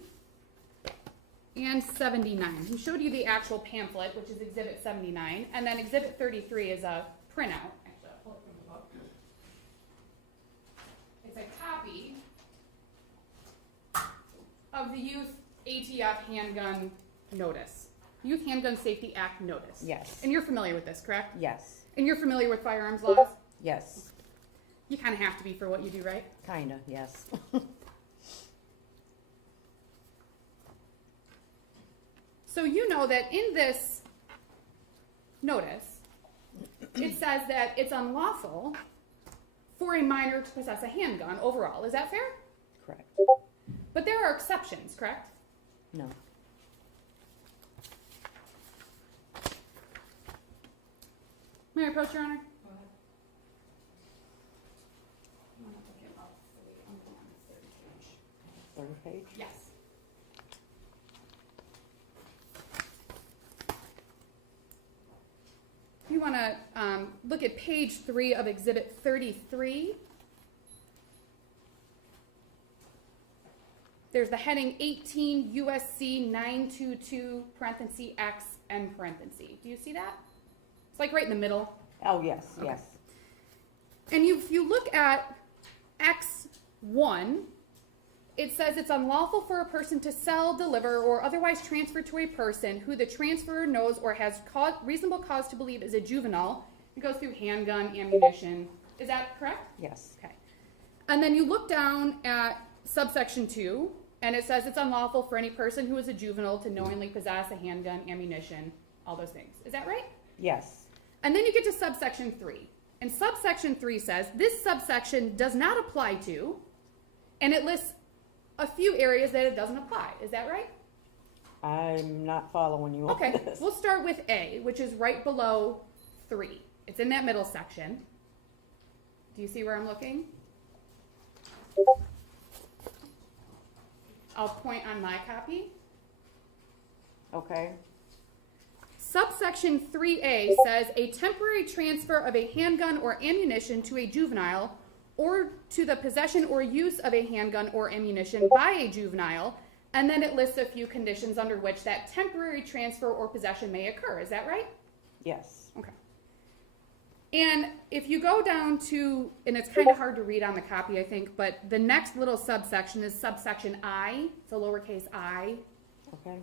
and 79. He showed you the actual pamphlet, which is Exhibit 79, and then Exhibit 33 is a printout. Actually, I'll pull it from the book. It's a copy of the Youth ATF Handgun Notice. Youth Handgun Safety Act Notice. yes, And you're familiar with this, correct? yes, And you're familiar with firearms laws? yes, You kind of have to be for what you do, right? kinda, yes, So you know that in this notice, it says that it's unlawful for a minor to possess a handgun overall. Is that fair? correct, But there are exceptions, correct? no, May I approach, Your Honor? third page, Yes. You want to look at page 3 of Exhibit 33. There's the heading 18 USC 922 parenthesis X and parenthesis. Do you see that? It's like right in the middle. oh, yes, Okay. yes, And if you look at X1, it says it's unlawful for a person to sell, deliver, or otherwise transfer to a person who the transferor knows or has reasonable cause to believe is a juvenile. It goes through handgun, ammunition. Is that correct? yes, Okay. And then you look down at subsection 2, and it says it's unlawful for any person who is a juvenile to knowingly possess a handgun, ammunition, all those things. Is that right? yes, And then you get to subsection 3. And subsection 3 says this subsection does not apply to, and it lists a few areas that it doesn't apply. Is that right? I'm not following you on Okay, this. we'll start with A, which is right below 3. It's in that middle section. Do you see where I'm looking? I'll point on my copy. Okay, Subsection 3A says a temporary transfer of a handgun or ammunition to a juvenile or to the possession or use of a handgun or ammunition by a juvenile, and then it lists a few conditions under which that temporary transfer or possession may occur. Is that right? yes, Okay. And if you go down to, and it's kind of hard to read on the copy, I think, but the next little subsection is subsection I, so lowercase I. okay,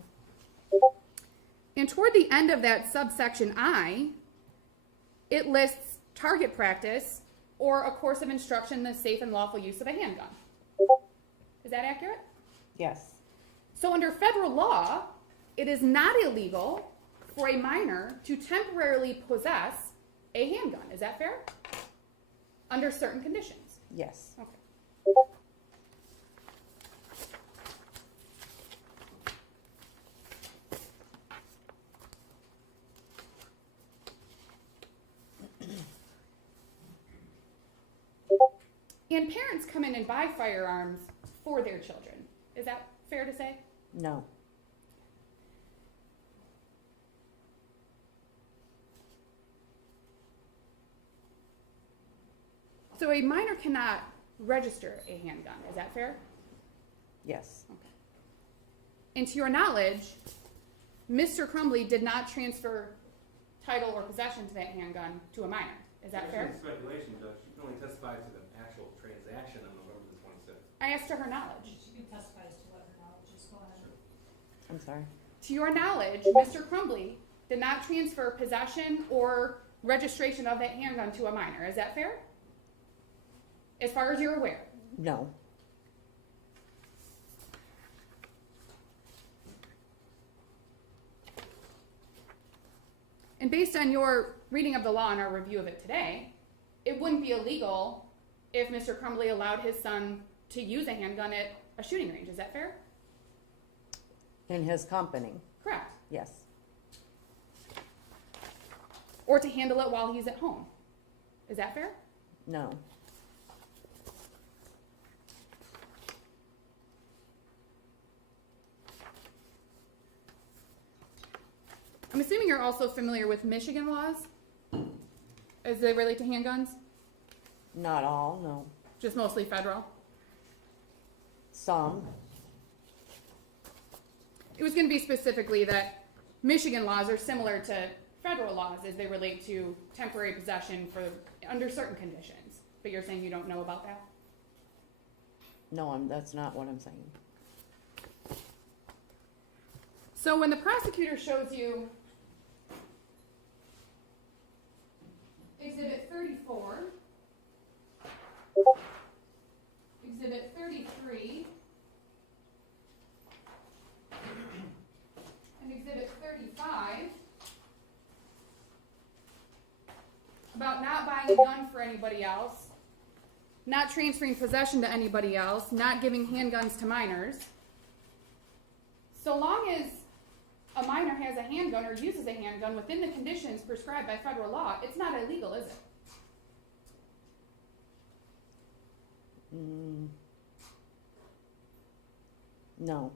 And toward the end of that subsection I, it lists target practice or a course of instruction in the safe and lawful use of a handgun. Is that accurate? yes, So under federal law, it is not illegal for a minor to temporarily possess a handgun. Is that fair? Under certain conditions. yes, Okay. And parents come in and buy firearms for their children. Is that fair to say? No. So a minor cannot register a handgun. Is that fair? Yes. And to your knowledge, Mr. Crumbley did not transfer title or possession to that handgun to a minor. Is that fair? It's speculation, Judge. She can only testify to the actual transaction on November the 26th. I asked her knowledge. She can testify as to what her knowledge is. Go ahead. I'm sorry. To your knowledge, Mr. Crumbley did not transfer possession or registration of that handgun to a minor. Is that fair? As far as you're aware. No. And based on your reading of the law and our review of it today, it wouldn't be illegal if Mr. Crumbley allowed his son to use a handgun at a shooting range. Is that fair? In his company. Correct. Yes. Or to handle it while he's at home. Is that fair? No. I'm assuming you're also familiar with Michigan laws as they relate to handguns, Not all, no. just mostly federal. Some. It was going to be specifically that Michigan laws are similar to federal laws as they relate to temporary possession for under certain conditions. But you're saying you don't know about that? No, that's not what I'm saying. So when the prosecutor shows you Exhibit 34, Exhibit 33, and Exhibit 35, about not buying a gun for anybody else, not transferring possession to anybody else, not giving handguns to minors, so long as a minor has a handgun or uses a handgun within the conditions prescribed by federal law, it's not illegal, is it? No.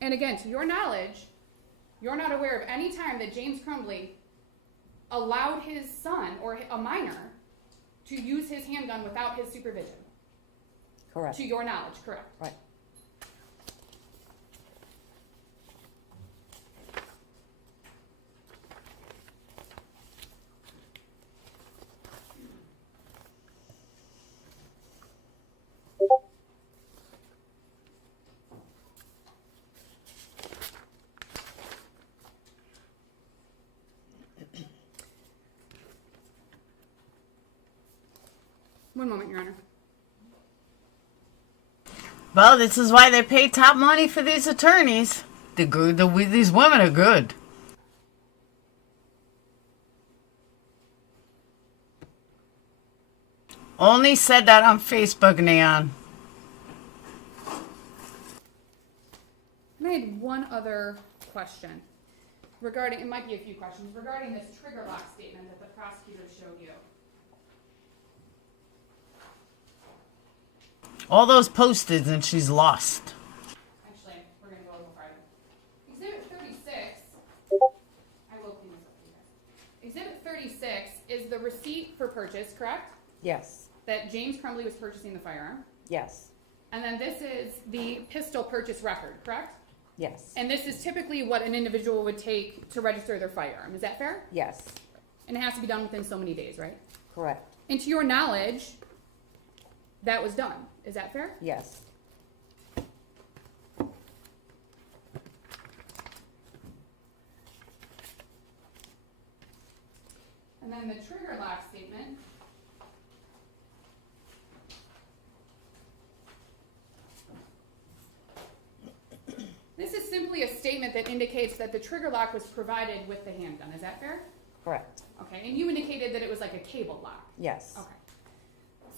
And again, to your knowledge, you're not aware of any time that James Crumbley allowed his son or a minor to use his handgun without his supervision. Correct. To your knowledge, correct? Right. One moment, Your Honor. Well, this is why they pay top money for these attorneys. These women are good. Only said that on Facebook, Neon. And I had one other question regarding, it might be a few questions, regarding this trigger lock statement that the prosecutor showed you. All those posted and she's lost. Actually, we're going to go a little farther. Exhibit 36, I will clean this up for you guys. Exhibit 36 is the receipt for purchase, correct? Yes. That James Crumbley was purchasing the firearm. Yes. And then this is the pistol purchase record, correct? Yes. And this is typically what an individual would take to register their firearm. Is that fair? Yes. And it has to be done within so many days, right? Correct. And to your knowledge, that was done. Is that fair? Yes. And then the trigger lock statement. This is simply a statement that indicates that the trigger lock was provided with the handgun. Is that fair? Correct. Okay, and you indicated that it was like a cable lock. Yes. Okay.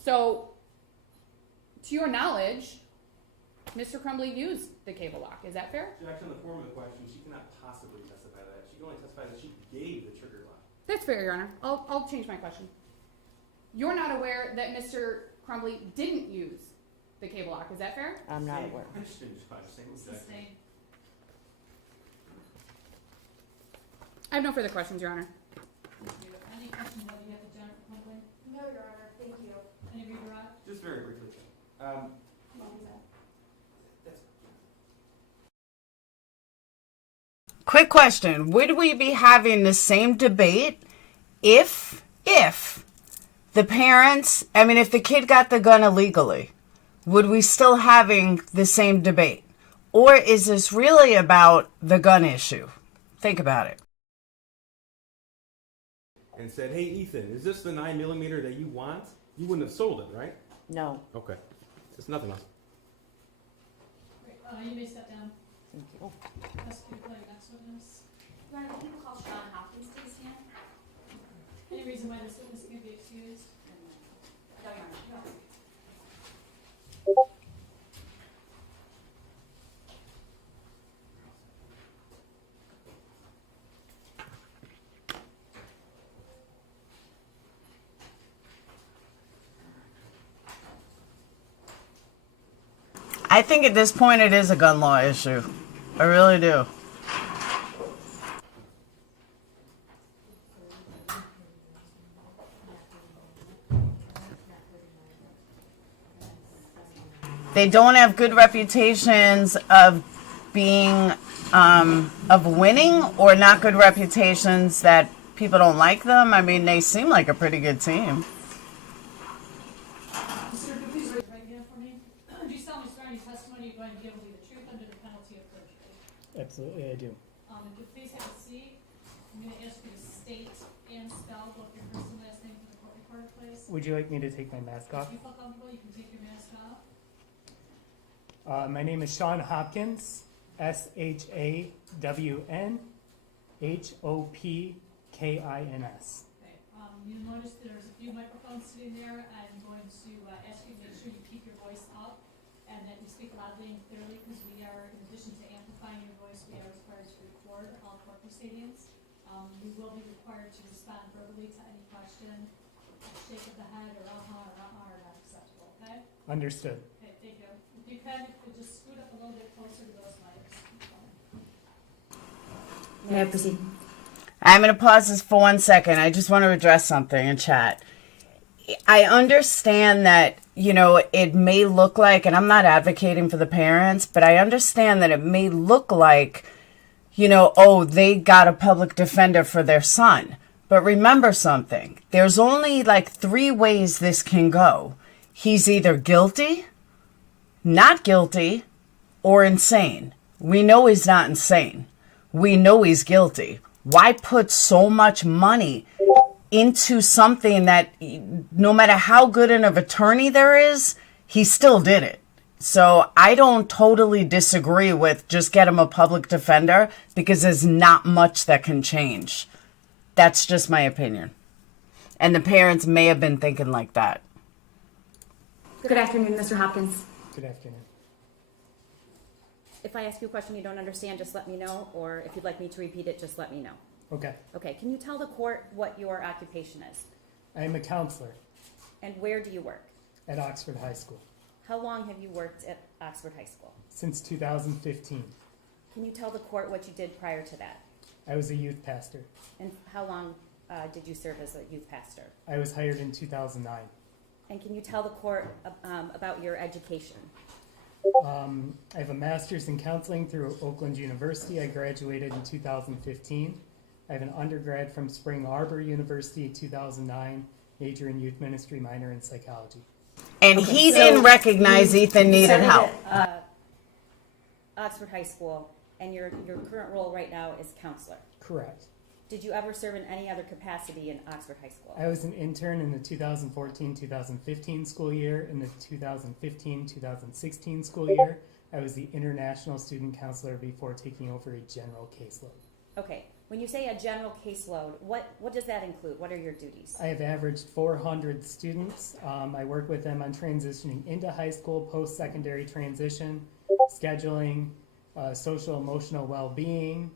So, to your knowledge, Mr. Crumbley used the cable lock. Is that fair? Judge, on the form of the question, she cannot possibly testify to that. She can only testify that she gave the trigger lock. That's fair, Your Honor. I'll change my question. You're not aware that Mr. Crumbley didn't use the cable lock. Is that fair? I'm not aware. I just finished by saying exactly. Sustain. I have no further questions, Your Honor. Thank you. Any questions about you have to Jennifer Crumbley? No, Your Honor, thank you. Any redirect? Just very briefly. Quick question. Would we be having the same debate if the parents, I mean, if the kid got the gun illegally, would we still having the same debate? Or is this really about the gun issue? Think about it. And said, hey, Ethan, is this the 9mm that you want? You wouldn't have sold it, right? No, Okay. It's nothing else. Great. You may step down. thank you. Prosecutor, call your next witness. Your Honor, can you call Sean Hopkins to the stand? Any reason why this witness can be excused? No, Your Honor. No. I think at this point it is a gun law issue. I really do. They don't have good reputations of being, of winning, or not good reputations that people don't like them. I mean, they seem like a pretty good team. Sir, could you please raise your right hand for me? Do you solemnly swear any testimony you're going to give will be the truth under the penalty of perjury? Absolutely, I do. If you please have a seat, I'm going to ask you to state and spell both your first and last name for the court recorder, please. Would you like me to take my mask off? If you feel comfortable, you can take your mask off. My name is Sean Hopkins, ShawnHopkins. Okay, you notice there's a few microphones sitting there. I'm going to ask you to make sure you keep your voice up and that you speak loudly and clearly, because we are, in addition to amplifying your voice, we are required to record all court proceedings. We will be required to respond verbally to any question. A shake of the head or uh-huh or uh-huh are not acceptable, okay? Understood. Okay, thank you. If you can, you could just scoot up a little bit closer to those mics. May I proceed? I'm going to pause this for 1 second. I just want to address something in chat. I understand that, you know, it may look like, and I'm not advocating for the parents, but I understand that it may look like, you know, oh, they got a public defender for their son. But remember something. There's only like 3 ways this can go. He's either guilty, not guilty, or insane. We know he's not insane. We know he's guilty. Why put so much money into something that no matter how good of attorney there is, he still did it? So I don't totally disagree with just get him a public defender, because there's not much that can change. That's just my opinion. And the parents may have been thinking like that. Good afternoon, Mr. Hopkins. Good afternoon. If I ask you a question you don't understand, just let me know, or if you'd like me to repeat it, just let me know. Okay. Okay, can you tell the court what your occupation is? I am a counselor And where do you work? at Oxford High School How long have you worked at Oxford High School? since 2015. Can you tell the court what you did prior to that? I was a youth pastor. And how long did you serve as a youth pastor? I was hired in 2009. And can you tell the court about your education? I have a master's in counseling through Oakland University. I graduated in 2015. I have an undergrad from Spring Arbor University in 2009, major in youth ministry, minor in psychology. And he didn't recognize Ethan needed Started help. at, Oxford High School, and your current role right now is counselor. Correct. Did you ever serve in any other capacity in Oxford High School? I was an intern in the 2014-2015 school year. In the 2015-2016 school year, I was the international student counselor before taking over a general caseload. Okay. When you say a general caseload, what does that include? What are your duties? I have averaged 400 students. I work with them on transitioning into high school, post-secondary transition, scheduling, social emotional well-being.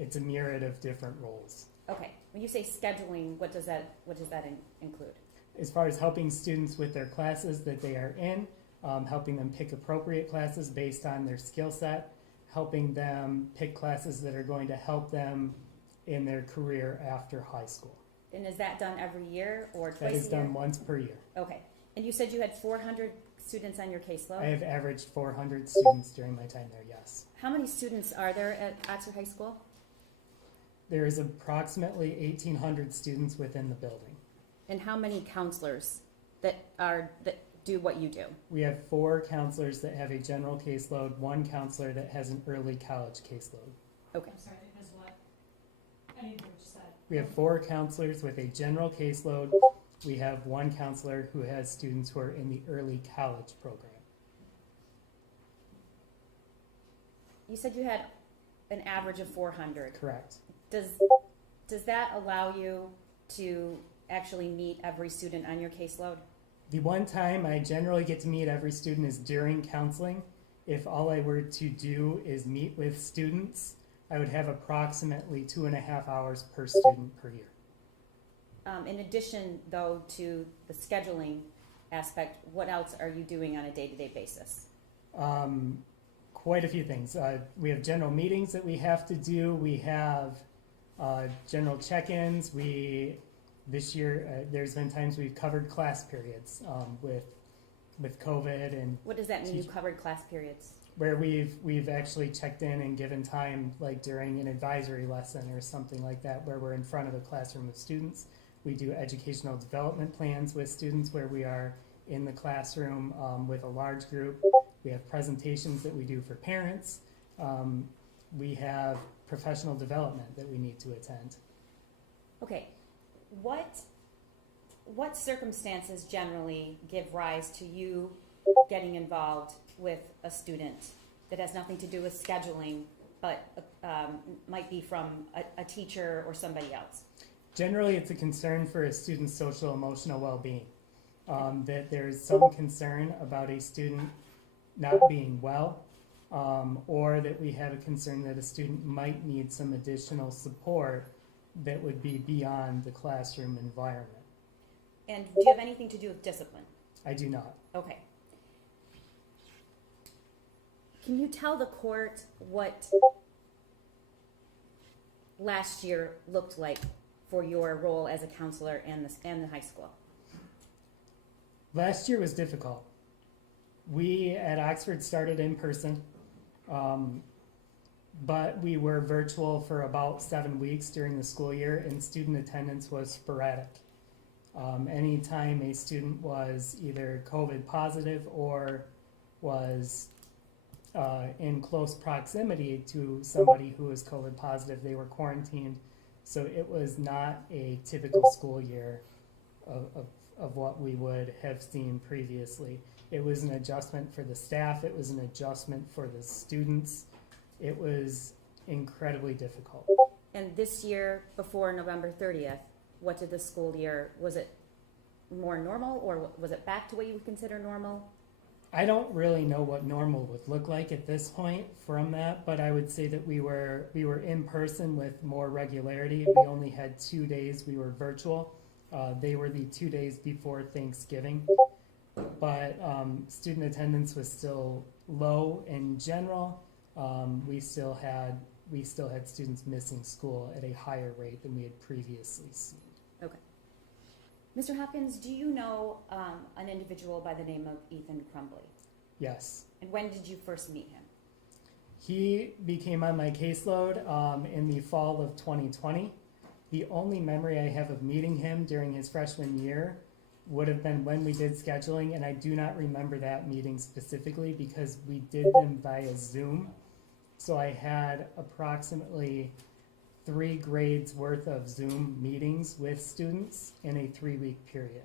It's a myriad of different roles. Okay. When you say scheduling, what does that include? As far as helping students with their classes that they are in, helping them pick appropriate classes based on their skill set, helping them pick classes that are going to help them in their career after high school. And is that done every year or twice That is a year? done once per year. Okay. And you said you had 400 students on your caseload? I have averaged 400 students during my time there, yes. How many students are there at Oxford High School? There is approximately 1,800 students within the building. And how many counselors that do what you do? We have 4 counselors that have a general caseload, 1 counselor that has an early college caseload. Okay. I'm sorry, it has what? I didn't hear what you said. We have 4 counselors with a general caseload. We have 1 counselor who has students who are in the early college program. You said you had an average of 400. Correct. Does that allow you to actually meet every student on your caseload? The one time I generally get to meet every student is during counseling. If all I were to do is meet with students, I would have approximately 2.5 hours per student per year. In addition, though, to the scheduling aspect, what else are you doing on a day-to-day basis? Quite a few things. We have general meetings that we have to do. We have general check-ins. This year, there's been times we've covered class periods with COVID, and What does that mean, you covered class periods? where we've actually checked in and given time, like during an advisory lesson or something like that, where we're in front of a classroom of students. We do educational development plans with students where we are in the classroom with a large group. We have presentations that we do for parents. We have professional development that we need to attend. Okay, what circumstances generally give rise to you getting involved with a student that has nothing to do with scheduling, but might be from a teacher or somebody else? Generally, it's a concern for a student's social emotional well-being. That there's some concern about a student not being well, or that we have a concern that a student might need some additional support that would be beyond the classroom environment. And do you have anything to do with discipline? I do not. Okay. Can you tell the court what last year looked like for your role as a counselor and the high school? Last year was difficult. We at Oxford started in person, but we were virtual for about 7 weeks during the school year, and student attendance was sporadic. Anytime a student was either COVID positive or was in close proximity to somebody who was COVID positive, they were quarantined. So it was not a typical school year of what we would have seen previously. It was an adjustment for the staff. It was an adjustment for the students. It was incredibly difficult. And this year, before November 30th, what did the school year, was it more normal, or was it back to what you would consider normal? I don't really know what normal would look like at this point from that, but I would say that we were in person with more regularity. We only had 2 days we were virtual. They were the 2 days before Thanksgiving, but student attendance was still low in general. We still had students missing school at a higher rate than we had previously seen. Okay. Mr. Hopkins, do you know an individual by the name of Ethan Crumbley? Yes. And when did you first meet him? He became on my caseload in the fall of 2020. The only memory I have of meeting him during his freshman year would have been when we did scheduling, and I do not remember that meeting specifically because we did them via Zoom. So I had approximately 3 grades worth of Zoom meetings with students in a 3-week period.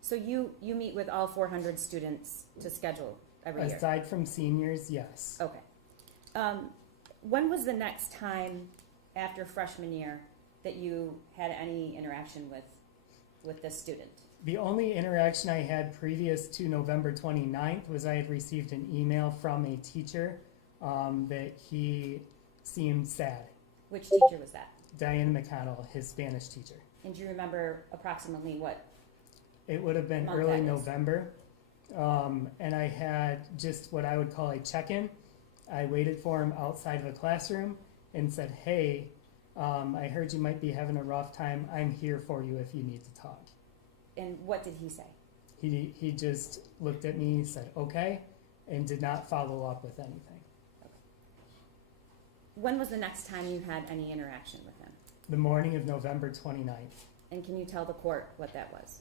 So you meet with all 400 students to schedule every year? Aside from seniors, yes. Okay. When was the next time after freshman year that you had any interaction with this student? The only interaction I had previous to November 29th was I had received an email from a teacher that he seemed sad. Which teacher was that? Diana McConnell, his Spanish teacher. And do you remember approximately what? It would have been Month early that is. November. And I had just what I would call a check-in. I waited for him outside of a classroom and said, hey, I heard you might be having a rough time. I'm here for you if you need to talk. And what did he say? He just looked at me, said, okay, and did not follow up with anything. When was the next time you had any interaction with him? The morning of November 29th. And can you tell the court what that was?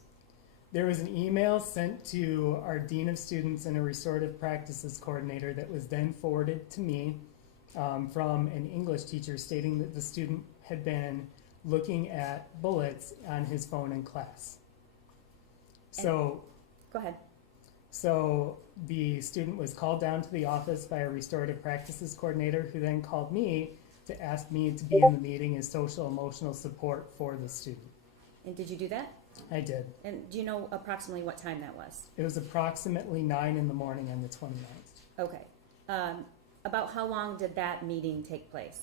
There was an email sent to our Dean of Students and a Restorative Practices Coordinator that was then forwarded to me from an English teacher stating that the student had been looking at bullets on his phone in class. So, Go ahead. so the student was called down to the office by a Restorative Practices Coordinator who then called me to ask me to be in the meeting as social emotional support for the student. And did you do that? I did. And do you know approximately what time that was? It was approximately 9 in the morning on the 29th. Okay. About how long did that meeting take place?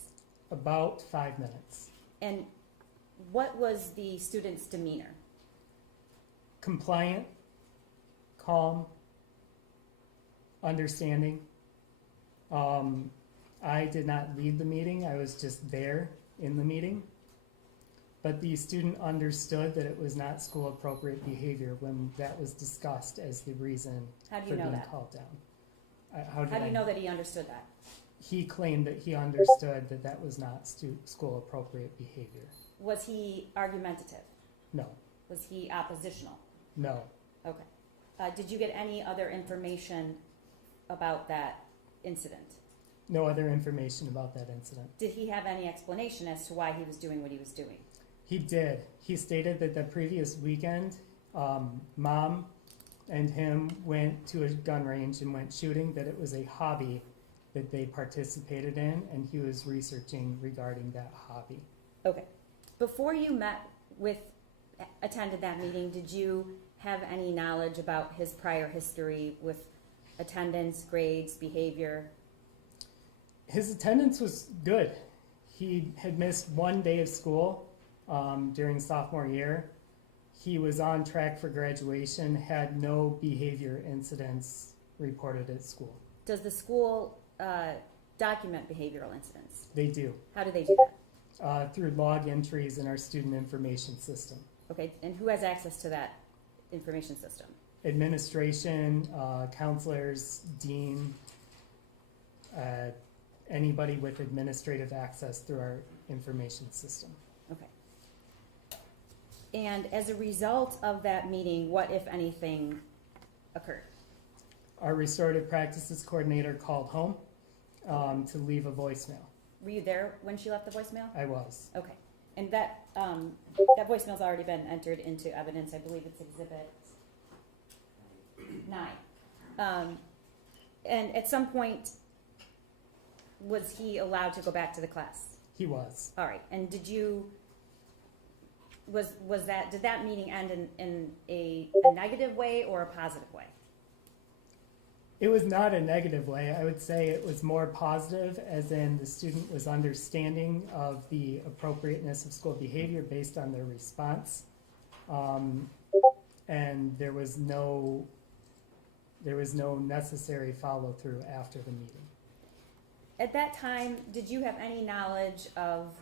About 5 minutes. And what was the student's demeanor? Compliant, calm, understanding. I did not lead the meeting, I was just there in the meeting. But the student understood that it was not school appropriate behavior when that was discussed as the reason How do for you know being that? called down. How do you know that he understood that? He claimed that he understood that that was not school appropriate behavior. Was he argumentative? No, Was he oppositional? no, Okay. Did you get any other information about that incident? no other information about that incident. Did he have any explanation as to why he was doing what he was doing? He did. He stated that the previous weekend, Mom and him went to a gun range and went shooting, that it was a hobby that they participated in, and he was researching regarding that hobby. Okay. Before you attended that meeting, did you have any knowledge about his prior history with attendance, grades, behavior? His attendance was good. He had missed 1 day of school during sophomore year. He was on track for graduation, had no behavior incidents reported at school. Does the school document behavioral incidents? They do, How do they do that? through log entries in our student information system. Okay, and who has access to that information system? Administration, counselors, dean, anybody with administrative access through our information system. Okay. And as a result of that meeting, what, if anything, occurred? Our restorative practices coordinator called home to leave a voicemail. Were you there when she left the voicemail? I was. Okay. And that voicemail's already been entered into evidence. I believe it's Exhibit 9. And at some point, was he allowed to go back to the class? He was. All right. And did that meeting end in a negative way or a positive way? It was not a negative way. I would say it was more positive, as in the student was understanding of the appropriateness of school behavior based on their response. And there was no necessary follow through after the meeting. At that time, did you have any knowledge of,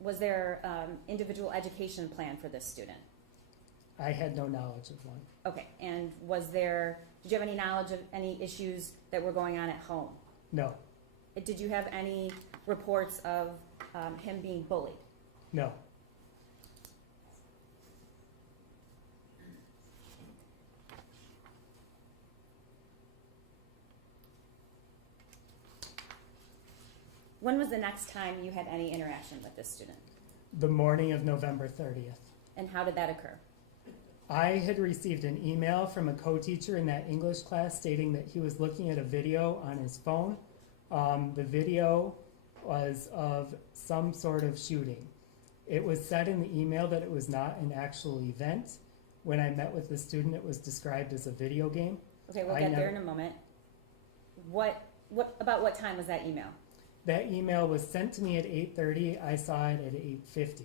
was there individual education plan for this student? I had no knowledge of one. Okay, and did you have any knowledge of any issues that were going on at home? No, Did you have any reports of him being bullied? no. When was the next time you had any interaction with this student? The morning of November 30th. And how did that occur? I had received an email from a co-teacher in that English class stating that he was looking at a video on his phone. The video was of some sort of shooting. It was said in the email that it was not an actual event. When I met with the student, it was described as a video game. Okay, we'll I get there never- in a moment. About what time was that email? That email was sent to me at 8:30. I saw it at 8:50.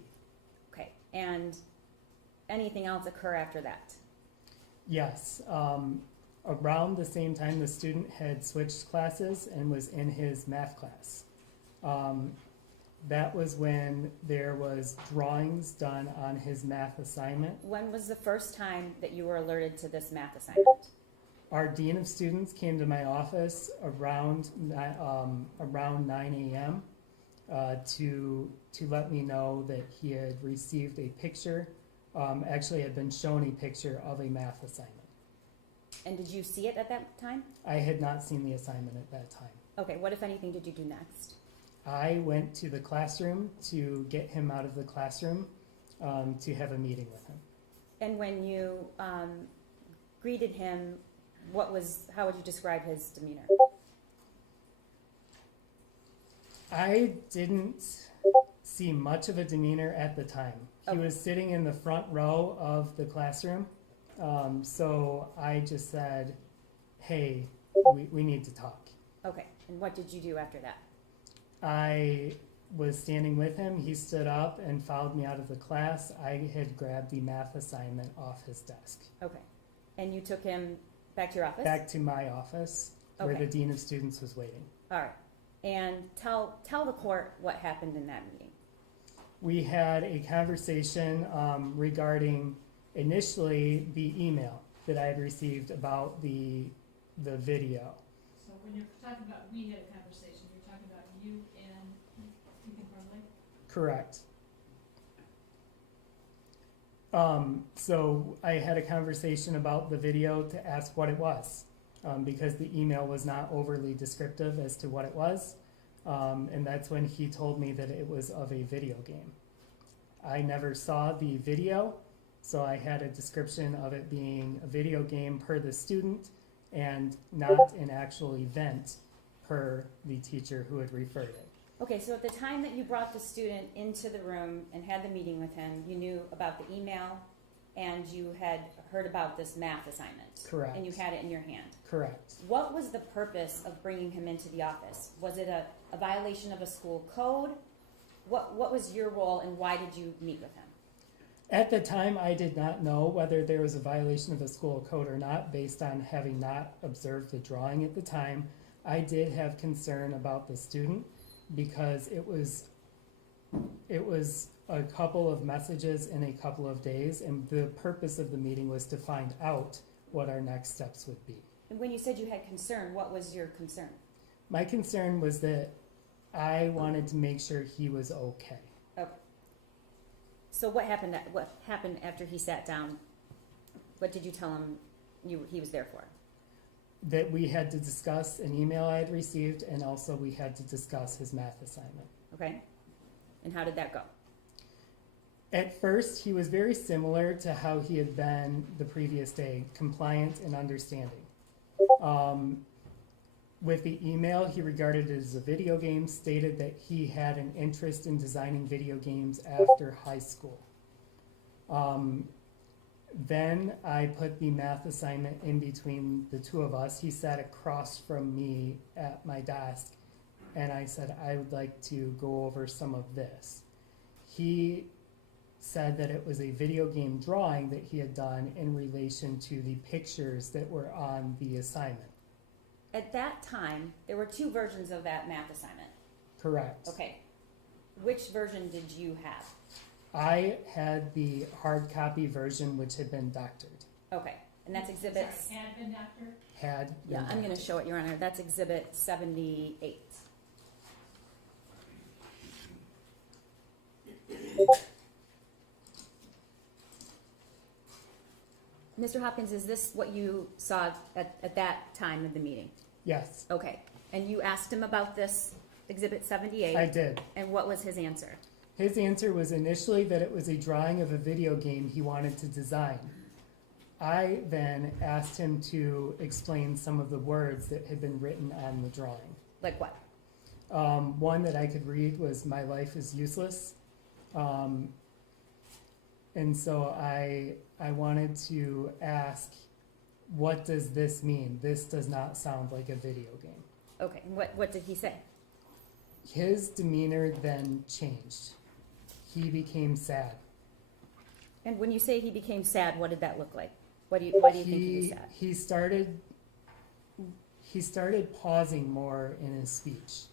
Okay, and anything else occur after that? Yes. Around the same time, the student had switched classes and was in his math class. That was when there was drawings done on his math assignment. When was the first time that you were alerted to this math assignment? Our dean of students came to my office around 9 a.m. To let me know that he had received a picture. Actually, had been shown a picture of a math assignment. And did you see it at that time? I had not seen the assignment at that time. Okay, what if anything did you do next? I went to the classroom to get him out of the classroom to have a meeting with him. And when you greeted him, how would you describe his demeanor? I didn't see much of a demeanor at the time. He was sitting in the front row of the classroom, so I just said, hey, we need to talk. Okay, and what did you do after that? I was standing with him. He stood up and followed me out of the class. I had grabbed the math assignment off his desk. Okay, and you took him back to your office? Back to my office, where Okay. the dean of students was waiting. All right, and tell the court what happened in that meeting. We had a conversation regarding initially the email that I had received about the video. So when you're talking about we had a conversation, you're talking about you and Ethan Crumbley? Correct. So I had a conversation about the video to ask what it was, because the email was not overly descriptive as to what it was. And that's when he told me that it was of a video game. I never saw the video, so I had a description of it being a video game per the student and not an actual event per the teacher who had referred it. Okay, so at the time that you brought the student into the room and had the meeting with him, you knew about the email and you had heard about this math assignment. Correct. And you had it in your hand. Correct. What was the purpose of bringing him into the office? Was it a violation of a school code? What was your role and why did you meet with him? At the time, I did not know whether there was a violation of a school code or not, based on having not observed the drawing at the time. I did have concern about the student because it was a couple of messages in a couple of days, and the purpose of the meeting was to find out what our next steps would be. And when you said you had concern, what was your concern? My concern was that I wanted to make sure he was okay. Okay. So what happened after he sat down? What did you tell him he was there for? That we had to discuss an email I had received, and also we had to discuss his math assignment. Okay. And how did that go? At first, he was very similar to how he had been the previous day, compliant and understanding. With the email, he regarded it as a video game, stated that he had an interest in designing video games after high school. Then I put the math assignment in between the two of us. He sat across from me at my desk, and I said, I would like to go over some of this. He said that it was a video game drawing that he had done in relation to the pictures that were on the assignment. At that time, there were two versions of that math assignment. Correct. Okay. Which version did you have? I had the hard copy version, which had been doctored. Okay. And that's exhibit... Sorry, had been doctor? Had been Yeah, I'm going to doctored. show it, Your Honor. That's exhibit 78. Mr. Hopkins, is this what you saw at that time of the meeting? Yes, Okay. And you asked him about this exhibit 78? I did. And what was his answer? His answer was initially that it was a drawing of a video game he wanted to design. I then asked him to explain some of the words that had been written on the drawing. Like what? One that I could read was, "My life is useless." And so I wanted to ask, what does this mean? This does not sound like a video game. Okay. And what did he say? his demeanor then changed. He became sad. And when you say he became sad, what did that look like? Why do you think he was sad? He started pausing more in his speech.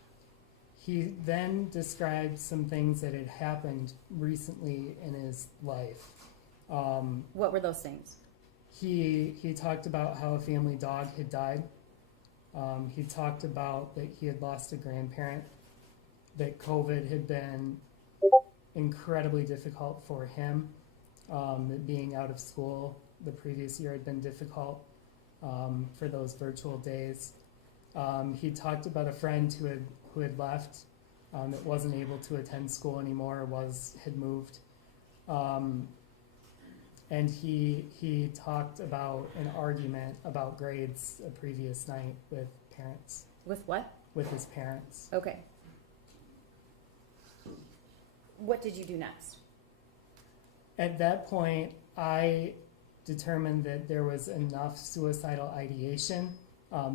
He then described some things that had happened recently in his life. What were those things? He talked about how a family dog had died. He talked about that he had lost a grandparent, that COVID had been incredibly difficult for him, that being out of school the previous year had been difficult for those virtual days. He talked about a friend who had left, that wasn't able to attend school anymore, had moved. And he talked about an argument about grades a previous night with parents, With what? with his parents. Okay. What did you do next? At that point, I determined that there was enough suicidal ideation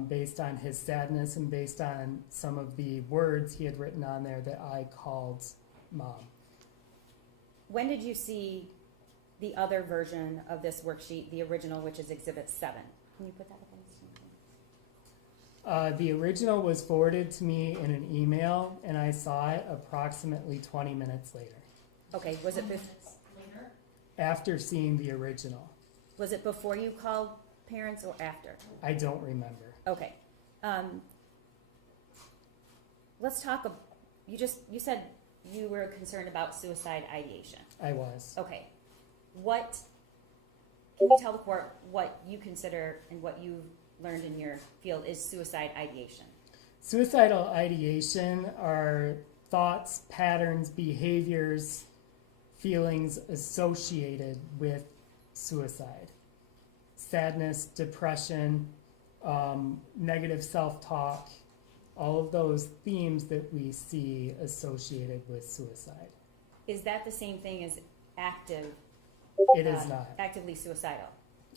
based on his sadness and based on some of the words he had written on there that I called mom. When did you see the other version of this worksheet, the original, which is Exhibit 7? Can you put that up on the screen? The original was forwarded to me in an email, and I saw it approximately 20 minutes later, Okay, was it Later. after seeing the original. before you called parents or after? I don't remember. Okay. Let's talk. You said you were concerned about suicide ideation. I was. Okay. Can you tell the court what you consider and what you've learned in your field is suicide ideation? Suicidal ideation are thoughts, patterns, behaviors, feelings associated with suicide. Sadness, depression, negative self-talk, all of those themes that we see associated with suicide. Is that the same thing as active? It is not. Actively suicidal.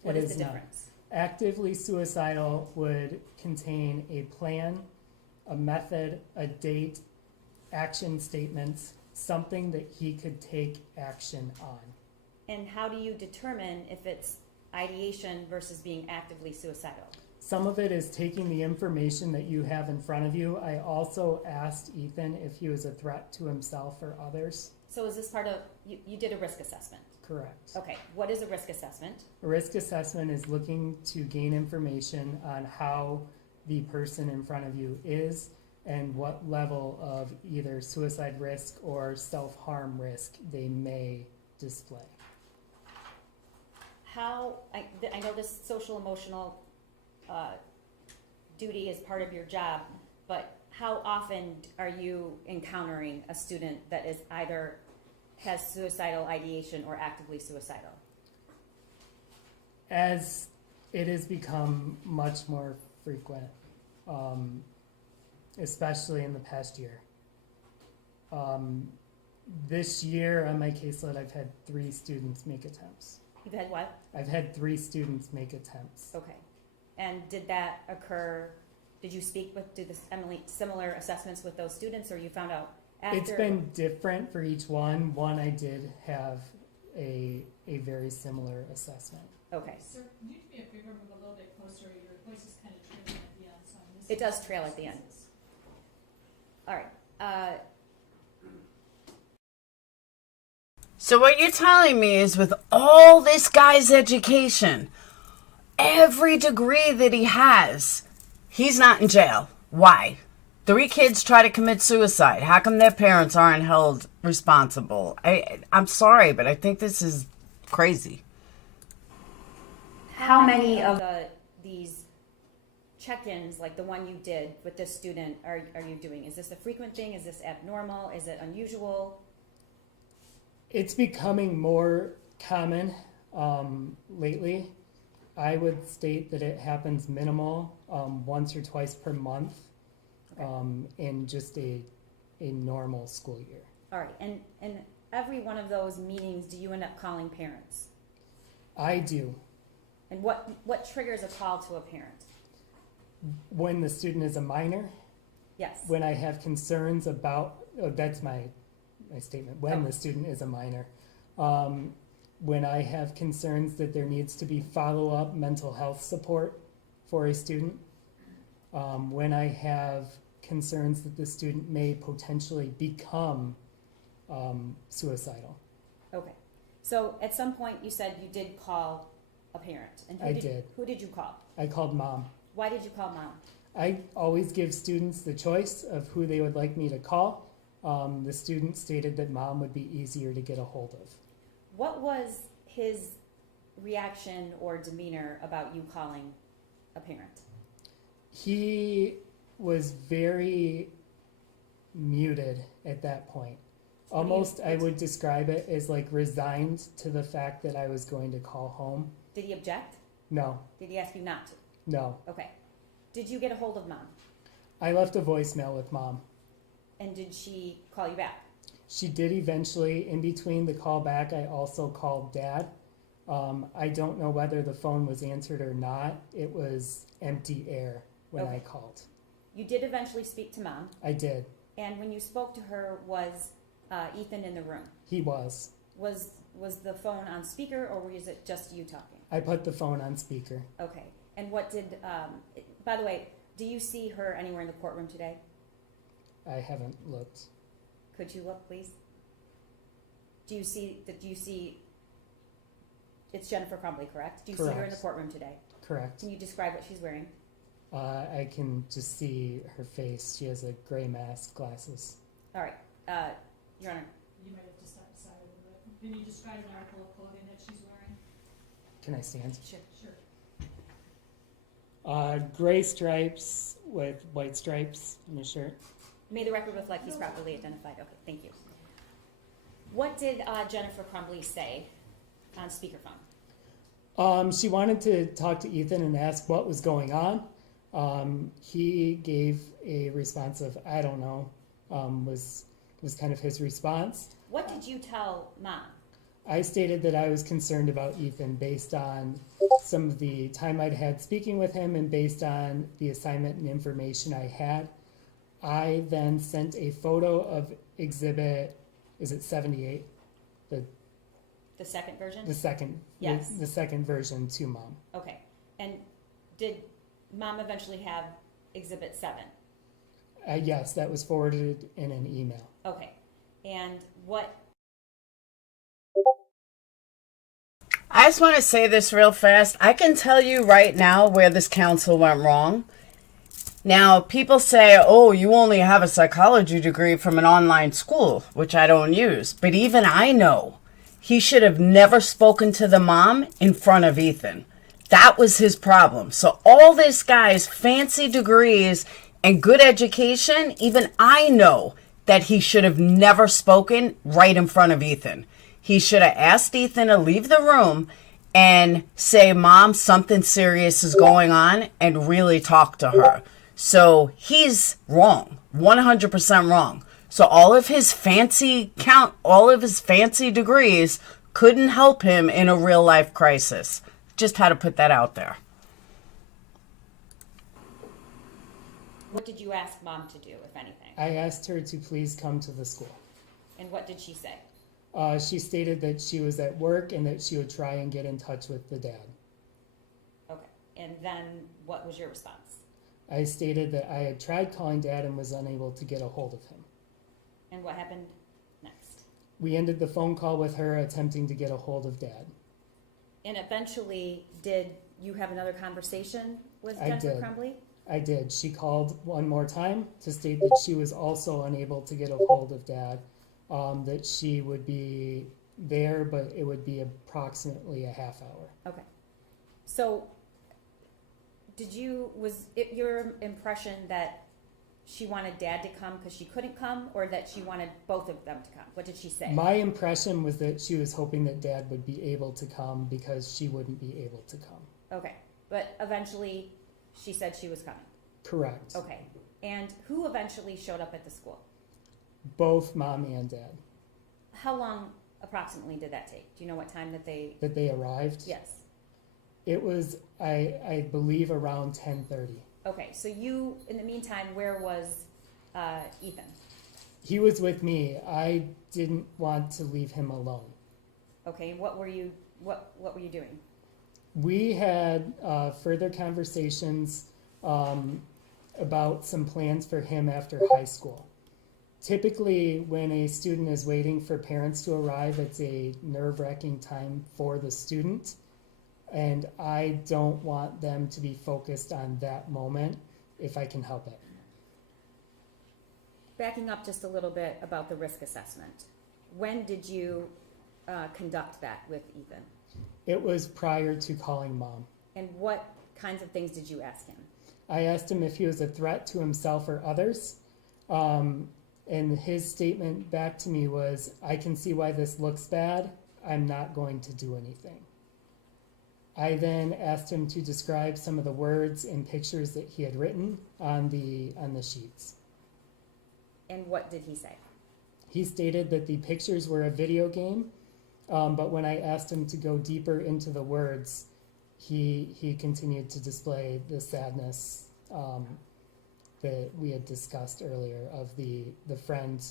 What It is is the not. difference? Actively suicidal would contain a plan, a method, a date, action statements, something that he could take action on. And how do you determine if it's ideation versus being actively suicidal? Some of it is taking the information that you have in front of you. I also asked Ethan if he was a threat to himself or others. So is this part of, you did a risk assessment? Correct. Okay, what is a risk assessment? A risk assessment is looking to gain information on how the person in front of you is and what level of either suicide risk or self-harm risk they may display. I know this social emotional duty is part of your job, but how often are you encountering a student that is either has suicidal ideation or actively suicidal? As it has become much more frequent, especially in the past year. This year on my caseload, I've had 3 students make attempts. You've had what? I've had 3 students make attempts. Okay. And did that occur, did you speak with, Emily, similar assessments with those students, or you found out after? It's been different for each one. One, I did have a very similar assessment. Okay. Sir, can you do me a favor, move a little bit closer, your voice is kind of trailing at the end, so I'm missing. It does trail at the end. All right. So what you're telling me is with all this guy's education, every degree that he has, he's not in jail. Why? 3 kids try to commit suicide. How come their parents aren't held responsible? I'm sorry, but I think this is crazy. How many of these check-ins, like the one you did with this student, are you doing? Is this a frequent thing? Is this abnormal? Is it unusual? It's becoming more common lately. I would state that it happens minimal, once or twice per month, in just a normal school year. All right, and every one of those meetings, do you end up calling parents? I do. And what triggers a call to a parent? When the student is a minor, Yes. When I have concerns about, that's my statement, when the student is a minor. When I have concerns that there needs to be follow-up mental health support for a student. When I have concerns that the student may potentially become suicidal. Okay. So at some point you said you did call a parent. And I did. Who did you call? I called mom. Why did you call mom? I always give students the choice of who they would like me to call. The student stated that mom would be easier to get a hold of. What was his reaction or demeanor about you calling a parent? He was very muted at that point. Almost, I would describe it as like resigned to the fact that I was going to call home. Did he object? No, Did he ask you not to? no. Okay. Did you get a hold of mom? I left a voicemail with mom. And did she call you back? She did eventually. In between the call back, I also called dad. I don't know whether the phone was answered or not. It was empty air when I Okay. called. You did eventually speak to mom. I did. And when you spoke to her, was Ethan in the room? He was. Was the phone on speaker, or was it just you talking? I put the phone on speaker. Okay. And what did? By the way, do you see her anywhere in the courtroom today? I haven't looked. Could you look, please? Do you see? It's Jennifer Crumbley, correct? Do you see her in the Correct. courtroom today? Correct. Can you describe what she's wearing? I can just see her face. She has a gray mask, glasses. All right, Your Honor. You might have to step aside a little bit. Can you describe an article of clothing that she's wearing? Can I stand? Sure. Gray stripes with white stripes on the shirt. May the record reflect he's properly identified. Okay, thank you. What did Jennifer Crumbley say on speakerphone? She wanted to talk to Ethan and ask what was going on. He gave a response of, I don't know, was kind of his response. What did you tell mom? I stated that I was concerned about Ethan based on some of the time I'd had speaking with him and based on the assignment and information I had. I then sent a photo of exhibit, is it 78? The second version? The second, Yes. the second version to mom. Okay. And did mom eventually have exhibit 7? Yes, that was forwarded in an email. Okay. And what? I just want to say this real fast. I can tell you right now where this council went wrong. Now, people say, oh, you only have a psychology degree from an online school, which I don't use. But even I know he should have never spoken to the mom in front of Ethan. That was his problem. So all this guy's fancy degrees and good education, even I know that he should have never spoken right in front of Ethan. He should have asked Ethan to leave the room and say, Mom, something serious is going on, and really talk to her. So he's wrong, 100% wrong. So all of his fancy degrees couldn't help him in a real life crisis. Just had to put that out there. What did you ask mom to do, if anything? I asked her to please come to the school. And what did she say? She stated that she was at work and that she would try and get in touch with the dad. Okay. And then what was your response? I stated that I had tried calling dad and was unable to get a hold of him. And what happened next? We ended the phone call with her attempting to get a hold of dad. And eventually, did you have another conversation with I Jennifer did. Crumbley? I did. She called one more time to state that she was also unable to get a hold of dad, that she would be there, but it would be approximately a half hour. Okay. So, was it your impression that she wanted dad to come because she couldn't come, or that she wanted both of them to come? What did she say? My impression was that she was hoping that dad would be able to come because she wouldn't be able to come. Okay. But eventually, she said she was coming. Correct. Okay. And who eventually showed up at the school? Both mom and dad. How long approximately did that take? Do you know what time that they? That they arrived? Yes. It was, I believe, around 10:30. Okay. So you, in the meantime, where was Ethan? He was with me. I didn't want to leave him alone. Okay, what were you doing? We had further conversations about some plans for him after high school. Typically, when a student is waiting for parents to arrive, it's a nerve-wracking time for the student, and I don't want them to be focused on that moment if I can help it. Backing up just a little bit about the risk assessment. When did you conduct that with Ethan? It was prior to calling mom. And what kinds of things did you ask him? I asked him if he was a threat to himself or others. And his statement back to me was, I can see why this looks bad. I'm not going to do anything. I then asked him to describe some of the words and pictures that he had written on the sheets. And what did he say? He stated that the pictures were a video game, but when I asked him to go deeper into the words, he continued to display the sadness that we had discussed earlier of the friend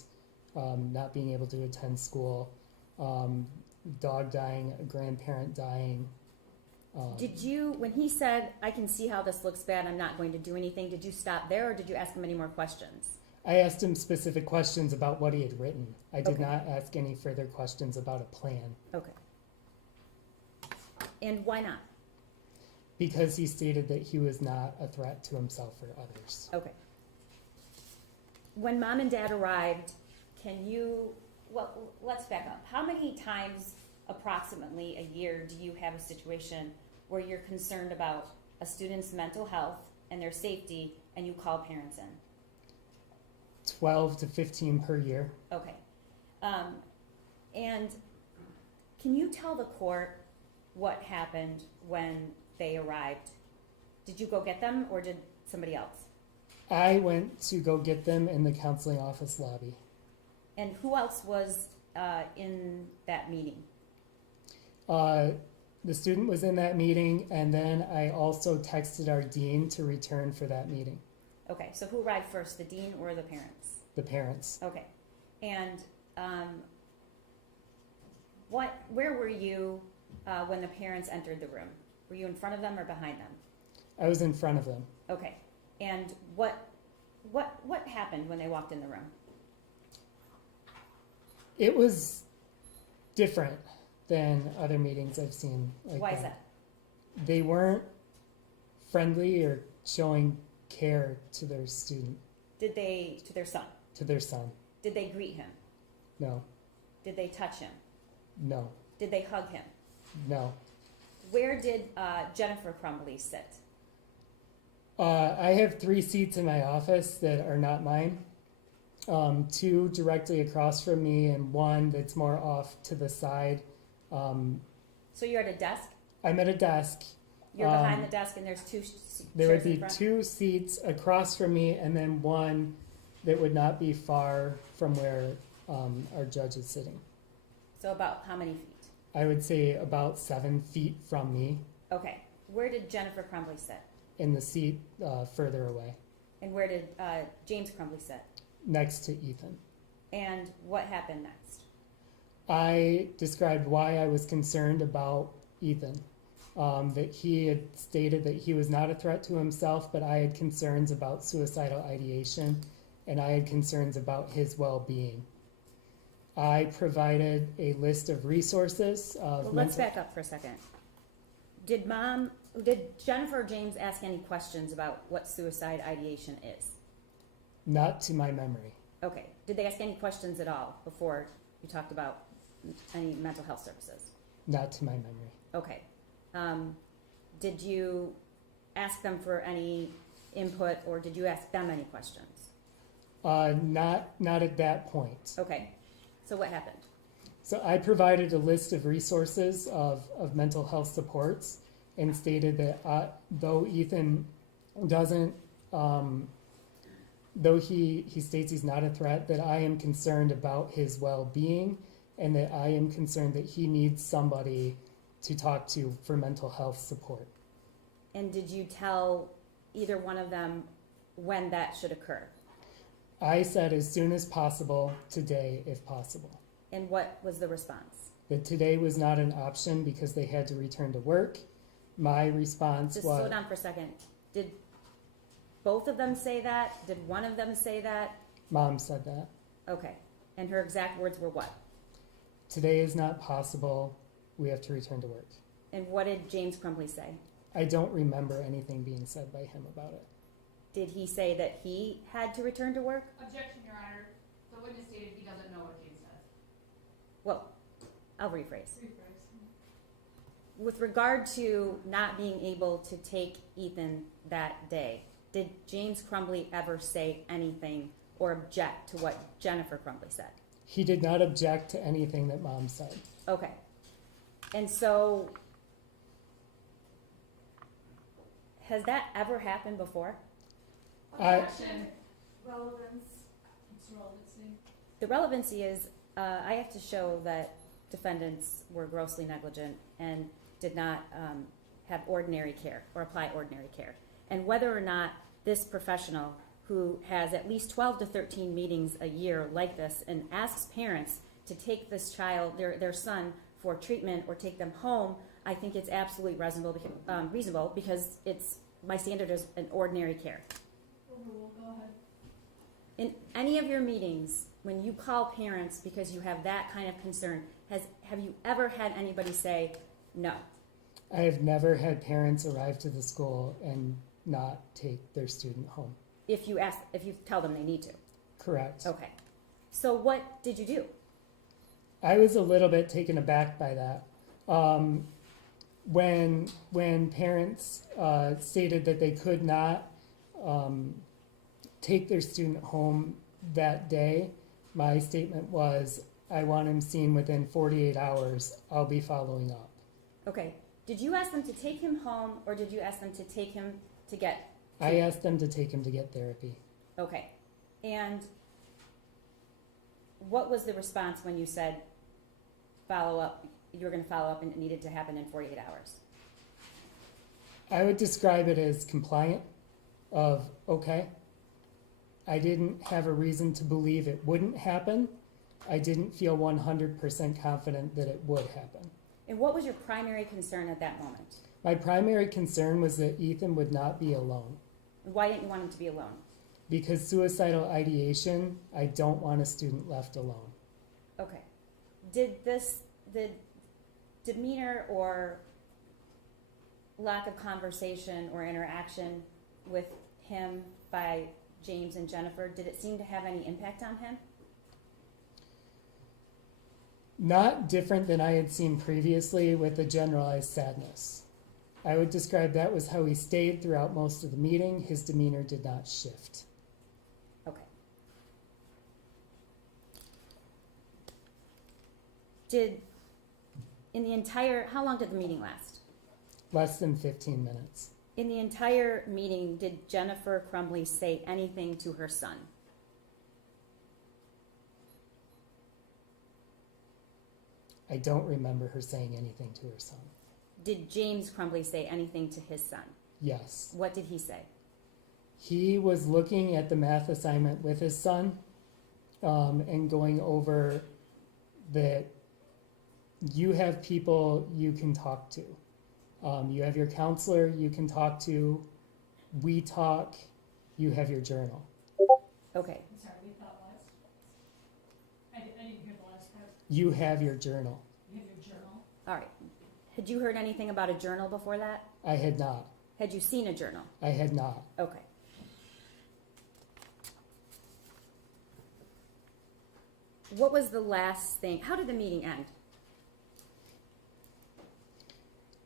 not being able to attend school, dog dying, a grandparent dying. Did you, when he said, I can see how this looks bad, I'm not going to do anything, did you stop there or did you ask him any more questions? I asked him specific questions about what he had written. I did Okay. not ask any further questions about a plan Okay. And why not? because he stated that he was not a threat to himself or others. Okay. When mom and dad arrived, let's back up. How many times approximately a year do you have a situation where you're concerned about a student's mental health and their safety and you call parents in? 12 to 15 per year. Okay. And can you tell the court what happened when they arrived? Did you go get them or did somebody else? I went to go get them in the counseling office lobby. And who else was in that meeting? The student was in that meeting, and then I also texted our dean to return for that meeting, Okay, so who arrived first, the dean or the parents? the parents. Okay, and where were you when the parents entered the room? Were you in front of them or behind them? I was in front of them. Okay, and what happened when they walked in the room? It was different than other meetings I've seen like Why is that? They weren't friendly or showing care to their student, To their son? to their son. Did they greet him? No, Did they touch him? no, Did they hug him? no. Where did Jennifer Crumbley sit? I have 3 seats in my office that are not mine. 2 directly across from me and 1 that's more off to the side. So you're at a desk? I'm at a desk. You're behind the desk and there's 2 There would chairs in be front? 2 seats across from me and then 1 that would not be far from where our judge is sitting. So about how many feet? I would say about 7 feet from me Okay. Where did Jennifer Crumbley sit? in the seat further away, And where did James Crumbley sit? next to Ethan. And what happened next? I described why I was concerned about Ethan. That he had stated that he was not a threat to himself, but I had concerns about suicidal ideation and I had concerns about his well-being. I provided a list of resources of Well, let's back up for a second. Did Jennifer or James ask any questions about what suicide ideation is? Not to my memory. Okay. Did they ask any questions at all before you talked about any mental health services? Not to my memory. Okay. Did you ask them for any input or did you ask them any questions? Not at that point. Okay. So what happened? So I provided a list of resources of mental health supports and stated that though Ethan doesn't, though he states he's not a threat, that I am concerned about his well-being and that I am concerned that he needs somebody to talk to for mental health support. And did you tell either one of them when that should occur? I said as soon as possible, today if possible. And what was the response? That today was not an option because they had to return to work. My response Just was, slow down for a second. Did both of them say that? Did one of them say that? Mom said that. Okay. And her exact words were what? Today is not possible. We have to return to work. And what did James Crumbley say? I don't remember anything being said by him about it. Did he say that he had to return to work? Objection, Your Honor. The witness stated he doesn't know what James said. Well, I'll rephrase. With regard to not being able to take Ethan that day, did James Crumbley ever say anything or object to what Jennifer Crumbley said? He did not object to anything that Mom said. Okay. And so, has that ever happened before? Objection. Relevance. It's relevancy. The relevancy is, I have to show that defendants were grossly negligent and did not have ordinary care or apply ordinary care. And whether or not this professional who has at least 12 to 13 meetings a year like this and asks parents to take this child, their son, for treatment or take them home, I think it's absolutely reasonable because my standard is an ordinary care. Overruled, go ahead. In any of your meetings, when you call parents because you have that kind of concern, have you ever had anybody say no? I have never had parents arrive to the school and not take their student home. If you tell them they need to. Correct. Okay. So what did you do? I was a little bit taken aback by that. When parents stated that they could not take their student home that day, my statement was, I want him seen within 48 hours. I'll be following up. Okay. Did you ask them to take him home or did you ask them to take him to get... I asked them to take him to get therapy. Okay. And what was the response when you said follow up, you were going to follow up and it needed to happen in 48 hours? I would describe it as compliant of, okay. I didn't have a reason to believe it wouldn't happen. I didn't feel 100% confident that it would happen. And what was your primary concern at that moment? My primary concern was that Ethan would not be alone. Why didn't you want him to be alone? Because suicidal ideation, I don't want a student left alone. Okay. Did the demeanor or lack of conversation or interaction with him by James and Jennifer, did it seem to have any impact on him? Not different than I had seen previously with the generalized sadness. I would describe that was how he stayed throughout most of the meeting. His demeanor did not shift. Okay. How long did the meeting last? Less than 15 minutes. In the entire meeting, did Jennifer Crumbley say anything to her son? I don't remember her saying anything to her son. Did James Crumbley say anything to his son? Yes. What did he say? He was looking at the math assignment with his son and going over that you have people you can talk to. You have your counselor you can talk to. We talk. You have your journal. Okay. I'm sorry, we thought last. I didn't hear the last part. You have your journal. You have your journal. All right. Had you heard anything about a journal before that? I had not. Had you seen a journal? I had not. Okay. What was the last thing? How did the meeting end?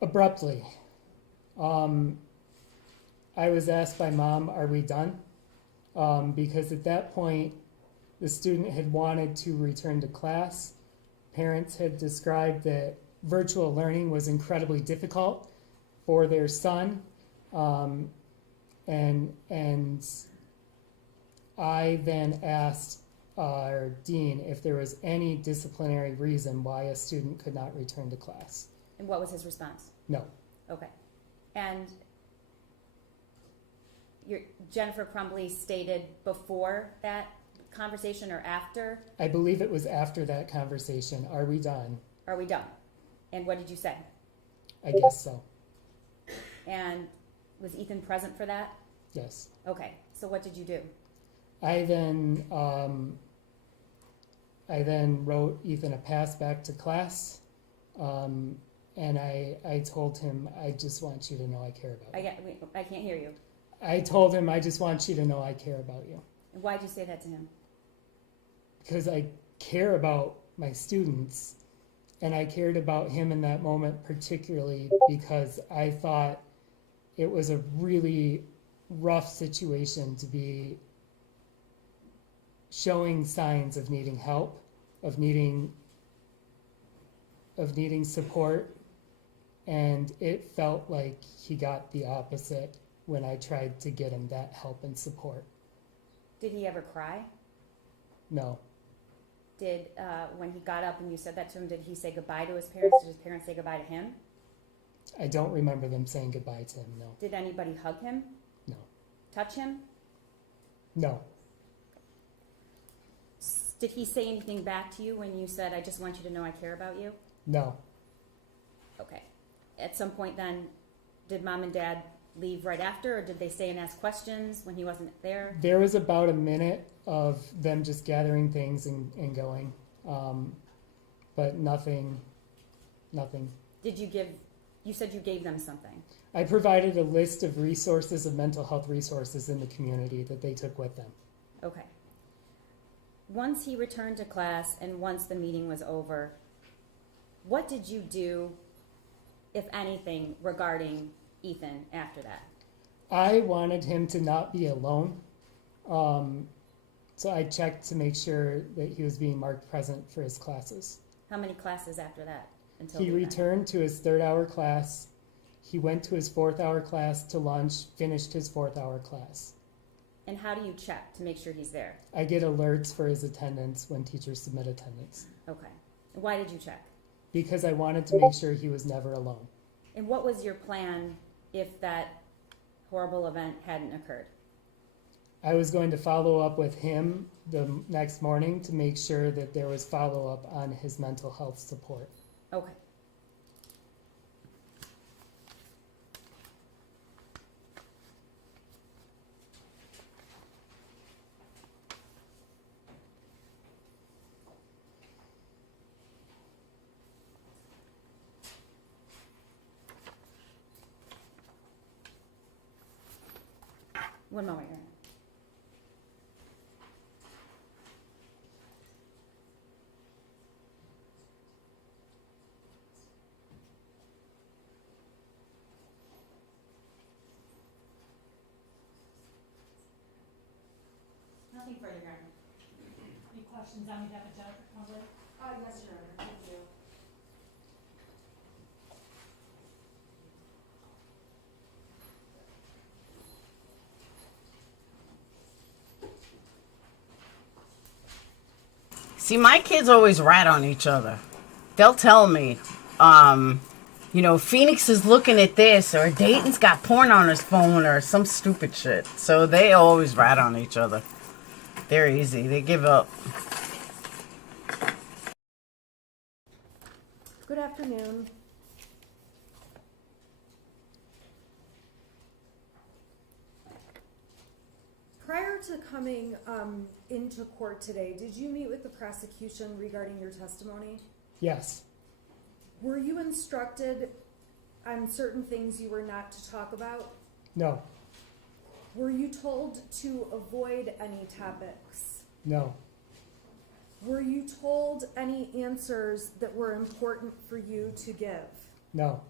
Abruptly. I was asked by Mom, are we done? Because at that point, the student had wanted to return to class. Parents had described that virtual learning was incredibly difficult for their son. And I then asked our dean if there was any disciplinary reason why a student could not return to class. And what was his response? No. Okay. And Jennifer Crumbley stated before that conversation or after? I believe it was after that conversation. Are we done? Are we done? And what did you say? I guess so. And was Ethan present for that? Yes. Okay, so what did you do? I then wrote Ethan a pass back to class, and I told him, I just want you to know I care about you. I can't hear you. I told him, I just want you to know I care about you. And why'd you say that to him? Because I care about my students, and I cared about him in that moment particularly because I thought it was a really rough situation to be showing signs of needing help, of needing support, and it felt like he got the opposite when I tried to get him that help and support. Did he ever cry? No. Did, when he got up and you said that to him, did he say goodbye to his parents? Did his parents say goodbye to him? I don't remember them saying goodbye to him, no. Did anybody hug him? No. Touch him? No. Did he say anything back to you when you said, I just want you to know I care about you? No. Okay. At some point then, did mom and dad leave right after, or did they stay and ask questions when he wasn't there? There was about a minute of them just gathering things and going, but nothing. Did you give, you said you gave them something. I provided a list of resources, of mental health resources in the community that they took with them. Okay. Once he returned to class and once the meeting was over, what did you do, if anything, regarding Ethan after that? I wanted him to not be alone. So I checked to make sure that he was being marked present for his classes. How many classes after that? Until He we met? returned to his 3rd hour class. He went to his 4th hour class to lunch, finished his 4th hour class. And how do you check to make sure he's there? I get alerts for his attendance when teachers submit attendance Okay. Why did you check? because I wanted to make sure he was never alone. And what was your plan if that horrible event hadn't occurred? I was going to follow up with him the next morning to make sure that there was follow-up on his mental health support. Okay. One moment, Your Honor. Nothing further, Your Honor. Any questions on behalf of Jennifer Crumbley? Yes, Your Honor, thank you. See, my kids always rat on each other. They'll tell me, Phoenix is looking at this, or Dayton's got porn on his phone, or some stupid shit. So they always rat on each other. They're easy. They give up. Good afternoon. Prior to coming into court today, did you meet with the prosecution regarding your testimony? Yes, Were you instructed on certain things you were not to talk about? no, Were you told to avoid any topics? no, Were you told any answers that were important for you to give? no,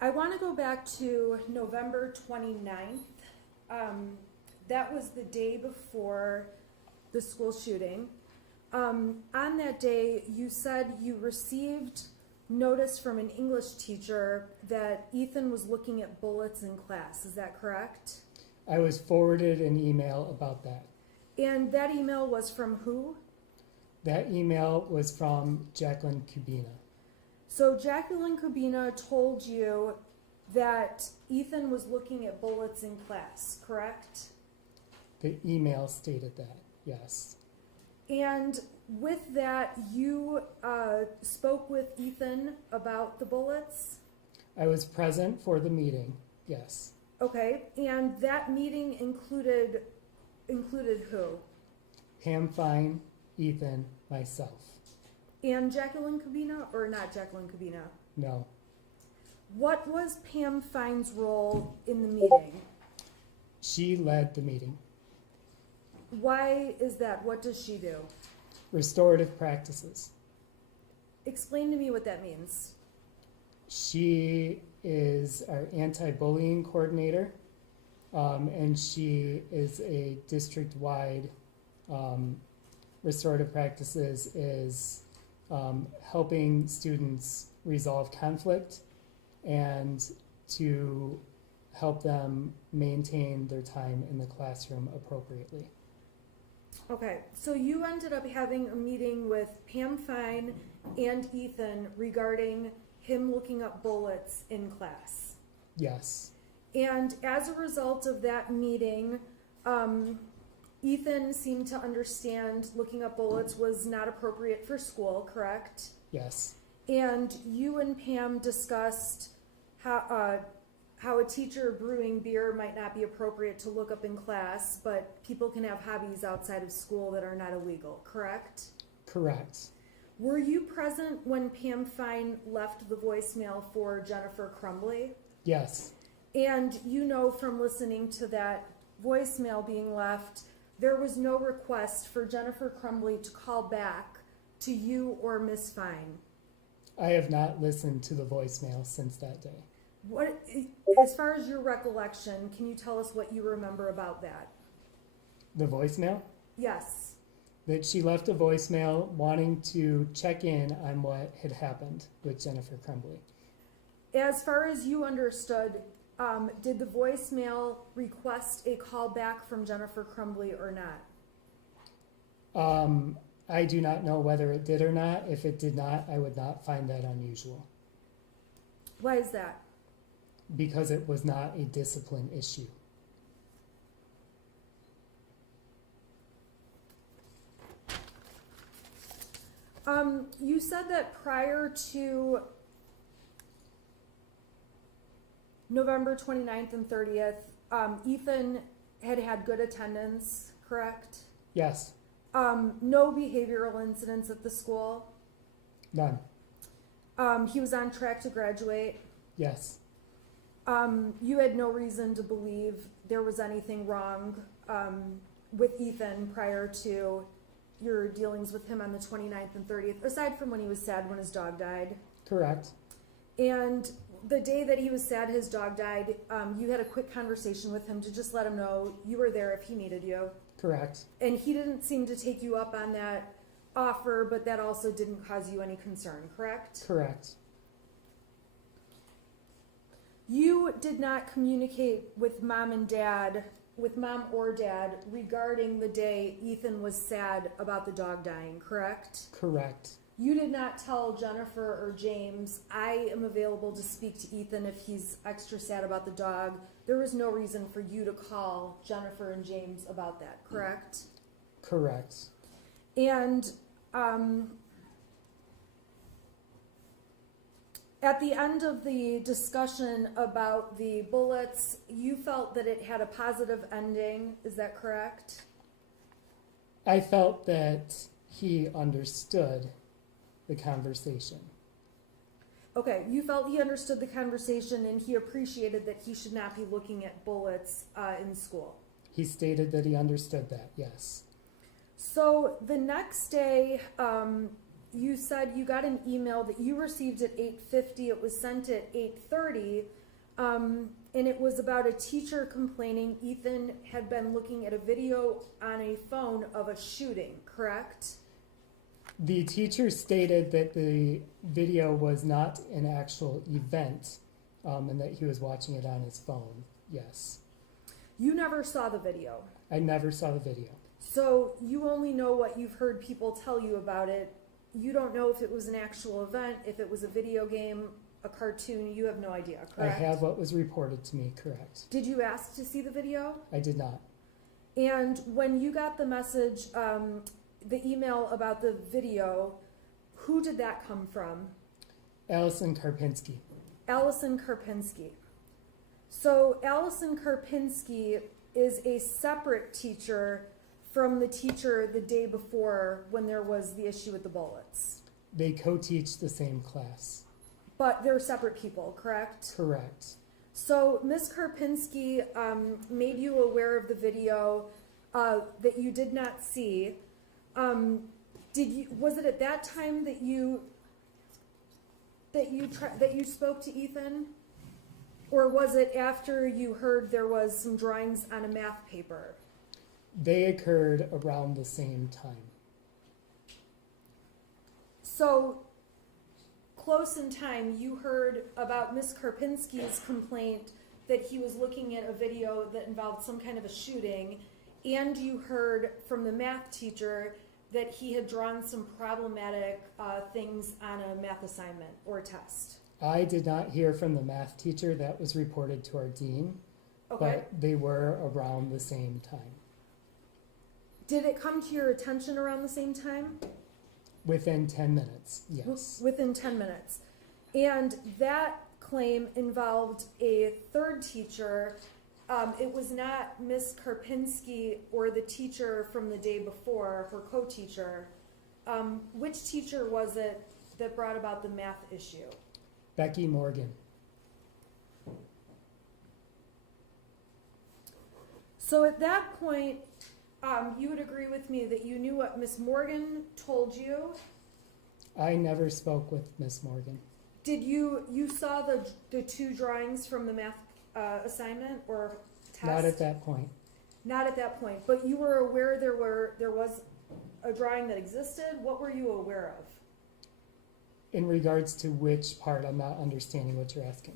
I want to go back to November 29th. That was the day before the school shooting. On that day, you said you received notice from an English teacher that Ethan was looking at bullets in class. Is that correct? I was forwarded an email about that. And that email was from who? That email was from Jacqueline Kubina. So Jacqueline Kubina told you that Ethan was looking at bullets in class, correct? The email stated that, yes. And with that, you spoke with Ethan about the bullets? I was present for the meeting, yes. Okay, and that meeting included who? Pam Fine, Ethan, myself. And Jacqueline Cabina, or not Jacqueline Cabina? No. What was Pam Fine's role in the meeting? She led the meeting. Why is that? What does she do? Restorative practices. Explain to me what that means. She is our anti-bullying coordinator, and she is a district-wide restorative practices is helping students resolve conflict and to help them maintain their time in the classroom appropriately. Okay, so you ended up having a meeting with Pam Fine and Ethan regarding him looking up bullets in class. Yes, And as a result of that meeting, Ethan seemed to understand looking up bullets was not appropriate for school, correct? yes, And you and Pam discussed how a teacher brewing beer might not be appropriate to look up in class, but people can have hobbies outside of school that are not illegal, correct? correct. Were you present when Pam Fine left the voicemail for Jennifer Crumbley? Yes, And you know from listening to that voicemail being left, there was no request for Jennifer Crumbley to call back to you or Miss Fine. I have not listened to the voicemail since that day. What, as far as your recollection, can you tell us what you remember about that? The voicemail? Yes. That she left a voicemail wanting to check in on what had happened with Jennifer Crumbley. As far as you understood, did the voicemail request a call back from Jennifer Crumbley or not? I do not know whether it did or not. If it did not, I would not find that unusual Why is that? because it was not a discipline issue. You said that prior to November 29th and 30th, Ethan had had good attendance, correct? Yes, No behavioral incidents at the school. none. He was on track to graduate. Yes, You had no reason to believe there was anything wrong with Ethan prior to your dealings with him on the 29th and 30th, aside from when he was sad when his dog died. correct. And the day that he was sad his dog died, you had a quick conversation with him to just let him know you were there if he needed you. Correct. And he didn't seem to take you up on that offer, but that also didn't cause you any concern, correct? Correct. You did not communicate with mom or dad regarding the day Ethan was sad about the dog dying, correct? Correct. You did not tell Jennifer or James, I am available to speak to Ethan if he's extra sad about the dog. There was no reason for you to call Jennifer and James about that, correct? Correct. And at the end of the discussion about the bullets, you felt that it had a positive ending, is that correct? I felt that he understood the conversation. Okay, you felt he understood the conversation and he appreciated that he should not be looking at bullets in school. He stated that he understood that, yes. So the next day, you said you got an email that you received at 8:50. It was sent at 8:30, and it was about a teacher complaining Ethan had been looking at a video on a phone of a shooting, correct? The teacher stated that the video was not an actual event, and that he was watching it on his phone, yes. You never saw the video. I never saw the video. So you only know what you've heard people tell you about it. You don't know if it was an actual event, if it was a video game. a cartoon, you have no idea, I correct? have what was reported to me, correct. Did you ask to see the video? I did not. And when you got the message, the email about the video, who did that come from? Allison Karpinski. Allison Karpinski. So Allison Karpinski is a separate teacher from the teacher the day before when there was the issue with the bullets. They co-teach the same class. But they're separate people, correct? Correct. So Ms. Karpinski made you aware of the video that you did not see. Was it at that time that you spoke to Ethan? Or was it after you heard there was some drawings on a math paper? They occurred around the same time. So, close in time, you heard about Ms. Karpinski's complaint that he was looking at a video that involved some kind of a shooting, and you heard from the math teacher that he had drawn some problematic things on a math assignment or test. I did not hear from the math teacher. That was reported to our dean, Okay. but they were around the same time. Did it come to your attention around the same time? Within 10 minutes, yes. Within 10 minutes. And that claim involved a third teacher. It was not Ms. Karpinski or the teacher from the day before, her co-teacher. Which teacher was it that brought about the math issue? Becky Morgan. So at that point, you would agree with me that you knew what Ms. Morgan told you. I never spoke with Miss Morgan. Did you saw the two drawings from the math assignment or test? Not at that point. Not at that point, but you were aware there was a drawing that existed. What were you aware of? In regards to which part, I'm not understanding what you're asking.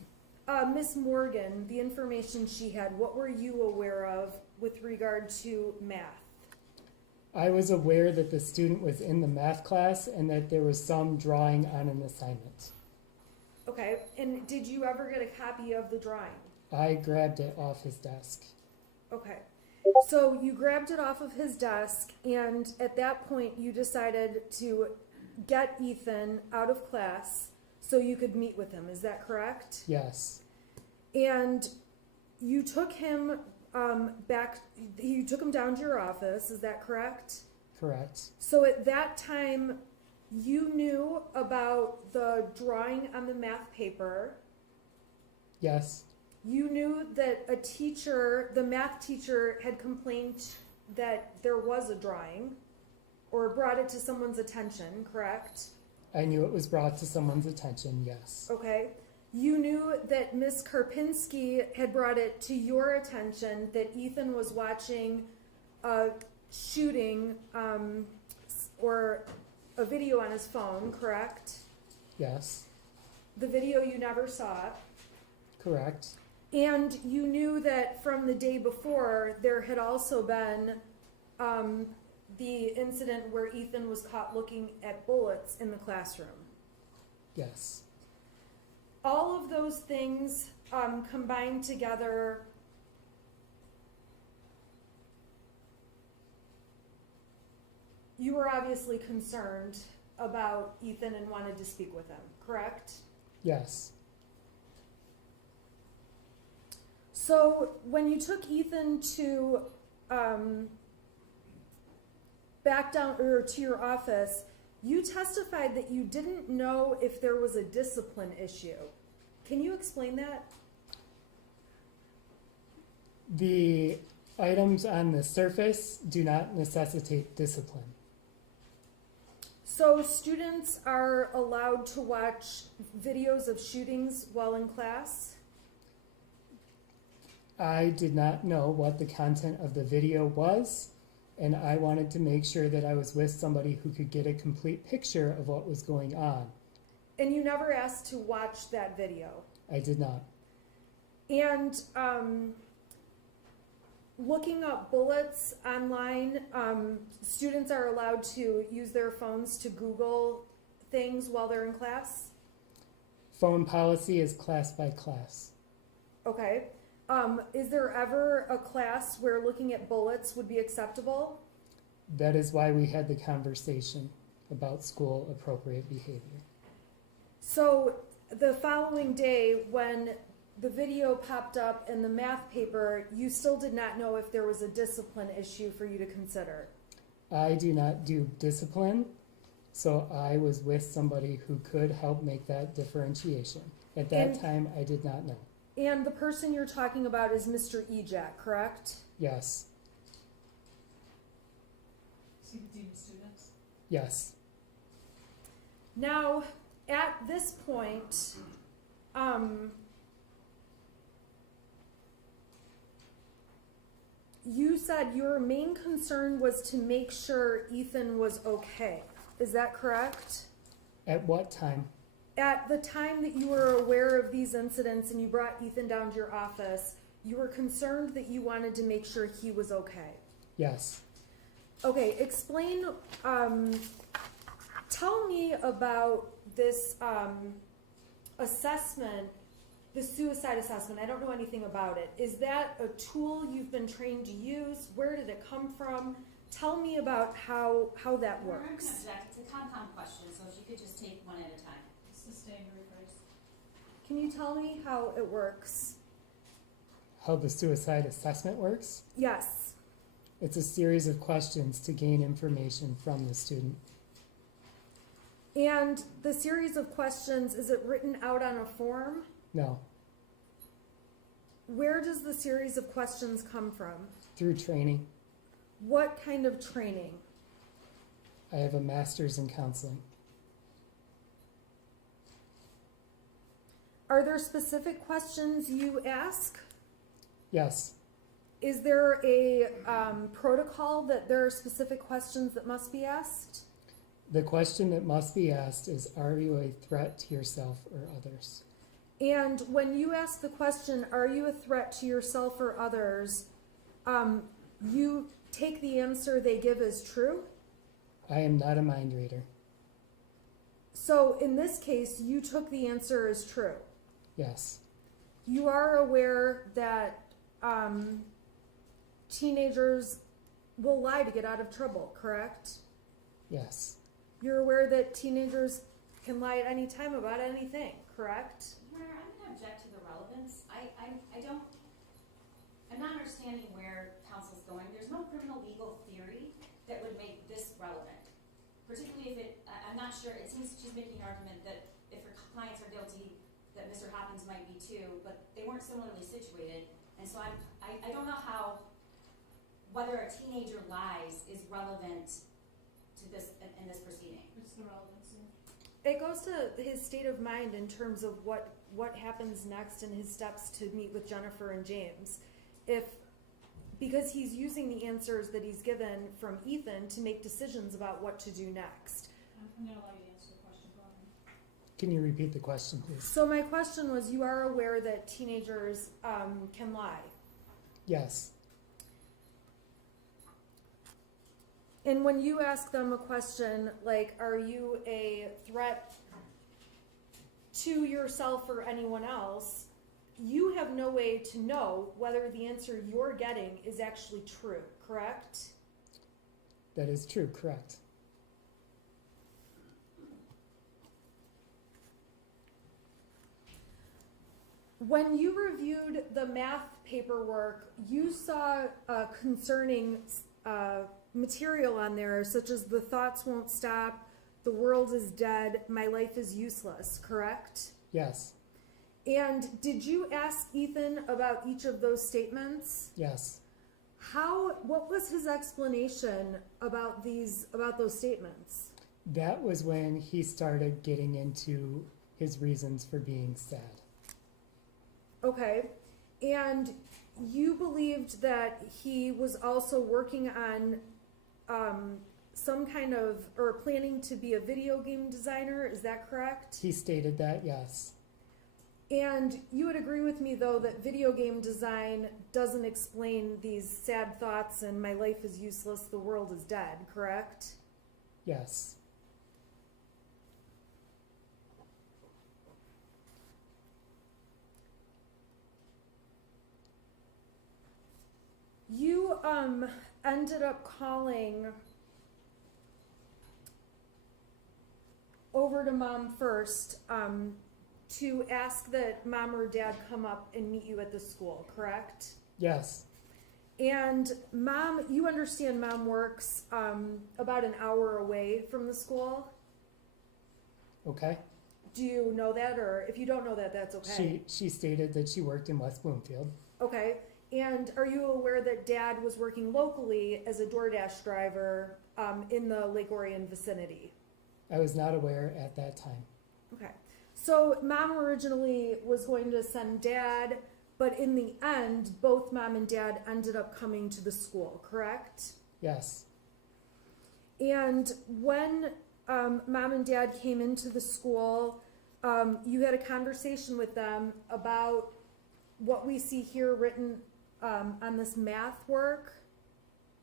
Miss Morgan, the information she had, what were you aware of with regard to math? I was aware that the student was in the math class and that there was some drawing on an assignment. Okay, and did you ever get a copy of the drawing? I grabbed it off his desk. Okay, so you grabbed it off of his desk, and at that point you decided to get Ethan out of class so you could meet with him. Is that correct? Yes, And you took him back, you took him down to your office, is that correct? correct. So at that time, you knew about the drawing on the math paper. Yes, You knew that a teacher, the math teacher, had complained that there was a drawing or brought it to someone's attention, correct? I knew it was brought to someone's attention, yes. Okay. You knew that Ms. Karpinski had brought it to your attention that Ethan was watching a shooting or a video on his phone, correct? Yes, The video you never saw. correct. And you knew that from the day before, there had also been the incident where Ethan was caught looking at bullets in the classroom. Yes, All of those things combined together you were obviously concerned about Ethan and wanted to speak with him, correct? yes. So when you took Ethan to back down or to your office, you testified that you didn't know if there was a discipline issue. Can you explain that? The items on the surface do not necessitate discipline. So students are allowed to watch videos of shootings while in class? I did not know what the content of the video was, and I wanted to make sure that I was with somebody who could get a complete picture of what was going on. And you never asked to watch that video? I did not. And looking up bullets online, students are allowed to use their phones to Google things while they're in class? Phone policy is class by class. Okay. Is there ever a class where looking at bullets would be acceptable? That is why we had the conversation about school appropriate behavior. So the following day, when the video popped up in the math paper, you still did not know if there was a discipline issue for you to consider. I do not do discipline, so I was with somebody who could help make that differentiation. At that And- time, I did not know. And the person you're talking about is Mr. Ejak, correct? Yes, See the dean of students? yes. Now, at this point, you said your main concern was to make sure Ethan was okay. Is that correct? At what time? At the time that you were aware of these incidents and you brought Ethan down to your office, you were concerned that you wanted to make sure he was okay. Yes. Okay, explain, tell me about this assessment, the suicide assessment. I don't know anything about it. Is that a tool you've been trained to use? Where did it come from? Tell me about how that works. It's a compound question, so if you could just take one at a time. Sustained rephrase. Can you tell me how it works? How the suicide assessment works? Yes. It's a series of questions to gain information from the student. And the series of questions, is it written out on a form? No, Where does the series of questions come from? through training. What kind of training? I have a master's in counseling. Are there specific questions you ask? Yes, Is there a protocol that there are specific questions that must be asked? the question that must be asked is, are you a threat to yourself or others? And when you ask the question, are you a threat to yourself or others, you take the answer they give as true? I am not a mind reader. So in this case, you took the answer as true. Yes, You are aware that teenagers will lie to get out of trouble, correct? yes, You're aware that teenagers can lie at any time about anything, correct? Your Honor, I'm gonna object to the relevance. I'm not understanding where counsel's going. There's no criminal legal theory that would make this relevant. Particularly if I'm not sure, it seems she's making an argument that if her clients are guilty, that Mr. Hopkins might be too, but they weren't similarly situated. And so I don't know how, whether a teenager lies is relevant to this, in this proceeding. What's the relevancy? It goes to his state of mind in terms of what happens next in his steps to meet with Jennifer and James. Because he's using the answers that he's given from Ethan to make decisions about what to do next. I'm gonna allow you to answer the question for me. can you repeat the question, please? So my question was, you are aware that teenagers can lie. Yes, And when you ask them a question like, are you a threat to yourself or anyone else, you have no way to know whether the answer you're getting is actually true, correct? that is true, correct. When you reviewed the math paperwork, you saw concerning material on there, such as the thoughts won't stop, the world is dead, my life is useless, correct? Yes, And did you ask Ethan about each of those statements? yes. What was his explanation about those statements? That was when he started getting into his reasons for being sad. Okay, and you believed that he was also working on some kind of, or planning to be a video game designer, is that correct? He stated that, yes. And you would agree with me, though, that video game design doesn't explain these sad thoughts and my life is useless, the world is dead, correct? Yes, You ended up calling over to mom first to ask that mom or dad come up and meet you at the school, correct? Yes. And mom, you understand mom works about an hour away from the school. Okay. Do you know that, or if you don't know that, that's okay. She stated that she worked in West Bloomfield. Okay. And are you aware that dad was working locally as a DoorDash driver in the Lake Orion vicinity? I was not aware at that time. Okay. So mom originally was going to send dad, but in the end, both mom and dad ended up coming to the school, correct? Yes. And when mom and dad came into the school, you had a conversation with them about what we see here written on this math work,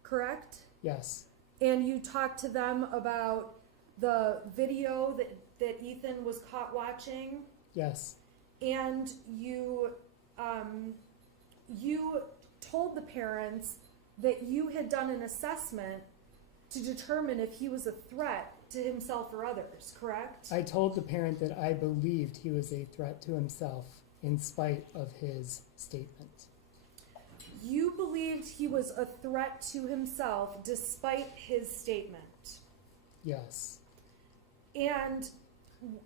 correct? Yes. And you talked to them about the video that Ethan was caught watching, Yes. and you told the parents that you had done an assessment to determine if he was a threat to himself or others, correct? I told the parent that I believed he was a threat to himself in spite of his statement. You believed he was a threat to himself despite his statement. Yes. And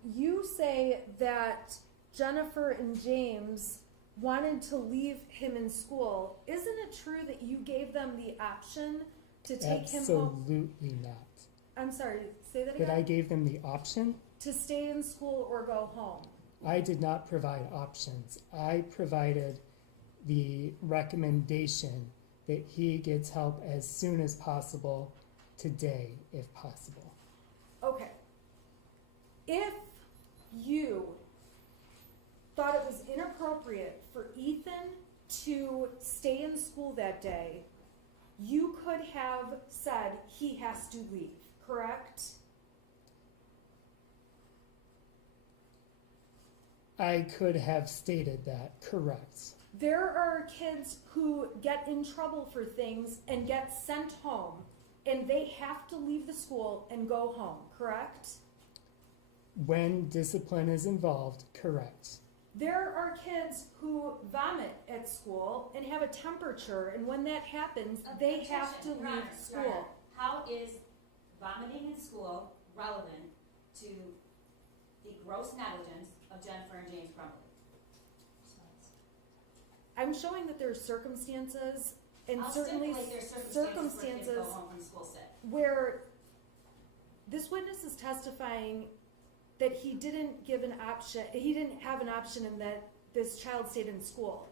you say that Jennifer and James wanted to leave him in school. Isn't it true that you gave them the option to take him home? Absolutely not. I'm sorry, say that again? That I gave them the option? To stay in school or go home? I did not provide options. I provided the recommendation that he gets help as soon as possible, today, if possible. Okay. If you thought it was inappropriate for Ethan to stay in school that day, you could have said he has to leave, correct? I could have stated that, correct. There are kids who get in trouble for things and get sent home, and they have to leave the school and go home, correct? When discipline is involved, correct. There are kids who vomit at school and have a temperature, and when that happens, they have to Your Honor, leave Your school. Honor, how is vomiting in school relevant to the gross negligence of Jennifer and James Crumbley? I'm showing that there are circumstances, and I'll certainly stipulate there's circumstances where kids circumstances go home from school sick. where this witness is testifying that he didn't give an option, he didn't have an option in that this child stayed in school.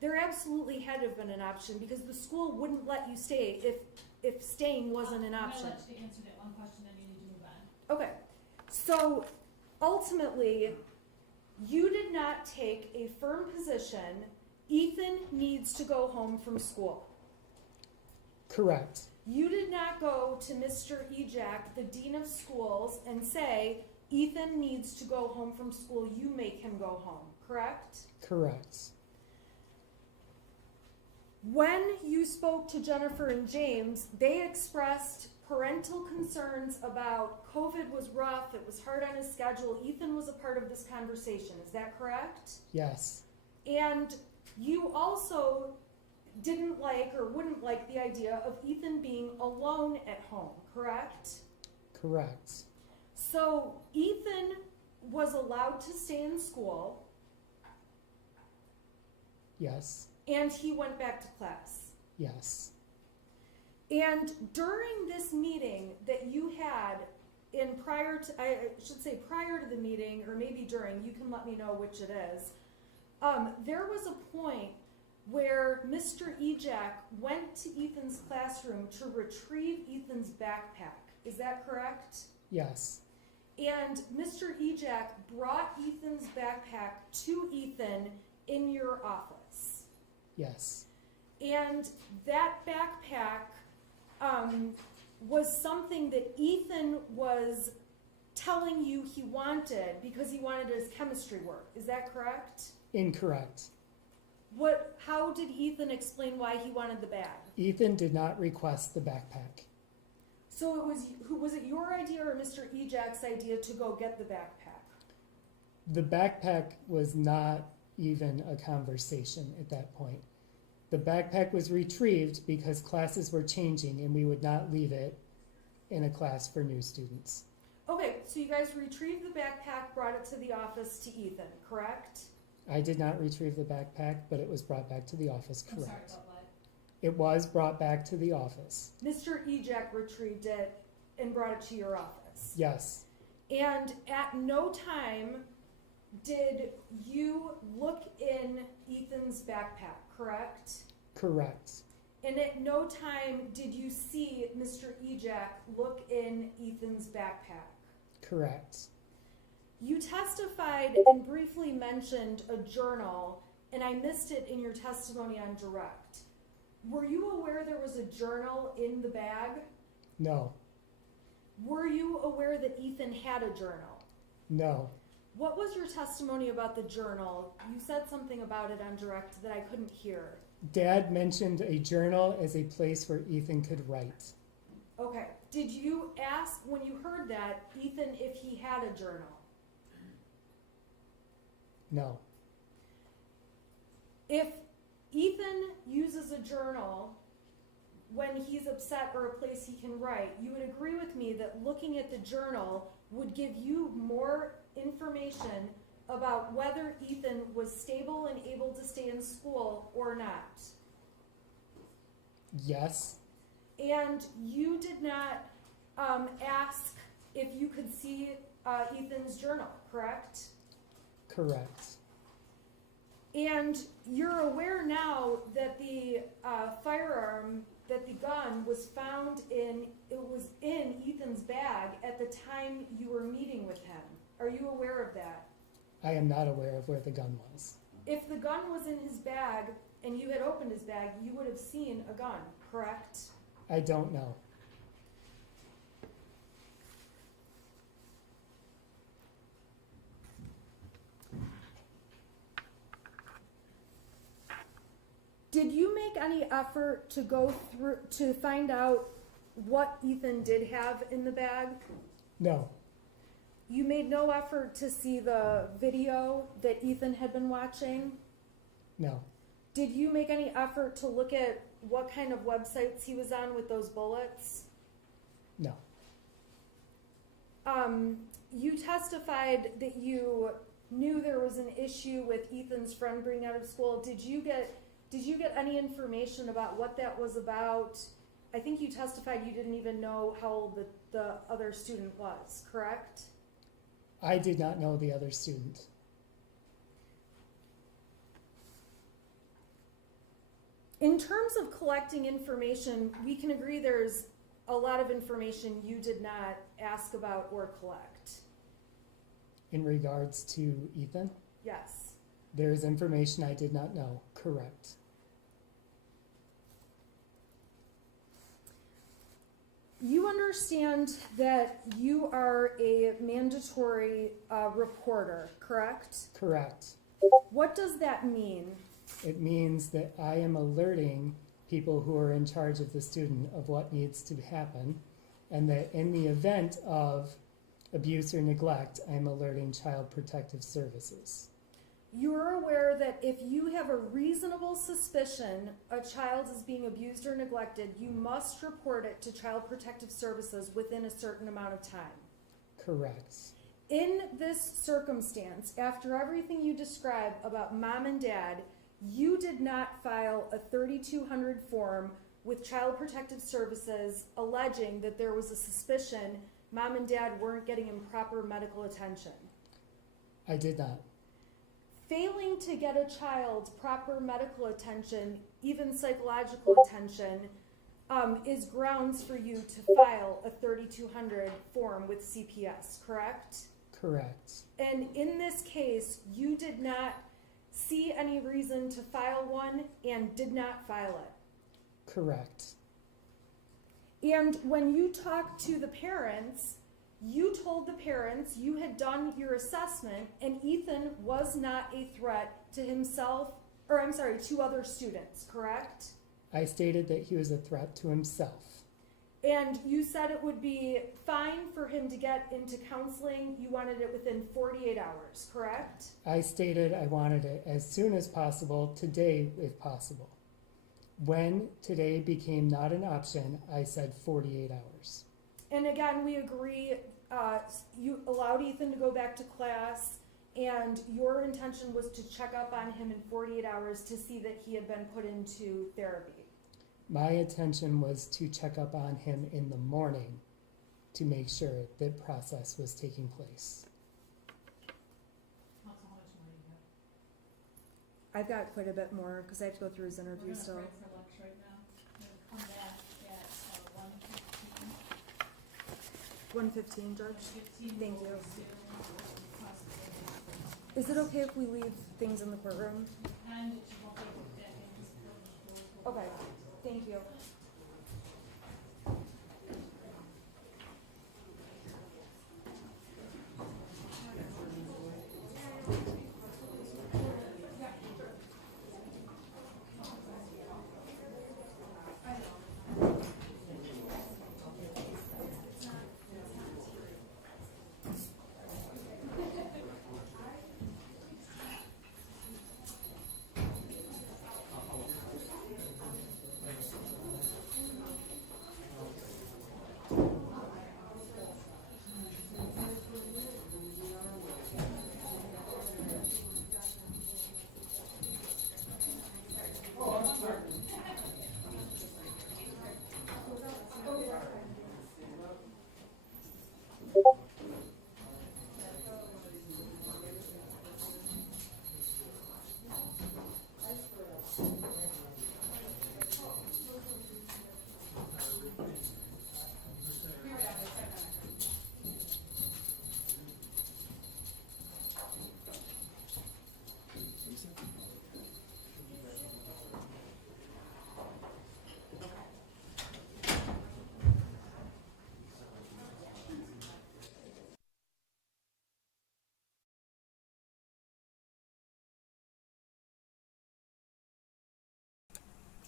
There absolutely had to have been an option because the school wouldn't let you stay if staying wasn't an option. I'm gonna let you answer that one question, then you need to move on. Okay, so ultimately, you did not take a firm position. Ethan needs to go home from school. Correct. You did not go to Mr. Ejak, the dean of schools, and say, Ethan needs to go home from school, you make him go home, correct? Correct. When you spoke to Jennifer and James, they expressed parental concerns about COVID was rough, it was hard on his schedule. Ethan was a part of this conversation, is that correct? Yes. And you also didn't like or wouldn't like the idea of Ethan being alone at home, correct? Correct. So Ethan was allowed to stay in school Yes. and he went back to class. Yes. And during this meeting that you had I should say prior to the meeting or maybe during, you can let me know which it is, there was a point where Mr. Ejak went to Ethan's classroom to retrieve Ethan's backpack. Is that correct? Yes. And Mr. Ejak brought Ethan's backpack to Ethan in your office. Yes. And that backpack was something that Ethan was telling you he wanted because he wanted his chemistry work. Is that correct? Incorrect. How did Ethan explain why he wanted the bag? Ethan did not request the backpack. So was it your idea or Mr. Ejak's idea to go get the backpack? The backpack was not even a conversation at that point. The backpack was retrieved because classes were changing and we would not leave it in a class for new students. Okay, so you guys retrieved the backpack, brought it to the office to Ethan, correct? I did not retrieve the backpack, but it was brought back to the office, I'm sorry correct? about what? It was brought back to the office. Mr. Ejak retrieved it and brought it to your office. Yes, And at no time did you look in Ethan's backpack, correct? correct, And at no time did you see Mr. Ejak look in Ethan's backpack. correct. You testified and briefly mentioned a journal, and I missed it in your testimony on direct. Were you aware there was a journal in the bag? No, Were you aware that Ethan had a journal? no. What was your testimony about the journal? You said something about it on direct that I couldn't hear. Dad mentioned a journal as a place where Ethan could write. Okay. Did you ask, when you heard that, Ethan if he had a journal? No, If Ethan uses a journal when he's upset or a place he can write, you would agree with me that looking at the journal would give you more information about whether Ethan was stable and able to stay in school or not. yes, And you did not ask if you could see Ethan's journal, correct? correct, And you're aware now that the firearm, that the gun was found in Ethan's bag at the time you were meeting with him. Are you aware of that? I am not aware of where the gun was. If the gun was in his bag and you had opened his bag, you would have seen a gun, correct? I don't know. Did you make any effort to go through, to find out what Ethan did have in the bag? No, You made no effort to see the video that Ethan had been watching? no, Did you make any effort to look at what kind of websites he was on with those bullets? no, You testified that you knew there was an issue with Ethan's friend being out of school. Did you get any information about what that was about? I think you testified you didn't even know how old the other student was, correct? I did not know the other student. In terms of collecting information, we can agree there's a lot of information you did not ask about or collect. In regards to Ethan, Yes. there is information I did not know, correct. You understand that you are a mandatory reporter, correct? Correct. What does that mean? It means that I am alerting people who are in charge of the student of what needs to happen, and that in the event of abuse or neglect, I'm alerting Child Protective Services. You're aware that if you have a reasonable suspicion a child is being abused or neglected, you must report it to Child Protective Services within a certain amount of time. Correct. In this circumstance, after everything you describe about mom and dad, you did not file a 3200 form with Child Protective Services alleging that there was a suspicion mom and dad weren't getting improper medical attention. I did not. Failing to get a child proper medical attention, even psychological attention, is grounds for you to file a 3200 form with CPS, correct? Correct. And in this case, you did not see any reason to file one and did not file it. Correct. And when you talked to the parents, you told the parents you had done your assessment and Ethan was not a threat to himself two other students, correct? I stated that he was a threat to himself. And you said it would be fine for him to get into counseling. You wanted it within 48 hours, correct? I stated I wanted it as soon as possible, today if possible. When today became not an option, I said 48 hours. And again, we agree, you allowed Ethan to go back to class, and your intention was to check up on him in 48 hours to see that he had been put into therapy. My intention was to check up on him in the morning to make sure that process was taking place. Council, how much more you got? I've got quite a bit more because I have to go through his interview We're gonna still. break for lunch right now. We're gonna come back at 1:15. 1:15, Judge. 1:15, Thank we'll you. resume possibility. Is it okay if we leave things in the courtroom? And you won't be able to get back in this building. Okay, thank you.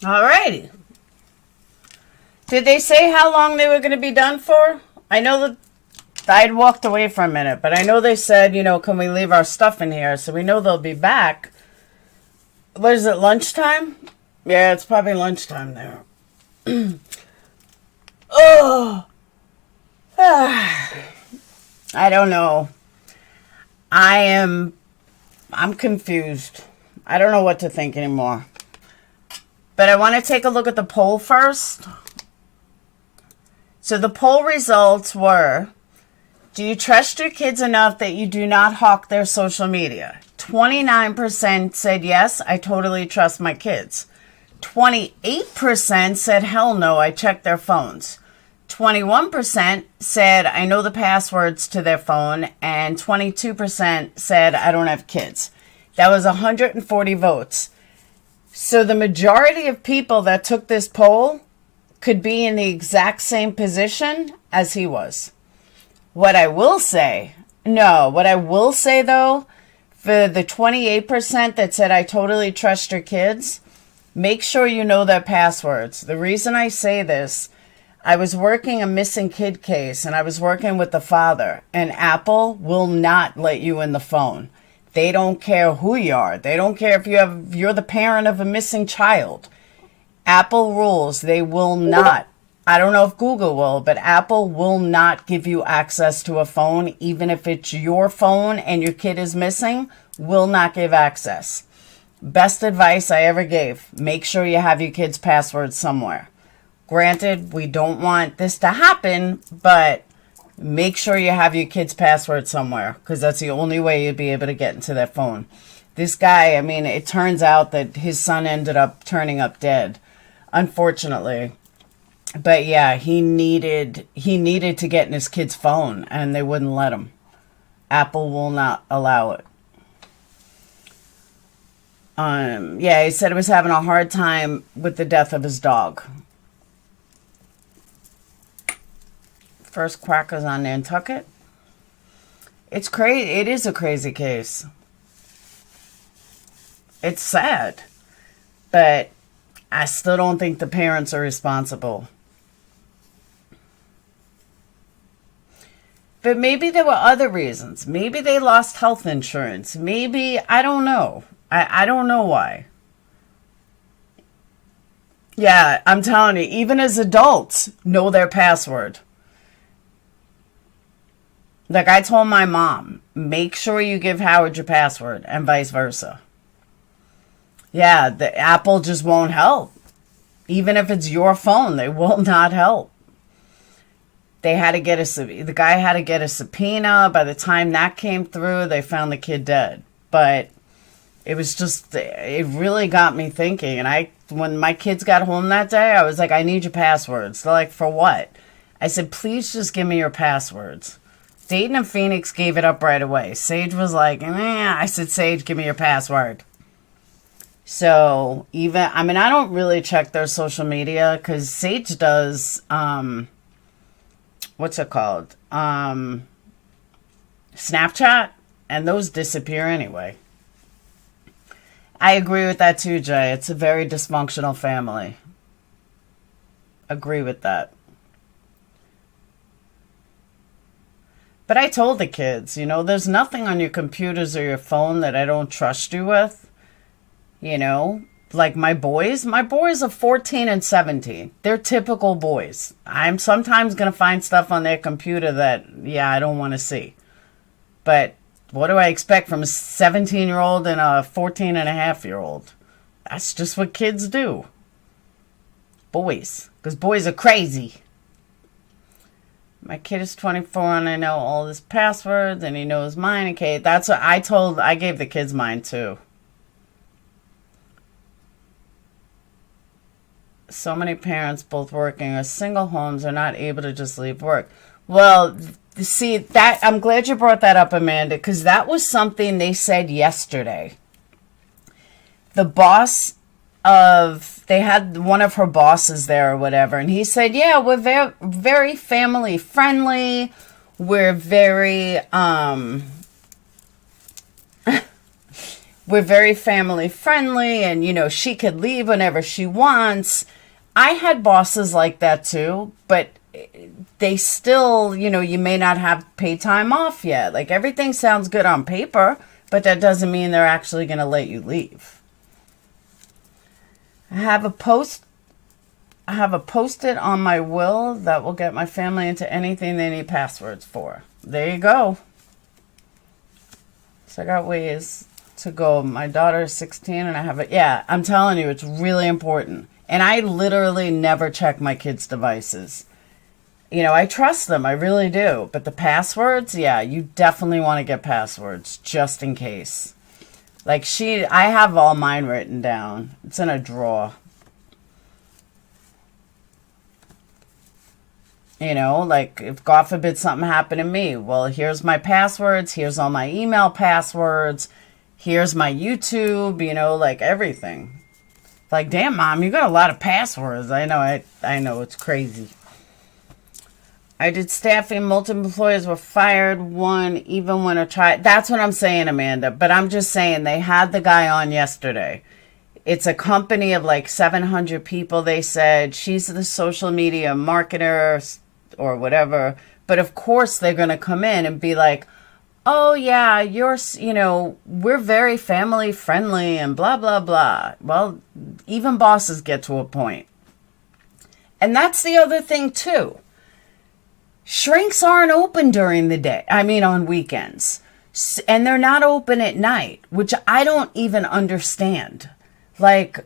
Alrighty. Did they say how long they were going to be done for? I know that I'd walked away for a minute, but I know they said, can we leave our stuff in here? So we know they'll be back. What is it, lunchtime? Yeah, it's probably lunchtime there. Oh, I don't know. I'm confused. I don't know what to think anymore. But I want to take a look at the poll first. So the poll results were, do you trust your kids enough that you do not hawk their social media? 29% said yes, I totally trust my kids. 28% said hell no, I check their phones. 21% said I know the passwords to their phone, and 22% said I don't have kids. That was 140 votes. So the majority of people that took this poll could be in the exact same position as he was. What I will say though, for the 28% that said I totally trust your kids, make sure you know their passwords. The reason I say this, I was working a missing kid case and I was working with the father, and Apple will not let you in the phone. They don't care who you are. They don't care if you're the parent of a missing child. Apple rules, they will not. I don't know if Google will, but Apple will not give you access to a phone, even if it's your phone and your kid is missing, will not give access. Best advice I ever gave, make sure you have your kid's password somewhere. Granted, we don't want this to happen, but make sure you have your kid's password somewhere, because that's the only way you'd be able to get into that phone. This guy, it turns out that his son ended up turning up dead, unfortunately. But yeah, he needed to get in his kid's phone, and they wouldn't let him. Apple will not allow it. He said he was having a hard time with the death of his dog. First crackers on Nantucket. It's crazy. It is a crazy case. It's sad. But I still don't think the parents are responsible. But maybe there were other reasons. Maybe they lost health insurance. Maybe, I don't know. I don't know why. Yeah, I'm telling you, even as adults, know their password. Like I told my mom, make sure you give Howard your password and vice versa. Yeah, the Apple just won't help. Even if it's your phone, they will not help. They had to get the guy had to get a subpoena. By the time that came through, they found the kid dead. But it was just, it really got me thinking. And when my kids got home that day, I was like, I need your passwords. They're like, for what? I said, please just give me your passwords. Dayton and Phoenix gave it up right away. Sage was like, I said, Sage, give me your password. So I don't really check their social media because Sage does, what's it called? Snapchat, and those disappear anyway. I agree with that too, Jay. It's a very dysfunctional family. Agree with that. But I told the kids, there's nothing on your computers or your phone that I don't trust you with. Like my boys are 14 and 17. They're typical boys. I'm sometimes going to find stuff on their computer that, I don't want to see. But what do I expect from a 17-year-old and a 14-and-a-half-year-old? That's just what kids do. Boys. Because boys are crazy. My kid is 24 and I know all his passwords and he knows mine. Okay, that's what I gave the kids mine too. So many parents, both working or single homes, are not able to just leave work. Well, see, I'm glad you brought that up, Amanda, because that was something they said yesterday. The boss they had one of her bosses there or whatever, and he said, yeah, we're very, very family friendly. We're very, we're very family friendly, and, she could leave whenever she wants. I had bosses like that too, but they still, you may not have paid time off yet. Like everything sounds good on paper, but that doesn't mean they're actually going to let you leave. I have a Post-it on my will that will get my family into anything they need passwords for. There you go. So I got ways to go. My daughter is 16 and I have it. Yeah, I'm telling you, it's really important. And I literally never check my kids' devices. I trust them. I really do. But the passwords, you definitely want to get passwords just in case. Like I have all mine written down. It's in a drawer. Like if God forbid something happened to me, well, here's my passwords. Here's all my email passwords. Here's my YouTube, like everything. Like, damn, Mom, you got a lot of passwords. I know, it's crazy. I did staffing. Multiple employees were fired. One, even when a child. That's what I'm saying, Amanda. But I'm just saying they had the guy on yesterday. It's a company of like 700 people, they said. She's the social media marketer or whatever. But of course they're going to come in and be like, oh, yeah, we're very family friendly and blah, blah, blah. Well, even bosses get to a point. And that's the other thing, too. Shrinks aren't open during the day. On weekends. And they're not open at night, which I don't even understand. Like,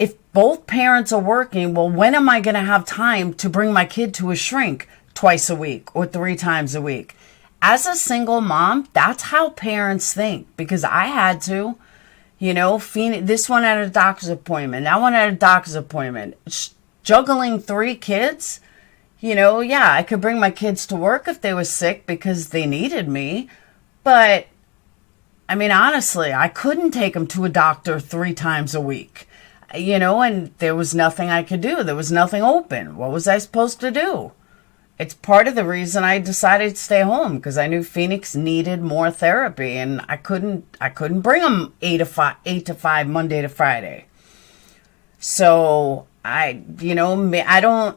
if both parents are working, well, when am I going to have time to bring my kid to a shrink twice a week or 3 times a week? As a single mom, that's how parents think, because I had to. This one had a doctor's appointment, that one had a doctor's appointment. Juggling 3 kids, I could bring my kids to work if they were sick because they needed me. But, honestly, I couldn't take them to a doctor 3 times a week. And there was nothing I could do. There was nothing open. What was I supposed to do? It's part of the reason I decided to stay home, because I knew Phoenix needed more therapy, and I couldn't bring them 8 to 5 Monday to Friday. So I don't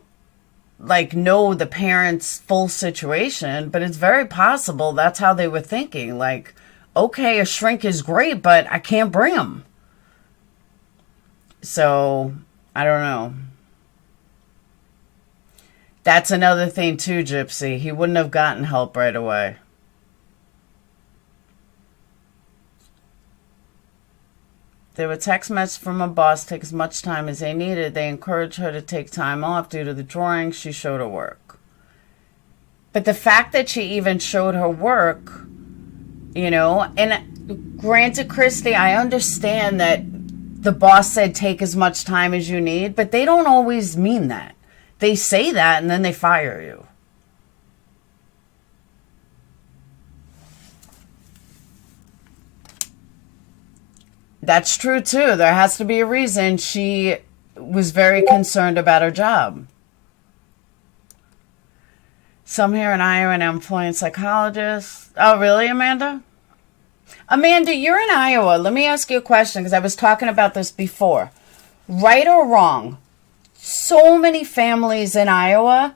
like know the parents' full situation, but it's very possible that's how they were thinking. Like, okay, a shrink is great, but I can't bring him. So I don't know. That's another thing too, Gypsy. He wouldn't have gotten help right away. There were text messages from a boss, take as much time as they needed. They encouraged her to take time off due to the drawing. She showed her work. But the fact that she even showed her work, and granted, Christy, I understand that the boss said take as much time as you need, but they don't always mean that. They say that and then they fire you. That's true too. There has to be a reason she was very concerned about her job. Some here in Iowa and employing psychologists. Oh, really, Amanda? Amanda, you're in Iowa. Let me ask you a question because I was talking about this before. Right or wrong? So many families in Iowa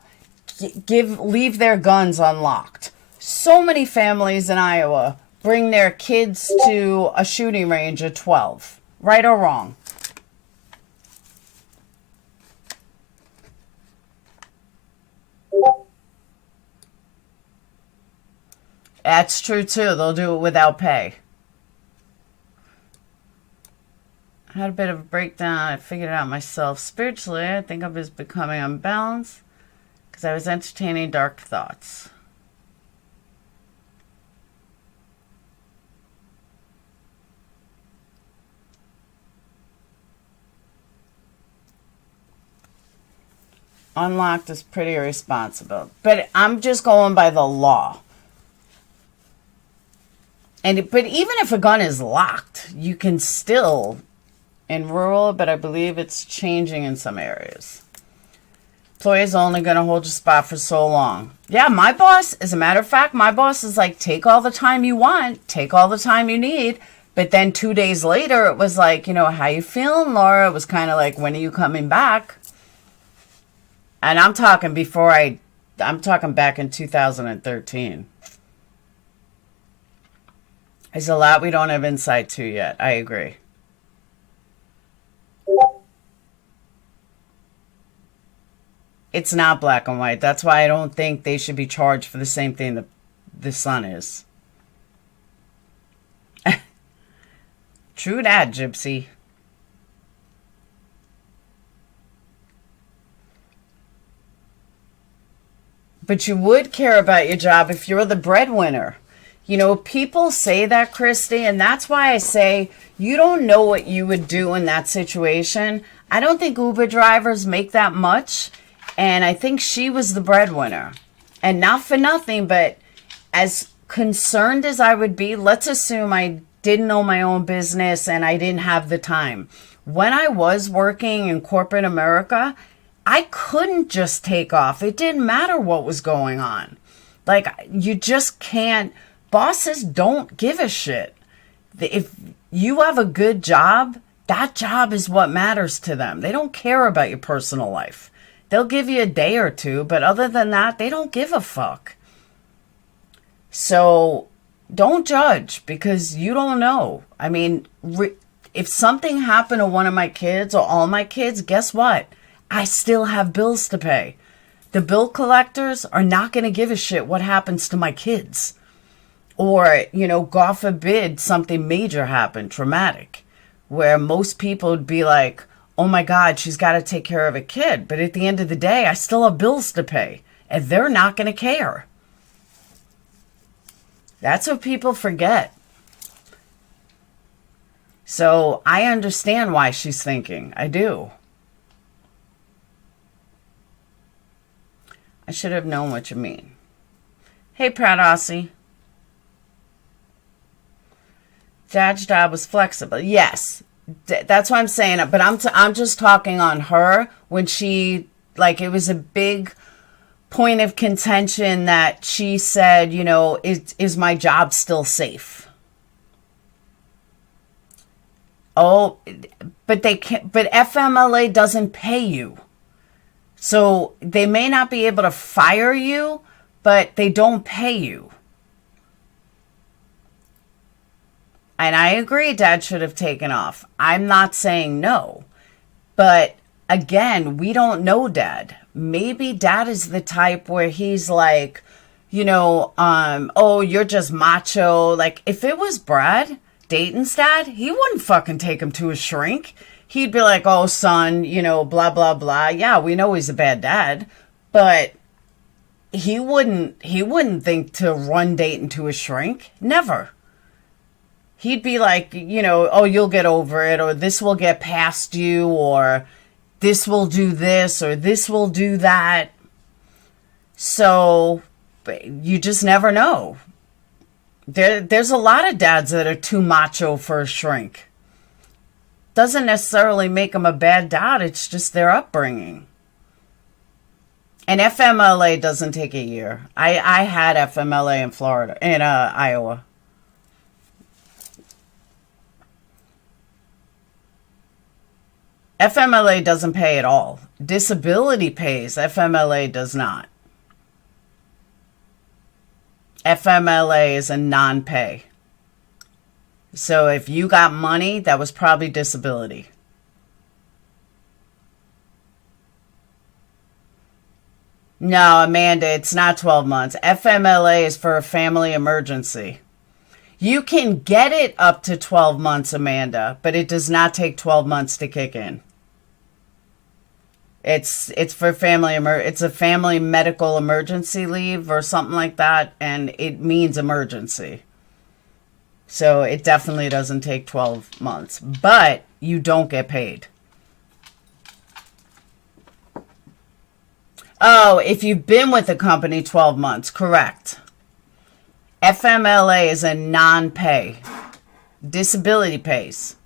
leave their guns unlocked. So many families in Iowa bring their kids to a shooting range at 12. Right or wrong? That's true too. They'll do it without pay. I had a bit of a breakdown. I figured it out myself spiritually. I think I was becoming unbalanced because I was entertaining dark thoughts. Unlocked is pretty irresponsible. But I'm just going by the law. But even if a gun is locked, you can still, in rural, but I believe it's changing in some areas. Employee's only going to hold your spot for so long. Yeah, my boss, as a matter of fact, my boss is like, take all the time you want, take all the time you need. But then 2 days later, it was like, how you feeling, Laura? It was kind of like, when are you coming back? And I'm talking I'm talking back in 2013. There's a lot we don't have insight to yet. I agree. It's not black and white. That's why I don't think they should be charged for the same thing the son is. True that, Gypsy. But you would care about your job if you're the breadwinner. People say that, Christy, and that's why I say you don't know what you would do in that situation. I don't think Uber drivers make that much, and I think she was the breadwinner. And not for nothing, but as concerned as I would be, let's assume I didn't own my own business and I didn't have the time. When I was working in corporate America, I couldn't just take off. It didn't matter what was going on. Like, you just can't. Bosses don't give a shit. If you have a good job, that job is what matters to them. They don't care about your personal life. They'll give you a day or two, but other than that, they don't give a fuck. So don't judge because you don't know. I mean, if something happened to one of my kids or all my kids, guess what? I still have bills to pay. The bill collectors are not going to give a shit what happens to my kids. Or, God forbid, something major happened, traumatic, where most people would be like, oh my God, she's got to take care of a kid. But at the end of the day, I still have bills to pay, and they're not going to care. That's what people forget. So I understand why she's thinking. I do. I should have known what you mean. Hey, Proud Aussie. Dad's job was flexible. Yes, that's what I'm saying. But I'm just talking on her when she, it was a big point of contention that she said, is my job still safe? Oh, but they can't, but FMLA doesn't pay you. So they may not be able to fire you, but they don't pay you. And I agree Dad should have taken off. I'm not saying no. But again, we don't know Dad. Maybe Dad is the type where he's like, oh, you're just macho. Like, if it was Brad, Dayton's dad, he wouldn't fucking take him to a shrink. He'd be like, oh, son, blah, blah, blah. Yeah, we know he's a bad dad. But he wouldn't think to run Dayton to a shrink. Never. He'd be like, oh, you'll get over it, or this will get past you, or this will do this, or this will do that. So you just never know. There's a lot of dads that are too macho for a shrink. Doesn't necessarily make them a bad dad. It's just their upbringing. And FMLA doesn't take a year. I had FMLA in Florida, in Iowa. FMLA doesn't pay at all. Disability pays. FMLA does not. FMLA is a non-pay. So if you got money, that was probably disability. No, Amanda, it's not 12 months. FMLA is for a family emergency. You can get it up to 12 months, Amanda, but it does not take 12 months to kick in. It's for family it's a family medical emergency leave or something like that, and it means emergency. So it definitely doesn't take 12 months, but you don't get paid. Oh, if you've been with the company 12 months, correct. FMLA is a non-pay. Disability pays.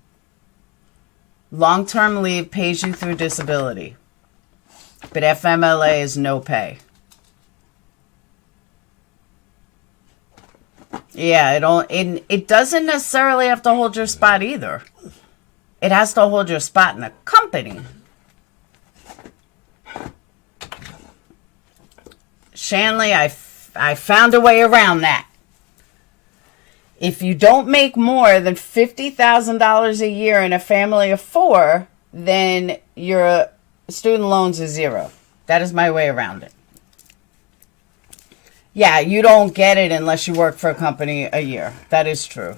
Long-term leave pays you through disability. But FMLA is no pay. Yeah, it doesn't necessarily have to hold your spot either. It has to hold your spot in the company. Shanley, I found a way around that. If you don't make more than $50,000 a year in a family of 4, then your student loans are 0. That is my way around it. Yeah, you don't get it unless you work for a company a year. That is true.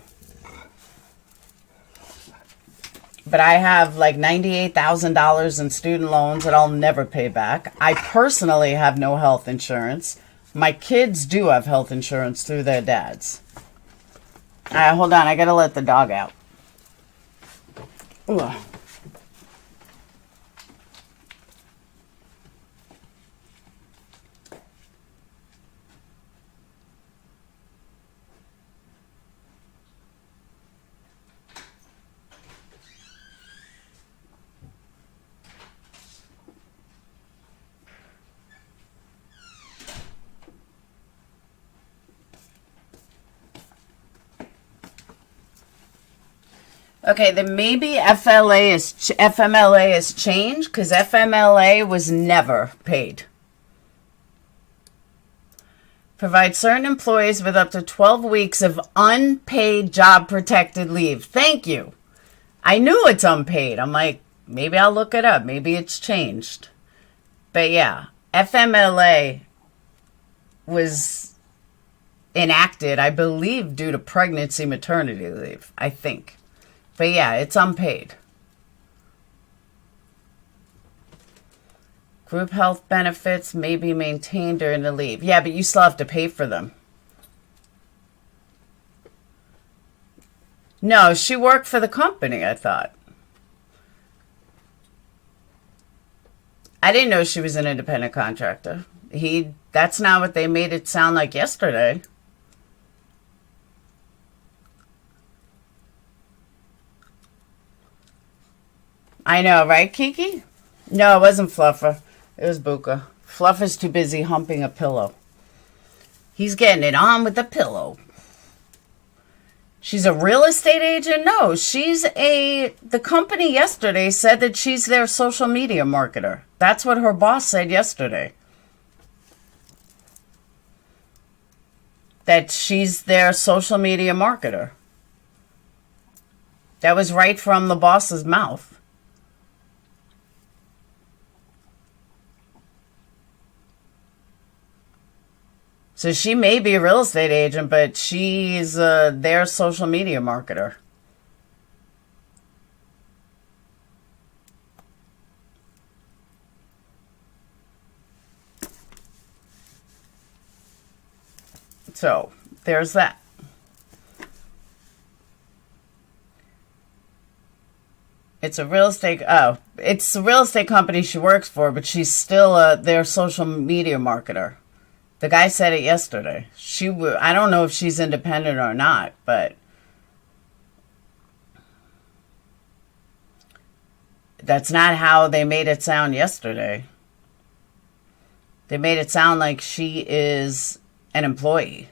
But I have like $98,000 in student loans that I'll never pay back. I personally have no health insurance. My kids do have health insurance through their dads. All right, hold on. I got to let the dog out. Ugh. Okay, then maybe FMLA is changed because FMLA was never paid. Provide certain employees with up to 12 weeks of unpaid job protected leave. Thank you. I knew it's unpaid. I'm like, maybe I'll look it up. Maybe it's changed. But yeah, FMLA was enacted, I believe, due to pregnancy maternity leave, I think. But yeah, it's unpaid. Group health benefits may be maintained during the leave. Yeah, but you still have to pay for them. No, she worked for the company, I thought. I didn't know she was an independent contractor. That's not what they made it sound like yesterday. I know, right, Kiki? No, it wasn't Fluffer. It was Buka. Fluffer's too busy humping a pillow. He's getting it on with the pillow. She's a real estate agent? No, the company yesterday said that she's their social media marketer. That's what her boss said yesterday. That she's their social media marketer. That was right from the boss's mouth. So she may be a real estate agent, but she's their social media marketer. So there's that. It's a real estate company she works for, but she's still their social media marketer. The guy said it yesterday. I don't know if she's independent or not, but that's not how they made it sound yesterday. They made it sound like she is an employee.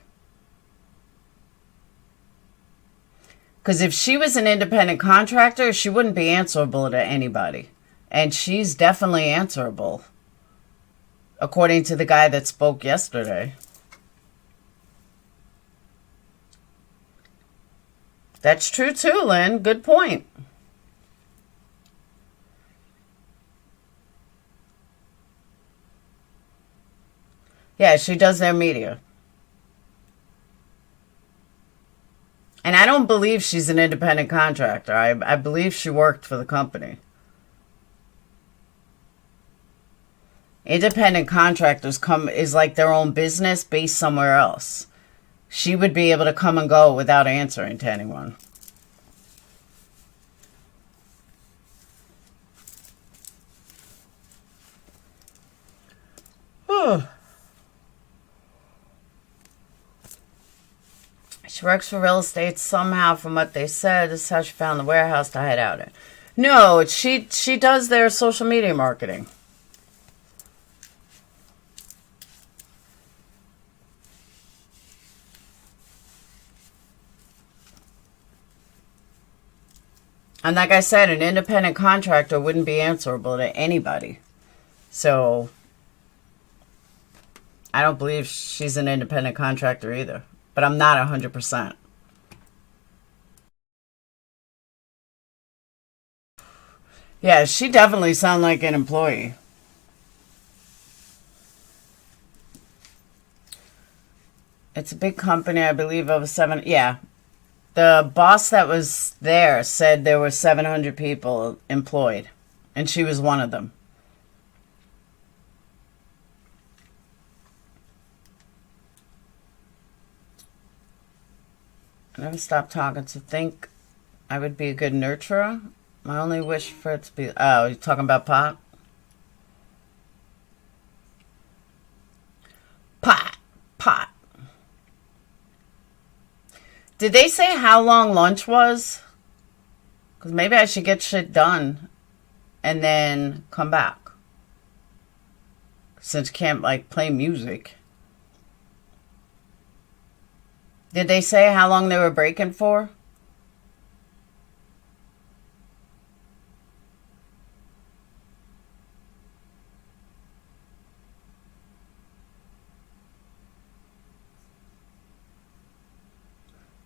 Because if she was an independent contractor, she wouldn't be answerable to anybody. And she's definitely answerable, according to the guy that spoke yesterday. That's true too, Lynn. Good point. Yeah, she does their media. And I don't believe she's an independent contractor. I believe she worked for the company. Independent contractors is like their own business based somewhere else. She would be able to come and go without answering to anyone. She works for real estate somehow, from what they said. This is how she found the warehouse to hide out in. No, she does their social media marketing. And like I said, an independent contractor wouldn't be answerable to anybody. So I don't believe she's an independent contractor either. But I'm not 100%. Yeah, she definitely sounds like an employee. It's a big company, I believe, over 7. Yeah. The boss that was there said there were 700 people employed, and she was one of them. I never stopped talking to think I would be a good nurturer. My only wish for it to be... Oh, you're talking about pot? Pot. Did they say how long lunch was? Because maybe I should get shit done and then come back. Since you can't, like, play music. Did they say how long they were breaking for?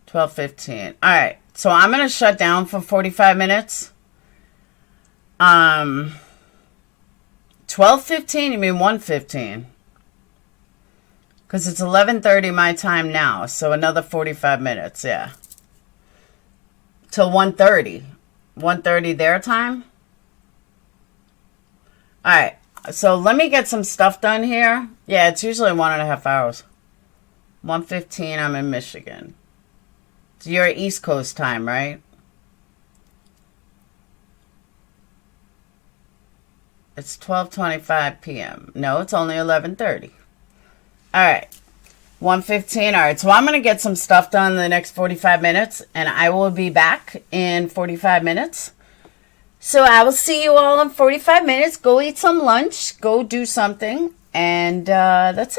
$12:15. All right. So I'm going to shut down for 45 minutes. 12:15, you mean 1:15? Because it's 11:30 my time now, so another 45 minutes, yeah. Till 1:30. 1:30 their time? All right, so let me get some stuff done here. Yeah, it's usually 1.5 hours. 1:15, I'm in Michigan. So you're at East Coast time, right? It's 12:25 p.m. No, it's only 11:30. All right, 1:15. All right, so I'm going to get some stuff done in the next 45 minutes, and I will be back in 45 minutes. So I will see you all in 45 minutes. Go eat some lunch, go do something, and that's it.